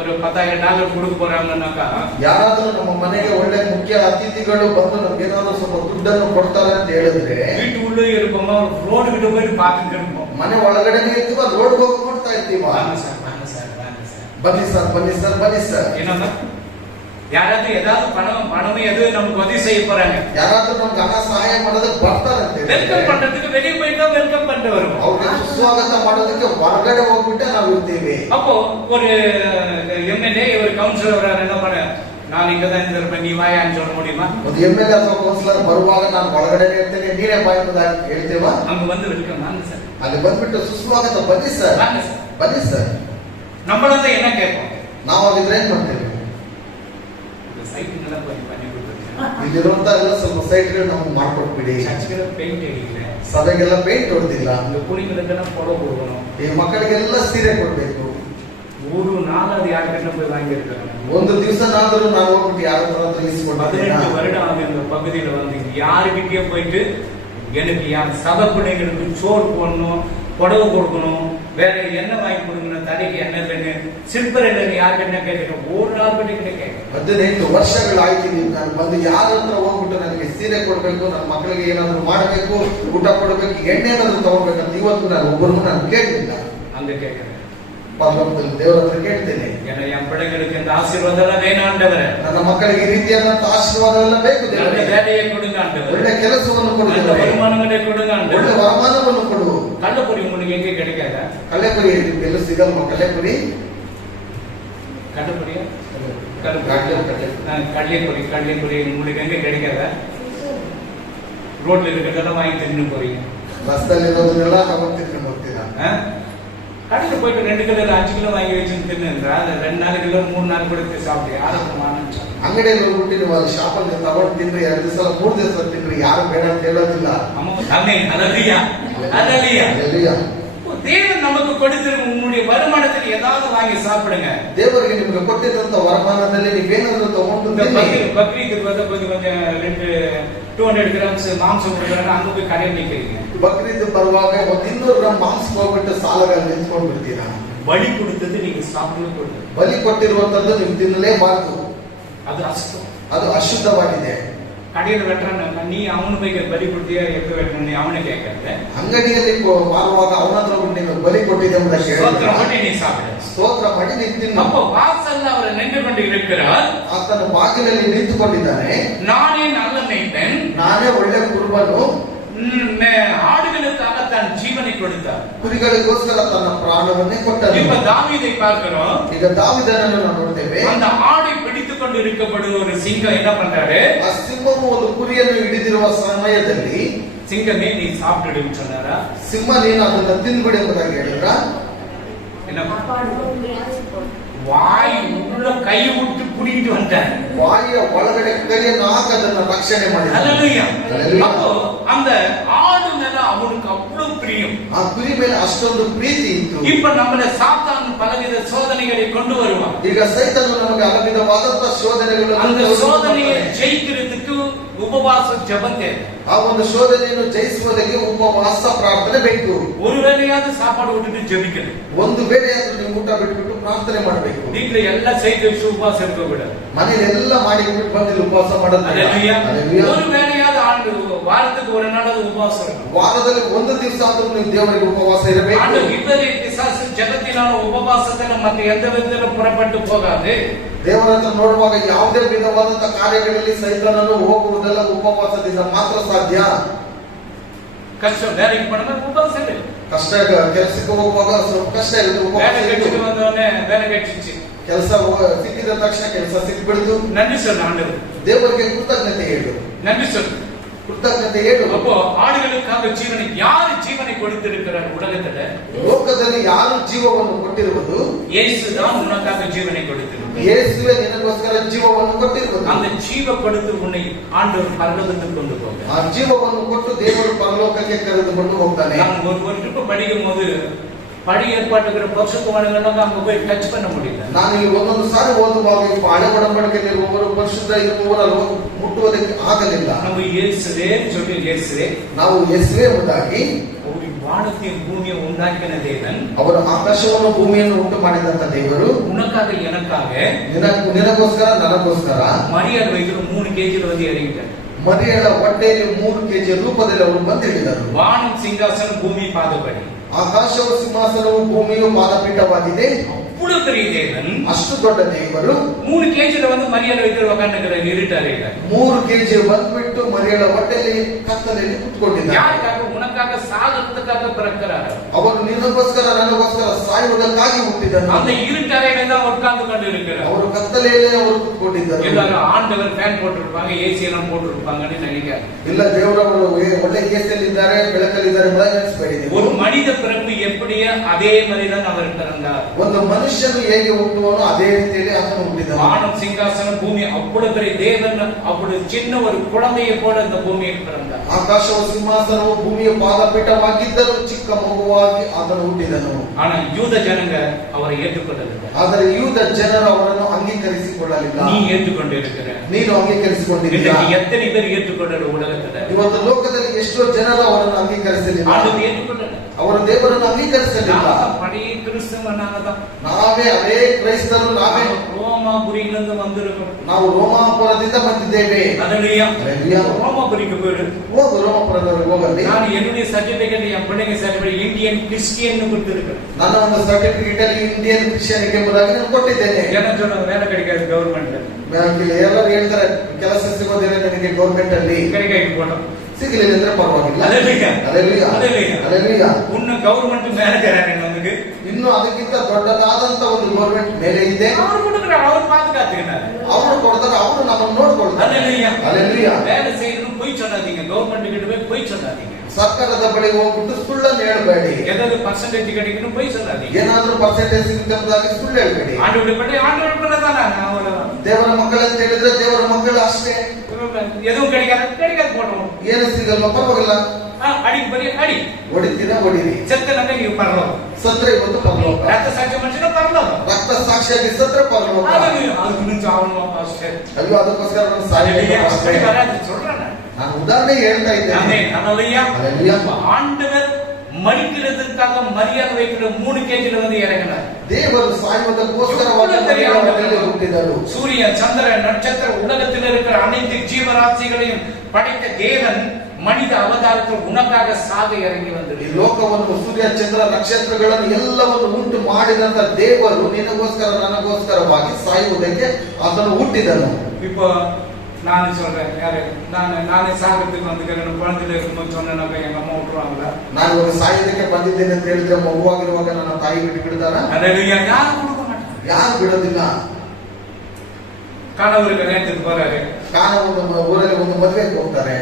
ஒரு $10,000 கொடுக்க போறாங்கன்னாக்கா, ಯಾರಾದ್ರೂ ನಮ್ಮ ಮನೆಗೆ ಒಳ್ಳೆ ಮುಖ್ಯ ಅತಿಥಿಗಳು ಬಂದು ನಮ್ಗೆ ಏನಾದ್ರು ಸ್ವಲ್ಪ ದುಡ್ಡನ್ನು ಕೊಡ್ತಾರೆ ಅಂತ ಹೇಳಿದ್ರೆ, வீட்டு உள்ளே இருப்போமா, ரோடு கிட்ட போயிட்டு பார்த்துட்டு இருப்போம். ಮನೆ ಒಳಗಡೆನೆ ಇರ್ತೀವ, ರೋಡ್ ಹೋಗಿ ನೋಡ್ತಾ ಇರ್ತೀವ. வாங்க சார், வாங்க சார், வாங்க சார், ಬನ್ನಿ ಸರ್, ಬನ್ನಿ ಸರ್, ಬನ್ನಿ ಸರ್. என்னன்னா யாராவது ஏதாவது பணமே எது நமக்கு உதவி செய்ய போறாங்க, ಯಾರಾದ್ರೂ ನಮ್ಗೆ ಹಣ ಸಹಾಯ ಮಾಡೋದಕ್ಕೆ ಬರ್ತಾರಂತೆ, வெல்கம் பண்றதுக்கு வெளியே போயிட்டா வெல்கம் பண்ணிட்டு வருவோம். ಅವ್ರಿಗೆ ಸುಸ್ವಾಗತ ಮಾಡೋದಕ್ಕೆ ಹೊರಗಡೆ ಹೋಗ್ಬಿಟ್ಟೆ ನಾವು ಇರ್ತೀವಿ. அப்போ ஒரு எம்எல்ஏ, ஒரு கவுன்சிலர் என்ன பண்ண, நான் இங்க தான் இருப்பேன், நீ வாயான்னு சொல்ல முடியுமா? ಒಂದು ಎಮ್ಎಲ್ಎ ಅಥವಾ ಕೌನ್ಸಿಲರ್ ಬರುವಾಗ ನಾನು ಹೊರಗಡೆ ಇರ್ತೇನೆ, ನೀನೇ ಬಾಯ್ಪದ ಹೇಳ್ತೇವಾ? அங்க வந்து வெல்கம் வாங்க சார், ಅಲ್ಲಿ ಬಂದ್ಬಿಟ್ಟು ಸುಸ್ವಾಗತ, ಬನ್ನಿ ಸರ್, வாங்க சார், ಬನ್ನಿ ಸರ್. நம்மள என்ன கேட்போம்? ನಾವಾಗಿದ್ರೆ ಏನ್ ಮಾಡ್ತೇವೆ? சைட்டுங்கள பண்ணி கொடுத்துருக்கேன், ಇಲ್ಲಿರುವಂತ ಎಲ್ಲ ಸ್ವಲ್ಪ ಸೈಟ್ಗಳು ನಮ್ಗೆ ಮಾಡ್ಕೊಟ್ಬಿಡಿ. சர்ச்சுக்கு பெயிண்ட் அடிக்கல, ಸಭೆಗೆಲ್ಲ ಪೇಂಟ್ ಹೊಡೆದಿಲ್ಲ, அந்த குடிகளுக்கெல்லாம் புடவை கொடுக்கணும், ಈ ಮಕ್ಕಳಿಗೆಲ್ಲ ಸೀರೆ ಕೊಡ್ಬೇಕು. ஒரு நாள் அது யார்கிட்ட போய் வாங்கி இருக்காங்க. ಒಂದು ದಿವಸನಾದ್ರೂ ನಾವು ಹೋಗ್ಬಿಟ್ಟು ಯಾರ ಹತ್ರ ಇಸ್ಕೊಡ್ತೀವಿ. 18 வருடம் ஆகுது இந்த பகுதியில வந்து யாருக்கிட்டே போயிட்டு எனக்கு என் சபை பிள்ளைங்களுக்கு சோறு போடணும், புடவை கொடுக்கணும், வேற என்ன வாங்கி கொடுக்கணும், தலைக்கு என்ன இல்லைன்னு சிற்பர் இல்லைன்னு யாருக்கிட்ட கேட்கணும், ஒரு நாள் பற்றி கிட்ட கேட்க. 18 ವರ್ಷಗಳಾಯ್ತು ನಾನು ಬಂದು ಯಾರ ಹತ್ರ ಹೋಗ್ಬಿಟ್ಟು ನನಗೆ ಸೀರೆ ಕೊಡ್ಬೇಕು, ನನ್ನ ಮಕ್ಕಳಿಗೆ ಏನಾದ್ರು ಮಾಡ್ಬೇಕು, ಊಟ ಕೊಡ್ಬೇಕು, ಎಣ್ಣೆನಾದ್ರು ತಗೋಬೇಕಂತ ಇವತ್ತು ನಾನು ಒಬ್ಬರು ನಾನು ಕೇಳಿಲ್ಲ. அங்க கேட்கிறேன், ಪರಲೋಕದಲ್ಲಿ ದೇವರ ಹತ್ರ ಕೇಳ್ತೇನೆ, ஏன்னா என் பிள்ளைங்களுக்கு இந்த ஆசீர்வாதம் எல்லாம் வேணும் ஆண்டவரே, ನನ್ನ ಮಕ್ಕಳಿಗೆ ಈ ರೀತಿಯಾದಂತ ಆಶೀರ್ವಾದ ಎಲ್ಲ ಬೇಕು நல்ல ದೇವರೇ. வேலையை கொடுங்க ஆண்டவரே, ಒಳ್ಳೆ ಕೆಲಸವನ್ನು ಕೊಡು நல்ல ದೇವರೇ, வருமானங்களை கொடுங்க ಒಳ್ಳೆ ஆண்டவரே. ವರಮಾನವನ್ನು ಕೊಡು. கள்ளப்பொடி உங்களுக்கு எங்கே கிடைக்காத? ಕಳ್ಳೆಪುರಿ ಎಲ್ಲೂ ಸಿಗಲ್ವ? ಕಳ್ಳೆಪುರಿ கள்ளப்பொடியா? கள்ளிப்பொடி உங்களுக்கு எங்க கிடைக்காத? ரோட்ல இருக்கிறதெல்லாம் வாங்கி தின்னு போறீங்க, ರಸ್ತೆಯಲ್ಲಿ ಇರೋದನ್ನೆಲ್ಲ ತಗೊಂಡು ತಿನ್ಕೊಂಡು ಹೋಗ್ತೀರಾ? கடையில் போயிட்டு 2 கிலோ 5 கிலோ வாங்கி வச்சு தின்னுன்றா, அது 2-4 கிலோ 3 நாள் கொடுத்து சாப்பிட்டு ஆரோக்கியமான ಅಂಗಡಿಯಲ್ಲಿ ಹೋಗ್ಬಿಟ್ಟು ನೀವು ಅಲ್ಲಿ ಶಾಪಲ್ಲಿ ತಗೊಂಡು ತಿನ್ರಿ, 2 ದಿವಸ 3 ದಿವಸ ತಿನ್ರಿ, ಯಾರು ಬೇಡ ಅಂತ ಹೇಳೋದಿಲ್ಲ. ஆமென், ஹல்லேலூயா, ஹல்லேலூயா. ಹಲ್ಲೆಲೂಯಾ. தேவன் நமக்கு கொடுத்திருக்கும் உங்களுடைய வருமானத்தில் ஏதாவது வாங்கி சாப்பிடுங்க. ದೇವರಿಗೆ ನಿಮಗೆ ಕೊಟ್ಟಿದ್ದಂತ ವರಮಾನದಲ್ಲಿ ನೀವೇನಾದ್ರೂ ತಗೊಂಡು ತಿನ್ನಿ. பக்ரீத்துக்கு வந்து கொஞ்சம் 200 கிராம்ஸ் மாംசம் கொடுக்குறாங்க, அங்க போய் கடையில் நிக்கிறீங்க. ಬಕ್ರೀದ್ ಬರುವಾಗ 200 ಗ್ರಾಂ ಮಾಂಸ ಹೋಗ್ಬಿಟ್ಟು ಸಾಲಗಾರ ನಿಂತ್ಕೊಂಡು ಬಿಡ್ತೀರಾ. பலி கொடுத்தது நீங்க சாப்பிடவே கூடாது. ಬಲಿ ಕೊಟ್ಟಿರುವಂತದ್ದು ನೀವು ತಿನ್ನಲೇಬಾರದು. அது அசுத்தம், ಅದು ಅಶುದ್ಧವಾಗಿದೆ. கடையில் வெட்டுறான், நீ அவனு போய் பலி கொடுத்தியா, எப்ப வெட்டணும் நீ அவனை கேட்கறது. ಅಂಗಡಿಯಲ್ಲಿ ಮಾರುವಾಗ ಅವನ ಹತ್ರ ಬಿಟ್ಟು ನೀನು ಬಲಿ ಕೊಟ್ಟಿದ್ದೆ ಅಂತ ஸ்தோத்திரம் பண்ணி நீ சாப்பிடு. ಸ್ತೋತ್ರ ಮಾಡಿ ನೀನು ತಿನ್ನು. அப்ப வாசல்ல அவர் நின்று கொண்டு இருக்கிறார். ಆತನ ಬಾಗಿಲಲ್ಲಿ ನಿಂತುಕೊಂಡಿದ್ದಾನೆ. நானே நல்ல மேய்ப்பன், ನಾನೇ ಒಳ್ಳೆ ಕುರುಬನು, ஆடுகளுக்காக தன் ஜீவனை கொடுத்தார். ಕುರಿಗಳಿಗೋಸ್ಕರ ತನ್ನ ಪ್ರಾಣವನ್ನೇ ಕೊಟ್ಟನು. இப்ப தாவீதை பார்க்கிறோம். ಈಗ ದಾವೀದನನ್ನು ನಾವು ನೋಡ್ತೇವೆ. அந்த ஆடை பிடித்துக் கொண்டு இருக்கப்படுற ஒரு சிங்கம் என்ன பண்றாரு? ಆ ಸಿಂಹವು ಒಂದು ಕುರಿಯನ್ನು ಹಿಡಿದಿರುವ ಸಮಯದಲ್ಲಿ சிங்கமே நீ சாப்பிட்டுடுன்னு சொன்னாரா? ಸಿಂಹ ನೀನು ಅದನ್ನ ತಿಂದ್ಬಿಡಿ ಎಂಬುದಾಗಿ ಹೇಳಿದ್ರ? என்ன வாய் உள்ள கை விட்டு புடிங்கிட்டு வந்தார். ಬಾಯಿಯ ಒಳಗಡೆ ಕೈಯನ್ನು ಹಾಕಿ ಅದನ್ನ ರಕ್ಷಣೆ ಮಾಡಿದ. ஹல்லேலூயா. அப்போ அந்த ஆடு மேல அவனுக்கு அவ்வளவு பிரியம். ಆ ಕುರಿ ಮೇಲೆ ಅಷ್ಟೊಂದು ಪ್ರೀತಿ ಇತ್ತು. இப்ப நம்மள சாத்தான் பலவித சோதனைகளை கொண்டு வருவான். ಈಗ ಸೈತಾನನು ನಮಗೆ ಹಲವಿಧವಾದಂತ ಶೋಧನೆಗಳನ್ನು அந்த சோதனையை ஜெயிக்கிறதுக்கு உபவாச ஜெபம் தேவை. ಆ ಒಂದು ಶೋಧನೆಯನ್ನು ಜಯಿಸುವುದಕ್ಕೆ ಉಪವಾಸ ಪ್ರಾರ್ಥನೆ ಬೇಕು. ஒரு வேளையாவது சாப்பாடு விட்டுட்டு ஜெபிக்கணும். ಒಂದು ವೇಳೆಯಾದ್ರೂ ನೀವು ಊಟ ಬಿಟ್ಬಿಟ್ಟು ಪ್ರಾರ್ಥನೆ ಮಾಡಬೇಕು. வீட்டுல எல்லாம் செய்து வச்சு உபவாசம் இருக்க கூடாது. ಮನೇಲಿ ಎಲ್ಲ ಮಾಡಿ ಬಿಟ್ಟು ಬಂದು ಉಪವಾಸ ಮಾಡೋದು. ஹல்லேலூயா. ஒரு வேளையாவது வாரத்துக்கு ஒரு நாளாவது உபவாசம் இருக்கும். ವಾರದಲ್ಲಿ ಒಂದು ದಿವಸ ಆದ್ರೂ ನೀವು ದೇವರಿಗೆ ಉಪವಾಸ ಇರಬೇಕು. ஆண்டவர் இப்பவே பிசாசு ஜெபத்தினால உபவாசத்துல மத்த எந்த விதத்துல புறப்பட்டு போகாது. ದೇವರ ಹತ್ರ ನೋಡುವಾಗ ಯಾವುದೇ ವಿಧವಾದಂತ ಕಾರ್ಯಗಳಲ್ಲಿ ಸೈತಾನನು ಹೋಗುವುದೆಲ್ಲ ಉಪವಾಸದಿಂದ ಮಾತ್ರ ಸಾಧ್ಯ. கஷ்டம் வேலைக்கு போனா உபவாசம் இல்லை. ಕಷ್ಟ ಕೆಲಸಕ್ಕೆ ಹೋಗುವಾಗ ಸ್ವಲ್ಪ ಕಷ್ಟ ಇರುತ್ತೆ. வேலை கட்சிக்கு வந்தவொடனே வேலை கட்சிச்சு ಕೆಲಸ ಸಿಕ್ಕಿದ ತಕ್ಷಣ ಕೆಲಸ ಸಿಕ್ಬಿಡ್ತು. நன்றி சொல்லு ஆண்டவர். ದೇವರಿಗೆ ಕೃತಜ್ಞತೆ ಹೇಳು. நன்றி சொல்லு. ಕೃತಜ್ಞತೆ ಹೇಳು. அப்போ ஆடுகளுக்காக ஜீவனை யாரு ஜீவனை கொடுத்திருக்கிறார் உலகத்துல? ಲೋಕದಲ್ಲಿ ಯಾರು ಜೀವವನ್ನು ಕೊಟ್ಟಿರುವುದು? இயேசு தான் உனக்காக ஜீவனை கொடுத்திருக்கிறார். ಯೇಸುವೇ ನಿನಗೋಸ್ಕರ ಜೀವವನ್ನು ಕೊಟ್ಟಿರುವುದು. அந்த ஜீவ கொடுத்து உன்னை ஆண்டவர் பரலோகத்துக்கு கொண்டு போகிறார். ಆ ಜೀವವನ್ನು ಕೊಟ್ಟು ದೇವರು ಪರಲೋಕಕ್ಕೆ ಕರೆದುಕೊಂಡು ಹೋಗ್ತಾನೆ. நான் ஒரு ட்ரிப் படிக்கும் போது படி ஏற்பாட்டுக்கிற பரிசுத்தவான்களெல்லாம் அங்க போய் டச் பண்ண முடியல. ನಾನು ಇಲ್ಲಿ ಒಂದೊಂದು ಸಾರಿ ಓದುವಾಗ ಹಳೆ ಒಡಂಬಡಿಕೆಯಲ್ಲಿರುವವರು ಪರಿಶುದ್ಧ ಇರುವವರು ಮುಟ್ಟುವುದಕ್ಕೆ ಆಗಲಿಲ್ಲ. நம்ம இயேசுவே சொல்லி இயேசுவே ನಾವು ಯೇಸುವೇ ಎಂಬುದಾಗಿ ஒரு வானத்தையும் பூமியை உண்டாக்கின தேவன், ಅವರು ಆಕಾಶವನ್ನು ಭೂಮಿಯನ್ನು ಉಂಟು ಮಾಡಿದಂತ ದೇವರು உனக்காக எனக்காக ನಿನಗೋಸ್ಕರ ನನಗೋಸ್ಕರ மரியாதை வயதில் 3 kg வந்து இறங்கிட்டார். ಮರಿಯಳ ಹೊಟ್ಟೆಯಲ್ಲಿ 3 kg ರೂಪದಲ್ಲಿ ಅವರು ಬಂದಿಳಿದರು. வானம் சிங்காசனம் பூமி பாதபடி. ಆಕಾಶವು ಸಿಂಹಾಸನವು ಭೂಮಿಯು ಪಾದಪೀಠವಾಗಿದೆ. அவ்வளவு பெரிய தேவன், ಅಷ್ಟು ದೊಡ್ಡ ದೇವರು 3 kg வந்து மரியாதை வயதில் உட்கார்ந்துக்கிற இருட்டாரு. 3 kg ಬಂದ್ಬಿಟ್ಟು ಮರಿಯಳ ಹೊಟ್ಟೆಯಲ್ಲಿ ಕತ್ತಲೆಯಲ್ಲಿ ಕುತ್ಕೊಂಡಿದ್ದಾರೆ. யாருக்காக? உனக்காக சாகறதுக்காக பிறக்கிறார். ಅವರು ನಿನಗೋಸ್ಕರ ನನಗೋಸ್ಕರ ಸಾಯುವುದಕ್ಕಾಗಿ ಹುಟ್ಟಿದನು. அந்த இருட்டறையில தான் உட்கார்ந்து கொண்டு இருக்கிறார். ಅವರು ಕತ್ತಲೆಯಲ್ಲೇ ಅವರು ಕುತ್ಕೊಂಡಿದ್ದರು. எல்லாரும் ஆண்டவர் ஃபேன் போட்டுருப்பாங்க, ஏசி எல்லாம் போட்டுருப்பாங்கன்னு நினைக்கிறேன். ಇಲ್ಲ, ದೇವರವರು ಒಳ್ಳೆ ಕೇಸಲ್ಲಿ ಇದ್ದಾರೆ, ಬೆಳಕಲ್ಲಿದ್ದಾರೆ ನೆನೆಸಬೇಡಿ. ஒரு மனித பிறப்பு எப்படியே அதே மாதிரி தான் அவர் பிறந்தார். ಒಂದು ಮನುಷ್ಯನು ಹೇಗೆ ಹುಟ್ಟುವನೋ ಅದೇ ರೀತಿಯಲ್ಲಿ ಆತನು ಹುಟ್ಟಿದನು. வானம் சிங்காசனம் பூமி அவ்வளவு பெரிய தேவன் அவ்வளவு சின்ன ஒரு குழந்தையை போல இந்த பூமியில் பிறந்தார். ಆಕಾಶವು ಸಿಂಹಾಸನವು ಭೂಮಿಯ ಪಾದಪೀಠವಾಗಿದ್ದರೂ ಚಿಕ್ಕ ಮಗುವಾಗಿ ಆತನು ಹುಟ್ಟಿದನು. ஆனா யூத ஜனங்க அவரை ஏற்றுக்கொள்ளவில்லை. ಆದರೆ ಯೂದ ಜನರು ಅವರನ್ನು ಅಂಗೀಕರಿಸಿಕೊಳ್ಳಲಿಲ್ಲ. நீ ஏற்றுக்கொண்டு இருக்கிற, ನೀನು ಅಂಗೀಕರಿಸಿಕೊಂಡಿದ್ದೀಯಾ? எத்தனை பேர் ஏற்றுக்கொண்டது உலகத்துல? ಇವತ್ತು ಲೋಕದಲ್ಲಿ ಎಷ್ಟೋ ಜನರು ಅವರನ್ನು ಅಂಗೀಕರಿಸಲಿಲ್ಲ. ஆண்டவர் ஏற்றுக்கொள்ளல. ಅವರು ದೇವರನ್ನು ಅಂಗೀಕರಿಸಲಿಲ್ಲ. பழைய கிறிஸ்தவனாக தான் ನಾವೇ ಅದೇ ಕ್ರೈಸ್ತರು, ನಾವೇ ரோமாபுரியிலிருந்து வந்திருக்கிறோம். ನಾವು ರೋಮಾಪುರದಿಂದ ಬಂದಿದ್ದೇವೆ. ஹல்லேலூயா. ஹல்லேலூயா. ரோமாபுரிக்கு போயிடு. ಹೋಗು ರೋಮಾಪುರದವರೆಗೆ ಹೋಗಲ್ಲಿ. நான் என்னுடைய சர்டிபிகேட் என் பிள்ளைங்க சர்டிபிகேட் இந்தியன் கிறிஸ்டியன் கொடுத்திருக்கிறேன். ನನ್ನ ಒಂದು ಸರ್ಟಿಫಿಕೇಟ್ ಅಲ್ಲಿ ಇಂಡಿಯನ್ ಕ್ರಿಶ್ಚಿಯನ್ ಎಂಬುದಾಗಿ ನಾನು ಕೊಟ್ಟಿದ್ದೇನೆ. என்ன சொன்னாங்க? வேலை கிடைக்காது கவர்மெண்ட். ಎಲ್ಲರೂ ಹೇಳ್ತಾರೆ ಕೆಲಸ ಸಿಗೋದಿಲ್ಲ ನನಗೆ ಗೌರ್ಮೆಂಟ್ ಅಲ್ಲಿ. கிடைக்காது போட்டோம். ಸಿಗಲಿಲ್ಲ ಅಂದ್ರೆ ಪರವಾಗಿಲ್ಲ. ஹல்லேலூயா. ಹಲ್ಲೇಲೂಯಾ. ஹல்லேலூயா. ಹಲ್ಲೇಲೂಯಾ. உன்ன கவர்மெண்ட் மேல தராங்க நமக்கு. ಇನ್ನು ಅದಕ್ಕಿಂತ ದೊಡ್ಡದಾದಂತ ಒಂದು ಗೌರ್ಮೆಂಟ್ ಮೇಲೆ ಇದೆ. ಅವರು கொடுக்குறாங்க, ಅವರು பாதுகாத்துக்கிறாங்க. ಅವರು ಕೊಡ್ತಾರೆ, ಅವರು ನಮ್ಮನ್ನು ನೋಡ್ಕೊಳ್ತಾರೆ. ஹல்லேலூயா. ಹಲ್ಲೇಲೂಯಾ. வேலை செய்யணும் போய் சொல்லாதீங்க. கவர்மெண்ட் கிட்ட போய் போய் சொல்லாதீங்க. ಸರ್ಕಾರದ ಬಳಿ ಹೋಗ್ಬಿಟ್ಟು ಸುಳ್ಳನ್ನು ಹೇಳ್ಬೇಡಿ. ஏதாவது பர்சன்டேஜ் கிடைக்கணும் போய் சொல்லாதீங்க. ಏನಾದ್ರೂ ಪರ್ಸೆಂಟೇಜ್ ಸಿಗುತ್ತಂಬುದಾಗಿ ಸುಳ್ಳು ಹೇಳ್ಬೇಡಿ. ஆண்டவருடைய பிள்ளை ஆண்டவர் பிள்ளை தானே அவ்வளவுதான். ದೇವರ ಮಕ್ಕಳಂತ ಹೇಳಿದ್ರೆ ದೇವರ ಮಕ್ಕಳು ಅಷ್ಟೇ. எதுவும் கிடைக்காது போட்டோம். ಏನು ಸಿಗಲ್ಲ ಪರವಾಗಿಲ್ಲ. ಅಡಿಗೆ ಬರೀ ಅಡಿ ಹೊಡಿತೀರಾ ಹೊಡಿರಿ, ಸತ್ತನಂದ್ರೆ ನೀವು ಪರಲೋಕ, ಸತ್ರೆ ಇವತ್ತು ಪರಲೋಕ, ರಕ್ತ ಸಾಕ್ಷಿ ಮನುಷ್ಯನ ಪರಲೋಕ, ರಕ್ತ ಸಾಕ್ಷಿಯಾಗಿ ಸತ್ರೆ ಪರಲೋಕ. ಅಯ್ಯೋ ಅದಕ್ಕೋಸ್ಕರ ನಾನು ಸಾಯಬೇಕು. நான் உதாரணம் ಹೇಳ್ತಾ ಇದ್ದೇನೆ. ஹல்லேலூயா. ஆண்டவர் மரிக்கிறதுக்காக மரியாதை வைக்கிற 3 கேஜில வந்து இறங்கினார். ದೇವರು ಸಾಯುವುದಕ್ಕೋಸ್ಕರವಾಗಿ ಹುಟ್ಟಿದರು. சூரிய சந்திர நட்சத்திர உலகத்தில் இருக்கிற அனைத்து ஜீவராசிகளையும் படைத்த தேவன் மனித அவதாரத்தில் உனக்காக சாக இறங்கி வந்தது. ಈ ಲೋಕವನ್ನು ಸೂರ್ಯ ಚಂದ್ರ ನಕ್ಷತ್ರಗಳನ್ನು ಎಲ್ಲವನ್ನು ಉಂಟು ಮಾಡಿದಂತ ದೇವರು ನಿನಗೋಸ್ಕರ ನನಗೋಸ್ಕರವಾಗಿ ಸಾಯುವುದಕ್ಕೆ ಆತನು ಹುಟ್ಟಿದನು. இப்போ நான் சொல்றேன், யாரு நானே சாகிறதுக்கு வந்துக்கிறேன், குழந்தையில இருக்கும்போது சொன்னேன்னாக்க எங்க அம்மா விட்டுருவாங்களா? ನಾನು ಒಂದು ಸಾಯೋದಕ್ಕೆ ಬಂದಿದ್ದೇನೆ ಅಂತ ಹೇಳಿದ್ರೆ ಮಗುವಾಗಿರುವಾಗ ನನ್ನ ತಾಯಿ ಬಿಟ್ಟು ಬಿಡ್ತಾರ? ಯಾರು கொடுக்க மாட்டாங்க, ಯಾರು ಬಿಡೋದಿಲ್ಲ. கணவர் கல்யாணத்துக்கு போறாரு, ಊರಲ್ಲಿ ಒಂದು ಮದುವೆಗೆ ಹೋಗ್ತಾರೆ.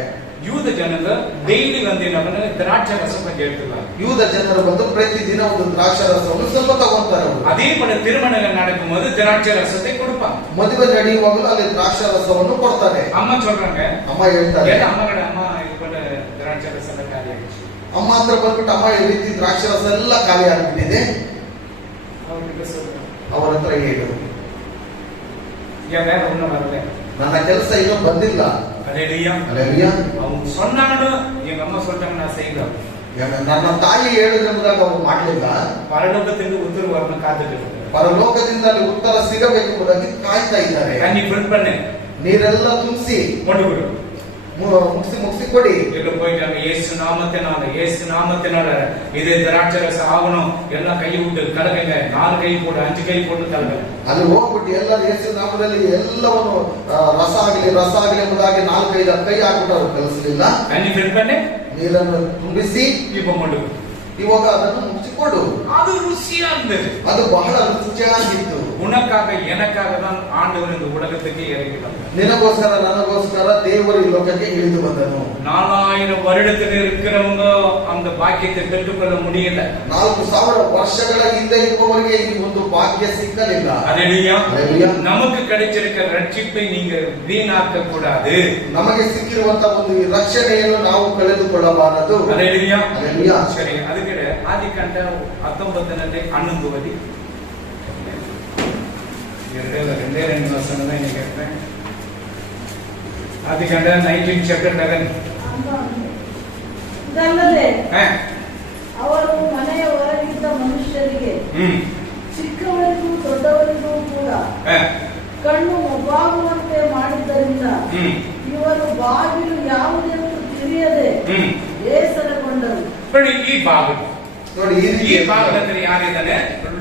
யூத ஜனங்க டெய்லி வந்து என்ன பண்ண திராட்சை ரசம் கொஞ்சம் எடுத்துக்கலாம். யூத ಜನರು ಬಂದು ಪ್ರತಿದಿನ ಒಂದು ದ್ರಾಕ್ಷಿ ರಸವನ್ನು ಸ್ವಲ್ಪ ತಗೊಂತಾರೆ. அதே போல திருமணங்கள் நடக்கும்போது திராட்சை ரசத்தை கொடுப்பாங்க. ಮದುವೆ ನಡೆಯುವಾಗಲೂ ಅಲ್ಲಿ ದ್ರಾಕ್ಷಿ ರಸವನ್ನು ಕೊಡ್ತಾರೆ. அம்மா சொல்றாங்க, ಅಮ್ಮ ಹೇಳ್ತಾರೆ, ಅಮ್ಮ ಇದು போல திராட்சை ரசம் ಖಾಲಿ ಆಗಿದೆ. ಅಮ್ಮ ಹತ್ರ ಬಂದ್ಬಿಟ್ಟು ಅಮ್ಮ ಈ ರೀತಿ ದ್ರಾಕ್ಷಿ ರಸ ಎಲ್ಲ ಖಾಲಿ ಆಗ್ಬಿಟ್ಟಿದೆ. ಅವರ ಹತ್ರ ಹೇಳು, ನನ್ನ ಕೆಲಸ ಇನ್ನೂ ಬಂದಿಲ್ಲ. அவங்க சொன்னாங்க, எங்க அம்மா சொல்றாங்க, நான் செய்யலாம். ನನ್ನ ತಾಯಿ ಹೇಳಿದಾಗ ಅವ್ರು ಮಾಡ್ಲಿಲ್ಲ. பரலோகத்திலிருந்து உத்தரவு வரணும் காத்துட்டு இருக்காங்க. ಪರಲೋಕದಿಂದ ಅಲ್ಲಿ ಉತ್ತರ ಸಿಗಬೇಕೆಂಬುದಾಗಿ ಕಾಯ್ತಾ ಇದ್ದಾರೆ. தண்ணி ஃபில் பண்ணு, ನೀರೆಲ್ಲ ತುಂಬಿಸಿ கொண்டு கொடு, ಮುಗಿಸಿ ಕೊಡಿ. எங்க போயிட்டாங்க. இயேசு நாமத்தினால இது திராட்சை ரசம் ஆகணும். எல்லாம் கை விட்டு கலக்குங்க, 4 கை போட்டு 5 கை போட்டு கலக்குங்க. ಅಲ್ಲಿ ಹೋಗ್ಬಿಟ್ಟು ಎಲ್ಲರೂ ಯೇಸು ನಾಮದಲ್ಲಿ ಎಲ್ಲವನ್ನು ರಸ ಆಗಲಿ ಎಂಬುದಾಗಿ 4-5 ಕೈ ಹಾಕ್ಬಿಟ್ಟು ಅವ್ರು ಕಲಿಸಲಿಲ್ಲ. தண்ணி ஃபில் பண்ணு, ನೀರನ್ನು ತುಂಬಿಸಿ இப்போ கொண்டு ಇವಾಗ ಅದನ್ನು ಮುಚ್ಚಿಕೊಡು. அது ருசியா இருந்தது, ಅದು ಬಹಳ ರುಚಿಯಾಗಿತ್ತು. உனக்காக எனக்காக தான் ஆண்டவர் இந்த உலகத்துக்கு இறங்கி வந்தார். ನಿನಗೋಸ್ಕರ ನನಗೋಸ್ಕರ ದೇವರು ಈ ಲೋಕಕ್ಕೆ ಇಳಿದು ಬಂದನು. 4000 வருடத்தில் இருக்கிறவங்க அந்த பாக்கியத்தை பெற்றுக்கொள்ள முடியல. 4000 ವರ್ಷಗಳ ಹಿಂದೆ ಇರುವವರಿಗೆ ಈ ಒಂದು ಭಾಗ್ಯ ಸಿಕ್ಕಲಿಲ್ಲ. ஹல்லேலூயா. நமக்கு கிடைச்சிருக்கிற ரட்சிப்பை நீங்க வீணாக்க கூடாது. ನಮಗೆ ಸಿಕ್ಕಿರುವಂತ ಒಂದು ರಕ್ಷಣೆಯನ್ನು ನಾವು ಕಳೆದುಕೊಳ್ಳಬಾರದು. ஹல்லேலூயா. ஹல்லேலூயா. சரி, அதுக்கு ஆதிகாண்ட 19 11 வரி 2 வசனம் தான் நீங்க கேட்பேன். ಆದಿಕಾಂಡ 19 chapter 11. ಇದಲ್ಲದೆ ಅವರು ಮನೆಯ ಹೊರಗಿದ್ದ ಮನುಷ್ಯರಿಗೆ ಚಿಕ್ಕವರಿಗೂ ದೊಡ್ಡವರಿಗೂ ಕೂಡ ಕಣ್ಣು ಮೊಬ್ಬಾಗುವಂತೆ ಮಾಡಿದ್ದರಿಂದ ಇವರು ಬಾಗಿಲು ಯಾವುದೆಂದು ತಿಳಿಯದೆ ಬೇಸರಗೊಂಡರು. ಈ ಬಾಗಿಲು ನೋಡಿ, ಈ ಬಾಗಿಲಲ್ಲಿ ಯಾರಿದ್ದಾನೆ?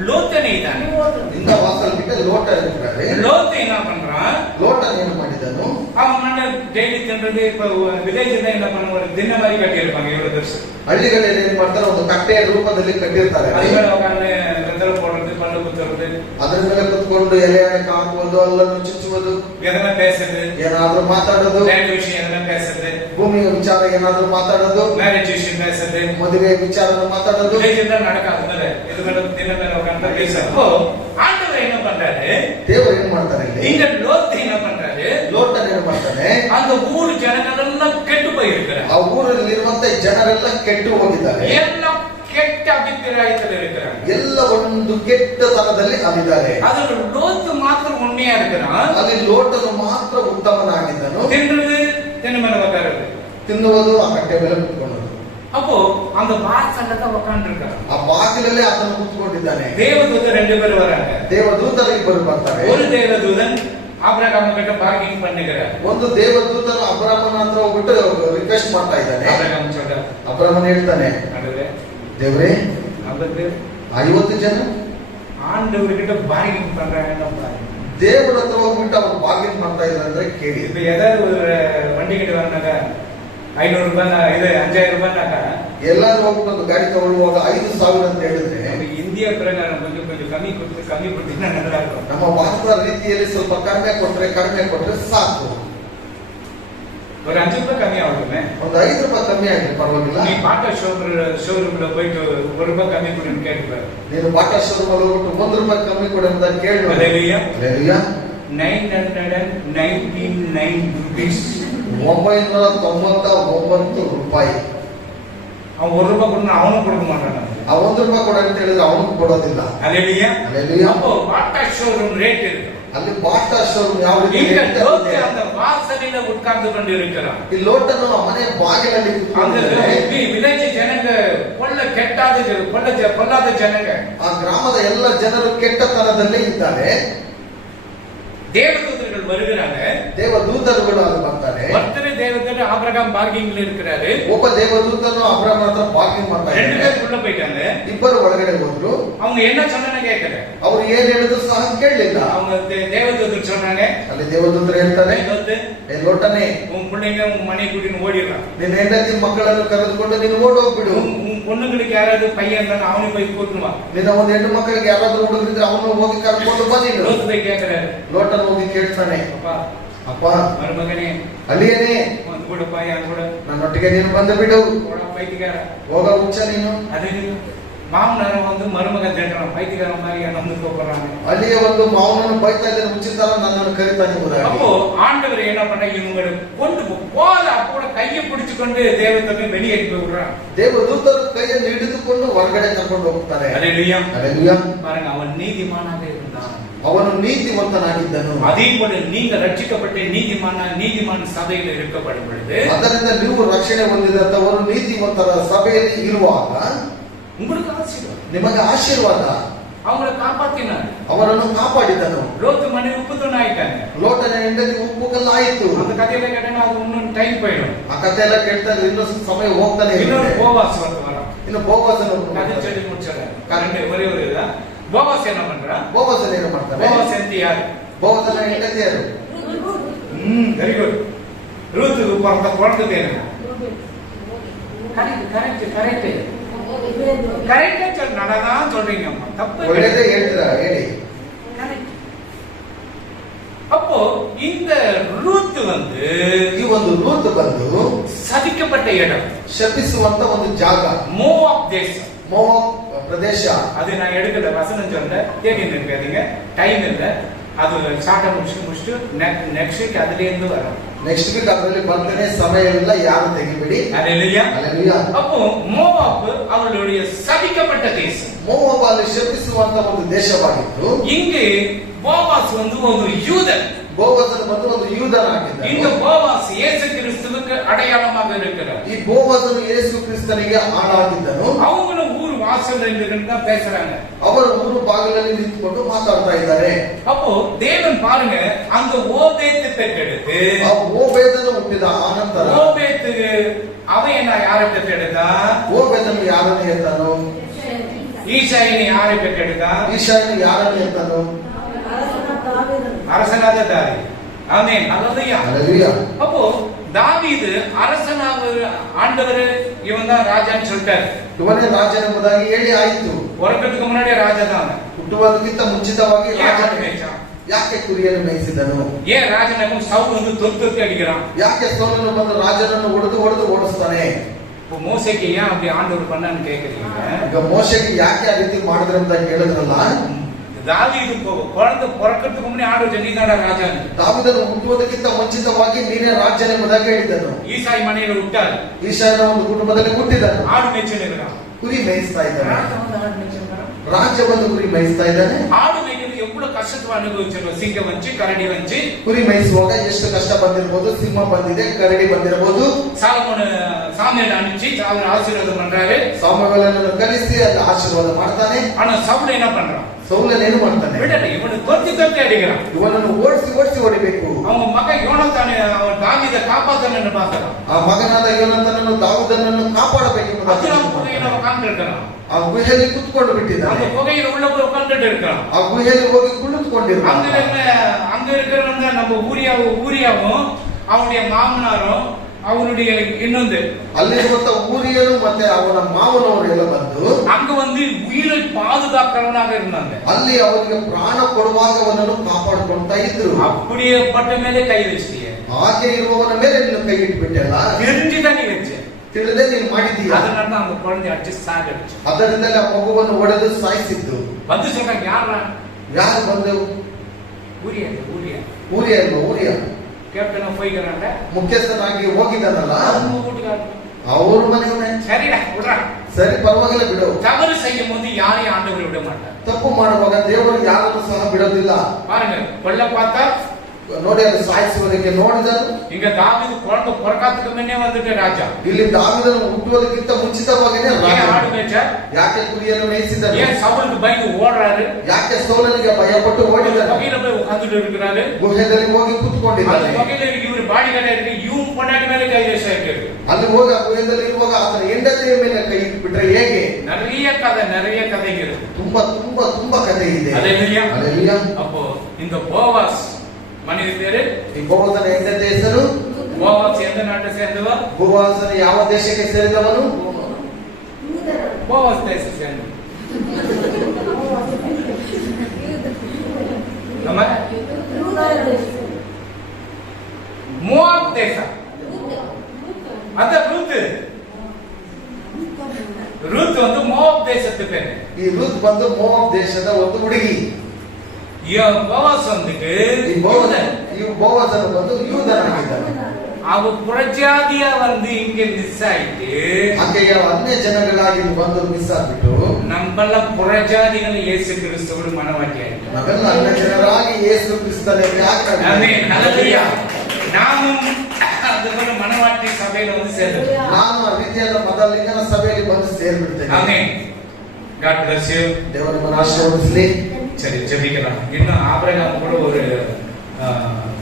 ಲೋತನೇ ಇದ್ದಾನೆ. இந்த வாசல் கிட்ட லோட்ட இருக்கிறாரு. லோத்து என்ன பண்றான்? லோட்ட என்ன பண்ணிதானோ, அவன் மண்ண டெய்லி தின்றது. இப்ப வில்லேஜ்ல என்ன பண்ணுவாங்க, தின்ன மாதிரி கட்டி இருப்பாங்க. இவ்வளவு பெருசு ಹಳ್ಳಿಗಳಲ್ಲಿ ಏನ್ ಮಾಡ್ತಾರೆ, ಒಂದು ಕಟ್ಟೆಯ ರೂಪದಲ್ಲಿ ಕಟ್ಟಿರ್ತಾರೆ. ಬೆತ್ತಲು போடுறது, பல்லு குத்துறது, ಅದರ ಮೇಲೆ ಕುತ್ಕೊಂಡು ಎಲೆಯನ್ನು ಹಾಕುವುದು, ಅಲ್ಲನ್ನು ಚುಚ್ಚುವುದು, எதனா பேசுறது, ಏನಾದ್ರೂ ಮಾತಾಡೋದು, ಲ್ಯಾಂಡ್ ವಿಷಯ ಎದನ பேசுறது, ಭೂಮಿಯ ವಿಚಾರ ಏನಾದ್ರೂ ಮಾತಾಡೋದು, ಮ್ಯಾರೇಜ್ ವಿಷಯ பேசுறது, ಮದುವೆ ವಿಚಾರ ಮಾತಾಡೋದು, வில்லேஜ்ல நடக்காது. மேல இது மேல தின்ன மேல உட்கார்ந்து பேசுறப்போ ஆண்டவர் என்ன பண்றாரு? ದೇವರು ಏನ್ ಮಾಡ್ತಾರೆ ಇಲ್ಲಿ? இங்க லோத்து என்ன பண்றாரு? ಲೋಟ ಏನ್ ಮಾಡ್ತಾನೆ? அந்த ஊர் ஜனங்களெல்லாம் கெட்டு போயிருக்கிறாங்க. ಆ ಊರಲ್ಲಿರುವಂತ ಜನರೆಲ್ಲ ಕೆಟ್ಟು ಹೋಗಿದ್ದಾರೆ. எல்லாம் கெட்ட அபிப்பிராயத்தில் இருக்கிறாங்க. ಎಲ್ಲ ಒಂದು ಕೆಟ್ಟತನದಲ್ಲಿ ಆಗಿದ್ದಾರೆ. அதுல லோத்து மாத்திரம் உண்மையா இருக்கிறான். ಅಲ್ಲಿ ಲೋಟನು ಮಾತ್ರ ಉತ್ತಮನಾಗಿದ್ದನು. தின்றது, தின்ன மேல உட்காருது, ತಿನ್ನುವುದು, ಆ ಕಟ್ಟೆ ಮೇಲೆ ಕುತ್ಕೊಳ್ಳೋದು. அப்போ அந்த வாசல்ல தான் உட்கார்ந்து இருக்காங்க. ಆ ಬಾಗಿಲಲ್ಲಿ ಆತನು ಕುತ್ಕೊಂಡಿದ್ದಾನೆ. தேவதூதர் 2 பேர் வராங்க. ದೇವದೂತರು ಇಬ್ಬರು ಬರ್ತಾರೆ. ஒரு தேவதூதன் ஆபிரகாம் கிட்ட பார்க்கிங் பண்ணுகிறார். ಒಂದು ದೇವದೂತನು ಅಬ್ರಹಾಮನ ಹತ್ರ ಹೋಗ್ಬಿಟ್ಟು ರಿಕ್ವೆಸ್ಟ್ ಮಾಡ್ತಾ ಇದ್ದಾನೆ. ஆபிரகாம் சொல்றார், ಅಬ್ರಹಾಮನ್ ಹೇಳ್ತಾನೆ, ದೇವರೇ, நமக்கு 50 ಜನ ஆண்டவர் கிட்ட பார்க்கிங் பண்றாங்கன்னு பாருங்க. ದೇವರ ಹತ್ರ ಹೋಗ್ಬಿಟ್ಟು ಅವ್ರು ಬಾಗಿಲ್ ಮಾಡ್ತಾ ಇದ್ದಾರೆ ಅಂದ್ರೆ ಕೇಳಿ. இப்ப ஏதாவது ஒரு வண்டி கிட்ட வந்தாங்க 500 ರೂಪಾಯಿ, ಇದು 5000 ರೂಪಾಯಿನಾಕ ಎಲ್ಲಾದ್ರೂ ಹೋಗ್ಬಿಟ್ಟು ಒಂದು ಗಾಡಿ ತಗೊಳ್ಳುವಾಗ 5000 ಅಂತ ಹೇಳಿದ್ರೆ இந்திய பிரகாரம் கொஞ்சம் கம்மி கொடுத்தீங்கன்னா நல்லா இருக்கும். ನಮ್ಮ ಭಾರತದ ರೀತಿಯಲ್ಲಿ ಸ್ವಲ್ಪ ಕಡಿಮೆ ಕೊಟ್ರೆ ಸಾಕು. ஒரு 5 ರೂಪಾಯಿ ಕಮ್ಮಿ ಆಗುತ್ತೇ, ಒಂದು 5 ರೂಪಾಯಿ ಕಮ್ಮಿ ಆಗಿದೆ ಪರವಾಗಿಲ್ಲ. நீ பாட்டா ஷோரூம்ல போயிட்டு 1 ರೂಪಾಯಿ ಕಮ್ಮಿ ಕೊಡಿ ಕೇಳ್ತಾರೆ. ನೀನು ಬಾಟಾ ಶೋರೂಮ್ ಅಲ್ಲಿ ಹೋಗ್ಬಿಟ್ಟು 1 ರೂಪಾಯಿ ಕಮ್ಮಿ ಕೊಡಿ ಅಂತ ಕೇಳಿ. ಹಲ್ಲೇಲೂಯಾ. ಹಲ್ಲೇಲೂಯಾ. 999 rupees. 999 ರೂಪಾಯಿ. அவன் ₹1 கொடுனா அவனும் கொடுக்க மாட்டான். ಅವನು ₹1 ಕೊಡ ಅಂತ ಹೇಳಿದ್ರೆ ಅವನು ಕೊಡೋದಿಲ್ಲ. ஹalleluya. Hallelujah. அப்போ பாட்டா ஷோரூம் ரேட் இருக்கு. ಅಲ್ಲಿ ಬಾಟಾ ಶೋರೂಮ್ ಯಾವ ರೀತಿ இங்க ಇರುತ್ತೆ? லோத்து அந்த வாசலில உட்கார்ந்து கொண்டு இருக்கிறான். ಈ ಲೋಟನು ಮನೆಯ ಬಾಗಿಲಲ್ಲಿ அந்த ಕೂತ್ಕೊಂಡಿದ್ದಾನೆ. வில்லேஜ் ஜனங்க பொல்லாத ஜனங்க. ಆ ಗ್ರಾಮದ ಎಲ್ಲ ಜನರು ಕೆಟ್ಟತನದಲ್ಲೇ ಇದ್ದಾರೆ. தேவதூதர்கள் வருகிறாங்க. ದೇವದೂತರುಗಳು ಅಲ್ಲಿ ಬರ್ತಾರೆ. ஒருத்தர் தேவதூதர் ஆபிரகாம் பார்க்கிங்ல இருக்கிறாரு. ಒಬ್ಬ ದೇವದೂತನು ಅಬ್ರಹಾಮನ ಹತ್ರ ಪಾರ್ಕಿಂಗ್ ಮಾಡ್ತಾ ரெண்டு ಇದ್ದಾರೆ. பேர் உள்ள போயிட்டாங்க. ಇಬ್ಬರು ಒಳಗಡೆ ಹೋದ್ರು. அவங்க என்ன சொன்னாங்க கேட்கல. ಅವ್ರು ಏನ್ ಹೇಳಿದ್ರು ಸಹ ಕೇಳಲಿಲ್ಲ. அவங்க தேவதூதர் சொன்னாங்க, ಅಲ್ಲಿ ದೇವದೂತರು ಹೇಳ್ತಾರೆ, ಏ ಲೋಟನೇ, உன் பிள்ளைங்க உன் மனை கூட்டின்னு ஓடிடலாம். ನಿನ್ನ ಹೆಂಡತಿ ಮಕ್ಕಳನ್ನು ಕರೆದುಕೊಂಡು ನೀನು ಓಡೋಗ್ಬಿಡು. உன் பொண்ணுங்களுக்கு யாராவது பையன் இருந்தாலும் அவனை போய் கூட்டுன்னு வா. ನಿನ್ನ ಒಂದು ಹೆಣ್ಣು ಮಕ್ಕಳಿಗೆ ಯಾರಾದ್ರೂ ಹುಡುಗರಿದ್ರೆ ಅವನು ಹೋಗಿ ಕರ್ಕೊಂಡು ಬಂದಿದ್ರು. லோத்து போய் கேட்கிறாரு, ಲೋಟನ್ ಹೋಗಿ ಕೇಳ್ತಾನೆ, அப்பா ಅಪ್ಪ மருமகனே ಅಲ್ಲಿಯೇನೆ வந்து கூடப்பா என் கூட ನನ್ನೊಟ್ಟಿಗೆ ನೀನು ಬಂದು ಬಿಡು. போடா பைத்தியக்கார. ಹೋಗ ಹುಚ್ಚ ನೀನು. அது மாமனாரம் வந்து மருமகன் திட்டுறான், பைத்தியக்காரன் மாதிரி என்ன வந்து கூப்பிடுறாங்க. ಅಲ್ಲಿಯೇ ಒಂದು ಮಾವನನ್ನು ಬೈತಾ ಇದ್ದಾನೆ, ಹುಚ್ಚಿತಾರ ನನ್ನನ್ನು ಕರಿತಾನೆ ಎಂಬುದಾಗಿ. அப்போ ஆண்டவர் என்ன பண்ண, இவங்களை கொண்டு போல அப்போட கையை பிடிச்சு கொண்டு தேவதூதனை வெளியே போய் விடுறான். ದೇವದೂತರು ಕೈಯನ್ನು ಹಿಡಿದುಕೊಂಡು ಹೊರಗಡೆ ಕರ್ಕೊಂಡು ಹೋಗ್ತಾರೆ. ஹalleluya. ಹಲ್ಲೆಲೂಯಾ. பாருங்க, அவன் நீதிமானாக இருந்தான். ಅವನು ನೀತಿವಂತನಾಗಿದ್ದನು. அதே போல நீங்க ரட்சிக்கப்பட்ட நீதிமான் சபையில் இருக்கப்படும் பொழுது, ಅದರಿಂದ ನೀವು ರಕ್ಷಣೆ ಹೊಂದಿದಂತವರು ನೀತಿವಂತರ ಸಭೆಯಲ್ಲಿ ಇರುವಾಗ உங்களுக்கு ஆசீர்வாதம். ನಿಮಗೆ ಆಶೀರ್ವಾದ. அவங்களை காப்பாத்தினார். ಅವರನ್ನು ಕಾಪಾಡಿದನು. லோத்து மணி உப்புத்தொன்னு ஆயிட்டாங்க. ಲೋಟನ ಹೆಂಡತಿ ಉಪ್ಪು ಕಲ್ಲಾಯಿತು. அந்த கதையில கேட்டா அது இன்னும் டைம் போயிடும். ಆ ಕಥೆ ಎಲ್ಲ ಕೇಳ್ತಾ ಇದ್ರೆ ಇನ್ನೂ ಸಮಯ ಹೋಗ್ತಾನೆ இன்னொரு ಇರುತ್ತೆ. போவாஸ் வந்து வரான். ಇನ್ನು ಬೋವಸನು கதை சொல்லி முடிச்சிடறேன். கரண்ட் ஒரே ஒரு இதுதான். போவாஸ் என்ன பண்றான்? ಬೋವಸನ ಏನು ಮಾಡ್ತಾರೆ? போவாஸ் ಎಂತ யாரு? ಬೋವಸನ ಹೆಂಡತಿ ಯಾರು? Very good. ரூத்துக்கு பிறந்த குழந்தை பேரு கரெக்டா சொல், நல்லாதான் சொல்றீங்க அம்மா, தப்பு இல்லை. ಒಳ್ಳೆದೇ ಹೇಳ್ತೀರಾ ಹೇಳಿ. Correct. அப்போ இந்த ரூத் வந்து ಈ ಒಂದು ರೂತ್ ಬಂದು சதிக்கப்பட்ட இடம், ಶಪಿಸುವಂತ ಒಂದು ಜಾಗ, மோவாப் தேசம். ಮೋವಾಬ್ ಪ್ರದೇಶ. அது நான் எடுக்கல, வசனம் சொல்ல தேடி இருக்காதீங்க, டைம் இல்ல. அது சாட்டை முடிச்சுட்டு நெக்ஸ்ட் வீக் அதுல இருந்து வரும். ನೆಕ್ಸ್ಟ್ ವೀಕ್ ಅದರಲ್ಲಿ ಬರ್ತೇನೆ, ಸಮಯವಿಲ್ಲ, ಯಾರು ತೆಗಿಬೇಡಿ. ஹalleluya. ಹಲ್ಲೆಲೂಯಾ. அப்போ மோவாப் அவர்களுடைய சபிக்கப்பட்ட தேசம். ಮೋವಾಬ್ ಅಲ್ಲಿ ಶಪಿಸುವಂತ ಒಂದು ದೇಶವಾಗಿತ್ತು. இங்கு போவாஸ் வந்து ஒரு யூதன். ಬೋವಸನು ಬಂದು ಒಂದು ಯೂದನಾಗಿದ್ದ. இந்த போவாஸ் இயேசு கிறிஸ்துவுக்கு அடையாளமாக இருக்கிறார். ಈ ಬೋವಸನು ಯೇಸು ಕ್ರಿಸ್ತನಿಗೆ ಆಳಾಗಿದ್ದನು. அவங்களும் ஊர் வாசல்ல இருந்து தான் பேசுறாங்க. ಅವರು ಊರು ಬಾಗಿಲಲ್ಲಿ ನಿಂತುಕೊಂಡು ಮಾತಾಡ್ತಾ ಇದ್ದಾರೆ. அப்போ தேவன் பாருங்க, அந்த ஓபேத்து பெற்றெடுத்து, ಆ ಓಬೇದನು ಹುಟ್ಟಿದ ಆನಂತರ ஓபேத்துக்கு அவன் என்ன யாரை பெற்றெடுத்தா? ಓಬೇದನು ಯಾರನ್ನು ಎತ್ತನು? ஈசாயினை யாரை பெற்றெடுத்தா? ಈಶಾಯನು ಯಾರನ್ನು ಎತ್ತನು? அரசனாக தாவி. ஆமென். ஹalleluya. ಹಲ್ಲೆಲೂಯಾ. அப்போ தாவீது அரசனாக, ஆண்டவர் இவன் தான் ராஜான்னு சொல்லிட்டாரு. ಇವನೇ ರಾಜನೆಂಬುದಾಗಿ ಹೇಳಿ ಆಯಿತು. உறக்கத்துக்கு முன்னாடியே ராஜா தான். ಹುಟ್ಟುವುದಕ್ಕಿಂತ ಮುಂಚಿತವಾಗಿ ஏன் ರಾಜನೇ. ஆடு மேய்ச்சான்? ಯಾಕೆ ಕುರಿಯನ್ನು ಮೇಯಿಸಿದನು? ஏன் ராஜனும் சவுல் வந்து தொத்து அடிக்கிறான்? ಯಾಕೆ ಸೌಲನು ಬಂದು ರಾಜನನ್ನು ಹೊಡೆದು ಓಡಿಸ್ತಾನೆ? இப்போ மோசேக்கு ஏன் அப்படி ஆண்டவர் பண்ணான்னு கேக்குறீங்க? ಈಗ ಮೋಶೆಗೆ ಯಾಕೆ ಆ ರೀತಿ ಮಾಡಿದ್ರು ಅಂತ ಕೇಳಿದ್ರಲ್ಲ. தாவீது குழந்தை பிறக்கிறதுக்கு முன்னாடி ஆண்டவர் நீ தான் ராஜா. ದಾವೀದನು ಹುಟ್ಟುವುದಕ್ಕಿಂತ ಮುಂಚಿತವಾಗಿ ನೀನೇ ರಾಜನೆಂಬುದಾಗಿ ಹೇಳಿದನು. ஈசாய் மனையில விட்டார். ಈಶಾಯನ ಒಂದು ಕುಟುಂಬದಲ್ಲಿ ಹುಟ್ಟಿದನು. ஆடு மேய்ச்சல் இருக்கான். ಕುರಿ ಮೇಯಿಸ್ತಾ ಇದ್ದಾನೆ. ராஜா வந்து ஆடு மேய்ச்சல். ರಾಜ ಬಂದು ಕುರಿ ಮೇಯಿಸ್ತಾ ಇದ್ದಾನೆ. ஆடு மேய்க்கிறது எவ்வளவு கஷ்டத்தை அனுபவிச்சிருக்கோம். சிங்கம் வந்து கரடி வந்து ಕುರಿ ಮೇಯಿಸುವಾಗ ಎಷ್ಟು ಕಷ್ಟ ಬಂದಿರಬಹುದು. ಸಿಂಹ ಬಂದಿದೆ, ಕರಡಿ ಬಂದಿರಬಹುದು. சாலமோன் சாமியார் அனுப்பிச்சு அவர் ஆசீர்வாதம் பண்றாரு. ಸಾಮುವೇಲನನ್ನು ಕಲಿಸಿ ಅಲ್ಲಿ ಆಶೀರ್ವಾದ ಮಾಡ್ತಾನೆ. ஆனா சவுல் என்ன பண்றான்? ಸೌಲನು ಏನು ಮಾಡ್ತಾನೆ? விடல, இவனை தொத்தி அடிக்கிறான். ಇವನನ್ನು ಓಡಿಸಿ ಹೊಡಿಬೇಕು. அவங்க மகன் யோனத்தானை அவன் தாவீதை காப்பாத்தணும்னு பார்க்கறான். ಆ ಮಗನಾದ ಯೋನಾತನನ್ನು ದಾವೀದನನ್ನು ಕಾಪಾಡಬೇಕೆಂಬ அதுல புகையில உட்கார்ந்து இருக்கிறான். ಆ ಗುಹೆಯಲ್ಲಿ ಕುತ್ಕೊಂಡು ಬಿಟ್ಟಿದ್ದಾನೆ. அந்த புகையில உள்ள போய் உட்கார்ந்துட்டு இருக்கான். ಆ ಗುಹೆಯಲ್ಲಿ ಹೋಗಿ ಕುಳಿತುಕೊಂಡಿದ್ದಾನೆ. அங்க இருக்கிறவங்க நம்ம ஊரியாவும் அவனுடைய மாமனாரும் அவனுடைய இன்னொன்று ಅಲ್ಲಿರುವಂತ ಊರಿಯರು ಮತ್ತೆ ಅವನ ಮಾವನವರೆಲ್ಲ ಬಂದು அங்க வந்து உயிரை பாதுகாக்கிறவனாக இருந்தாங்க. ಅಲ್ಲಿ ಅವರಿಗೆ ಪ್ರಾಣ ಕೊಡುವಾಗ ಅವನನ್ನು ಕಾಪಾಡಿಕೊಳ್ತಾ ಇದ್ರು. அப்படியே பட்ட மேலே கை வச்சிட்டிய. ಹಾಗೆ ಇರುವವನ ಮೇಲೆ ನೀನು ಕೈ ಇಟ್ಬಿಟ್ಟಲ್ಲ. தெரிஞ்சுதான் நீ வச்ச. ತಿಳಿದೇ ನೀನು ಮಾಡಿದೀಯ. அதனால தான் அந்த குழந்தை அடிச்சு சாகடிச்சு. ಅದರಿಂದಲೇ ಆ ಮಗುವನ್ನು ಹೊಡೆದು ಸಾಯಿಸಿದ್ದು. வந்து சொல்றாங்க, யாரா? ಯಾರು ಬಂದು? ಊರಿಯ கேப்டனா போய்க்கிறாங்க. ಮುಖ್ಯಸ್ಥನಾಗಿ ಹೋಗಿದ್ದಾನಲ್ಲ, அவங்க வீட்டுக்காரங்க ಅವ್ರ ಮನೆಯವನೇ. சரிடா விடுறா ಸರಿ ಪರವಾಗಿಲ್ಲ ಬಿಡು. தவறு செய்யும் போது யாரையும் ஆண்டவர் விட மாட்டார். ತಪ್ಪು ಮಾಡುವಾಗ ದೇವರು ಯಾರನ್ನು ಸಹ ಬಿಡೋದಿಲ್ಲ. பாருங்க, கொல்ல பார்த்தா ನೋಡಿ ಅದು ಸಾಯಿಸುವುದಕ್ಕೆ ನೋಡಿದರು. இங்க தாவீது குழந்தை பிறக்காததுக்கு முன்னே வந்துட்டு ராஜா. ಇಲ್ಲಿ ದಾವೀದನು ಹುಟ್ಟುವುದಕ್ಕಿಂತ ಮುಂಚಿತವಾಗಿಯೇ ರಾಜ. ஏன் ஆடு மேய்ச்சார்? ಯಾಕೆ ಕುರಿಯನ್ನು ಮೇಯಿಸಿದನು? ஏன் சவுலுக்கு பயந்து ஓடுறாரு? ಯಾಕೆ ಸೌಲನಿಗೆ ಭಯಪಟ್ಟು ಓಡಿದನು? வகையில போய் உட்கார்ந்துட்டு இருக்கிறாரு. ಗುಹೆಯಲ್ಲಿ ಹೋಗಿ ಕೂತ್ಕೊಂಡಿದ್ದಾನೆ. வகையில இவரு பாடி கடை இருக்கு, இவன் பொண்டாட்டி மேல கை வச்சிருக்கு. ಅಲ್ಲಿ ಹೋಗಿ ಆ ಗುಹೆಯಲ್ಲಿ ಇರುವಾಗ ಆತನ ಹೆಂಡತಿಯ ಮೇಲೆ ಕೈ ಇಟ್ಬಿಟ್ರೆ ಹೇಗೆ? நிறைய கதைங்க இருக்கு. ತುಂಬಾ ತುಂಬಾ ತುಂಬಾ ಕಥೆ ಇದೆ. அல்லேலூயா. அல்லேலூயா. அப்போ இந்த போவாஸ் மனித பேரு, ಈ ಬೋವಸನ ಹೆಂಡತಿ ಹೆಸರು? போவாஸ் எந்த நாட்டை சேர்ந்தவ? ಬೋವಸನ ಯಾವ ದೇಶಕ್ಕೆ ಸೇರಿದವನು? போவாஸ் தேச சேர்ந்தவன். நம்ம மோவாப் தேசம். அத ரூத் வந்து மோவாப் தேசத்து பேரு. ಈ ರೂತ್ ಬಂದು ಮೋವಾಬ್ ದೇಶದ ಒಂದು ಹುಡುಗಿ. போவாஸ் வந்துட்டு ಈ ಬೋವಸನು ಬಂದು ಯೂದನಾಗಿದ್ದಾನೆ. அவ புறஜாதியா வந்து இங்க மிஸ் ஆயிட்டு ಆಕೆಯ ಅನ್ಯ ಜನಗಳಾಗಿ ಬಂದು ಮಿಸ್ ಆಗ್ಬಿಟ್ಟು நம்மள புறஜாதிகள் இயேசு கிறிஸ்துவோடு மனவாட்டி ஆயிட்டு ನಾವೆಲ್ಲ ಅನ್ಯ ಜನರಾಗಿ ಯೇಸು ಕ್ರಿಸ್ತನಿಗೆ ஆமென். ஹல்லேலூயா. நாமும் அதுபோல மனவாட்டி சபையில வந்து சேர்ந்தோம். ನಾನು ಆ ರೀತಿಯಾದ ಮೊದಲಿನ ಸಭೆಯಲ್ಲಿ ಬಂದು ಸೇರ್ಬಿಡ್ತೇನೆ. ஆமென். God bless you. ದೇವರು ನಿಮ್ಮನ್ನು ಆಶೀರ್ವದಿಸಲಿ. சரி, ஜெபிக்கலாம். இன்னும் ஆபிரகாம் கூட ஒரு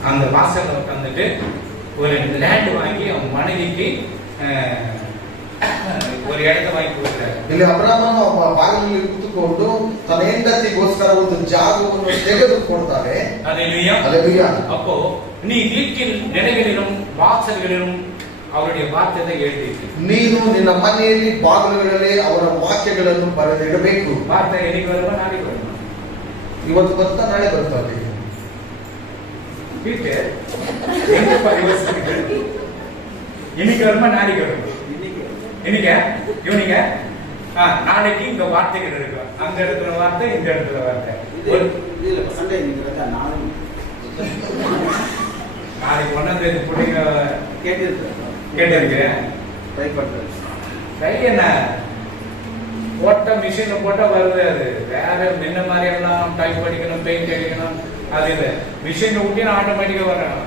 அந்த வாசல்ல உட்கார்ந்துட்டு ஒரு லேண்ட் வாங்கி அவன் மனைவிக்கு ஒரு இடத்தை வாங்கி கொடுக்குறாரு. ಇಲ್ಲಿ ಅಬ್ರಹಾಮನು ಒಬ್ಬ ಬಾಗಿಲಲ್ಲಿ ಕೂತುಕೊಂಡು ತನ್ನ ಹೆಂಡತಿಗೋಸ್ಕರ ಒಂದು ಜಾಗವನ್ನು ತೆಗೆದುಕೊಳ್ತಾರೆ. அல்லேலூயா. அல்லேலூயா. அப்போ நீ வீட்டில் நிலைகளிலும் வாசல்களிலும் அவருடைய வார்த்தையை எழுதி. ನೀನು ನಿನ್ನ ಮನೆಯಲ್ಲಿ ಬಾಗಿಲುಗಳಲ್ಲಿ ಅವರ ವಾಕ್ಯಗಳನ್ನು ಬರೆದಿಡಬೇಕು. வார்த்தை என்னைக்கு வருமா? நாளைக்கு வருமா? ಇವತ್ತು ಬರ್ತಾ ನಾಳೆ ಬರ್ತಾರೆ. வீட்டு எங்க பரிவர்த்தனை இன்னைக்கு வருமா? நாளைக்கு வருமா? இன்னைக்கு இவனிங்க நாளைக்கு இங்க வார்த்தைகள் இருக்கு. அங்க இருக்கிற வார்த்தை, இந்த இடத்துல வார்த்தை. நாளைக்கு ஒன்னாம் தேதி பிள்ளைங்க கேட்டிருக்கிறேன். கை என்ன போட்ட மிஷின்ல போட்டா வருது. அது வேற முன்ன மாதிரி எல்லாம் டைப் படிக்கணும், பெயிண்ட் அடிக்கணும். அது இல்ல, மிஷின் ஊட்டி ஆட்டோமேட்டிக்கா வரும்.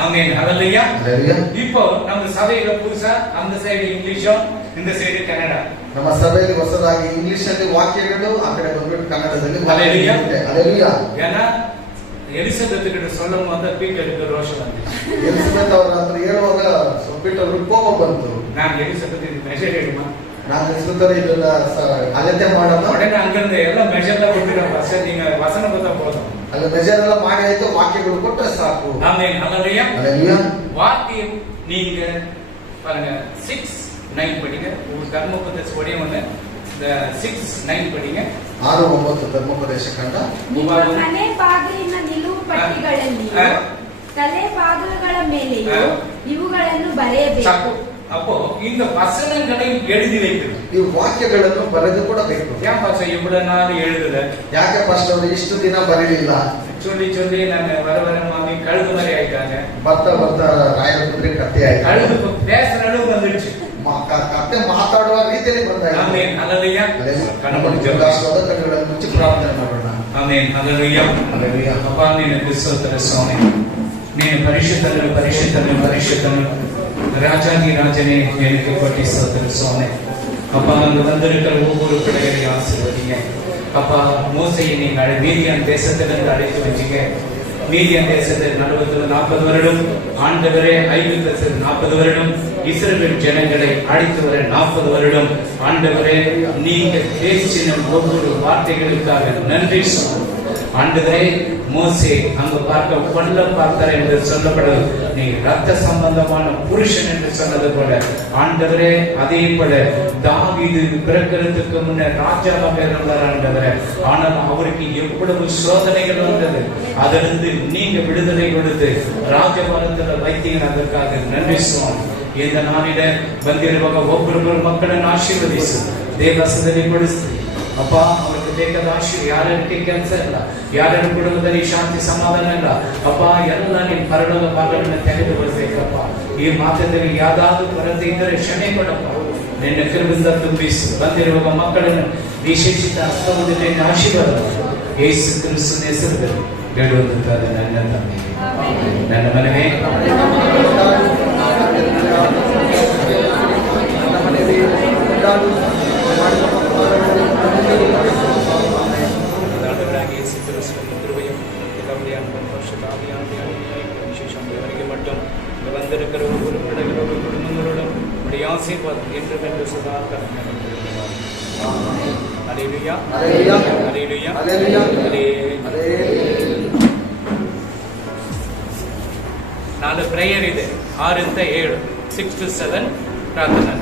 ஆமென். ஹல்லேலூயா. இப்போ நம்ம சபையில புதுசா அந்த சைடு இங்கிலீஷும் இந்த சைடு கன்னடா. ನಮ್ಮ ಸಭೆಯಲ್ಲಿ ಹೊಸದಾಗಿ ಇಂಗ್ಲಿಷ್ ಅಲ್ಲಿ ವಾಕ್ಯಗಳು, ಆ ಕಡೆ ಬಂದ್ಬಿಟ್ಟು ಕನ್ನಡದಲ್ಲಿ. ஹல்லேலூயா. ಹಲ್ಲೆಲೂಯಾ. ஏன்னா எலிசபெத் கிட்ட சொல்லும் போது பீட்டருக்கு ரோஷம் வந்துச்சு. ಎಲಿಸಬೆತ್ ಅವರ ಹತ್ರ ಹೇಳುವಾಗ ಪೀಟರ್ಗೆ ಕೋಪ ಬಂತು. நான் எலிசபெத் இது மெஷர் எடுமா, ನಾನು ಎಲಿಸಬೆತ್ ಇದನ್ನ ಅಗತ್ಯ ಮಾಡೋಣ. உடனே அங்கிருந்து எல்லாம் மெஷர்ல கொடுத்துட்டோம். ஃபர்ஸ்ட் நீங்க வசனம் பார்த்தா போதும். ಅಲ್ಲಿ ಮೆಜರ್ ಎಲ್ಲ ಮಾಡಿ ಆಯ್ತು, ವಾಕ್ಯಗಳು ಕೊಟ್ಟರೆ ಸಾಕು. ஆமென். ஹல்லேலூயா. ಹಲ್ಲೆಲೂಯಾ. வார்த்தை நீங்க பாருங்க 6:9 படிங்க. ஒரு தர்மோபதேச ஒடியம் வந்து 6:9 படிங்க. 6:9 ಧರ್ಮೋಪದೇಶ ಕಂಡ. ನಿಮ್ಮ ಮನೆ ಬಾಗಿಲಿನ ನಿಲುವು ಪಟ್ಟಿಗಳಲ್ಲಿಯೂ ತಲೆ ಬಾಗಿಲುಗಳ ಮೇಲೆಯೂ ಇವುಗಳನ್ನು ಬರೆಯಬೇಕು. அப்போ இந்த வசனங்களை எழுதி வைக்கணும். ಈ ವಾಕ್ಯಗಳನ್ನು ಬರೆದು ಕೊಡಬೇಕು. ஏன் பாச இவ்வளவு நாள் எழுதல? ಯಾಕೆ ಫಸ್ಟ್ ಅವರು ಇಷ್ಟು ದಿನ ಬರೀಲಿಲ್ಲ? சொல்லி நான் வர மாமி கழுது மாதிரி ஆயிட்டாங்க. ಬರ್ತಾ ಬರ್ತಾ ರಾಯರ ಕುದುರೆ ಕತ್ತೆ ಆಯ್ತು. கழுது பேசுற அளவு வந்துடுச்சு. ಕತ್ತೆ ಮಾತಾಡುವ ರೀತಿಯಲ್ಲಿ ಬಂದಾಯ್ತು. ஆமென். ஹல்லேலூயா. ಕಣ್ಣುಗಳು ಜೋರಾಗಿ ಕಣ್ಣುಗಳನ್ನು ಮುಚ್ಚಿ ಪ್ರಾರ್ಥನೆ ಮಾಡೋಣ. ஆமென். ஹல்லேலூயா. ಹಲ್ಲೆಲೂಯಾ. அப்பா நீங்க ಸ್ತೋತ್ರ ಸ್ವಾಮಿ, ನೀನು ಪರಿಶುದ್ಧನು ராஜாதி ராஜனே, எனக்கு பற்றி ಸ್ತೋತ್ರ ಸ್ವಾமி. அப்பா அங்கு வந்திருக்கிற ஒவ்வொரு பிள்ளைகளையும் ஆசீர்வதிங்க. அப்பா மோசையை நீங்கள் மீதியான் தேசத்திலிருந்து அழைத்து வச்சீங்க. மீதியான் தேசத்தில் நடுவத்தில் 40 வருடம், ஆண்டவரே ஐகுப்தில் 40 வருடம், இஸ்ரவேல் ஜனங்களை அழைத்து வர 40 வருடம். ஆண்டவரே நீங்கள் பேசின ஒவ்வொரு வார்த்தைகளுக்காக நன்றி சொல்லுங்கள். ஆண்டவரே மோசே அங்கு கொல்ல பார்த்தார் என்று சொல்லப்படுது. நீ ரத்த சம்பந்தமான புருஷன் என்று சொன்னது போல ஆண்டவரே, அதே போல தாவீது பிறக்கிறதுக்கு முன்னர் ராஜாவாக இருந்தார் ஆண்டவரே. ஆனால் அவருக்கு எவ்வளவு சோதனைகள் வந்தது, அதிலிருந்து நீங்க விடுதலை கொடுத்து ராஜபாலத்தில் வைத்தீங்க. அதற்காக நன்றி சுவாமி. இந்த நாளில ಬಂದಿರುವಾಗ ಒಬ್ಬೊಬ್ಬರು ಮಕ್ಕಳನ್ನು ಆಶೀರ್ವದಿಸು, ದೇವಸ್ಥಾನದಲ್ಲಿ ಕೊಡಿಸು ಅಪ್ಪ. ಅವರಿಗೆ ಬೇಕಾದ ಆಶೀರ್ವಾದ, ಯಾರಿಗೆ ಕೆಲಸ ಇಲ್ಲ, ಯಾರ ಕುಟುಂಬದಲ್ಲಿ ಶಾಂತಿ ಸಮಾಧಾನ ಇಲ್ಲ ಅಪ್ಪ, ಎಲ್ಲ ನಿಮ್ಮ ಪರಲೋಕ ಭಾಗಗಳನ್ನು ತೆಗೆದುಕೊಳ್ಬೇಕಪ್ಪ. ಈ ಮಾತದಲ್ಲಿ ಯಾವ್ದಾದ್ರು ಕೊರತೆ ಇದ್ದರೆ ಕ್ಷಮೆ ಕೊಡಪ್ಪ. ನಿನ್ನ ಕೃಪೆಯಿಂದ ತುಂಬಿಸು. ಬಂದಿರುವ ಮಕ್ಕಳನ್ನು ವಿಶೇಷಿತ ಹಸ್ತವನ್ನು ಆಶೀರ್ವಾದ ಯೇಸು ಕ್ರಿಸ್ತನ ಹೆಸರಿನಲ್ಲಿ ಬೇಡುವಂತಾದ ನನ್ನ ತಂದೆ, ನನ್ನ ಮನವೇ விசேஷம் மட்டும் வந்திருக்கிற உறுப்பினர்களோடு குடும்பங்களோடும் உடைய ஆசீர்வாதம் என்று வென்று சதா அல்லேலூயா அல்லேலூயா அல்லேலூயா. 4 ಪ್ರೇಯರ್ ಇದೆ, 6 ಇಂದ 7, 6 to 7 ಪ್ರಾರ್ಥನಾ.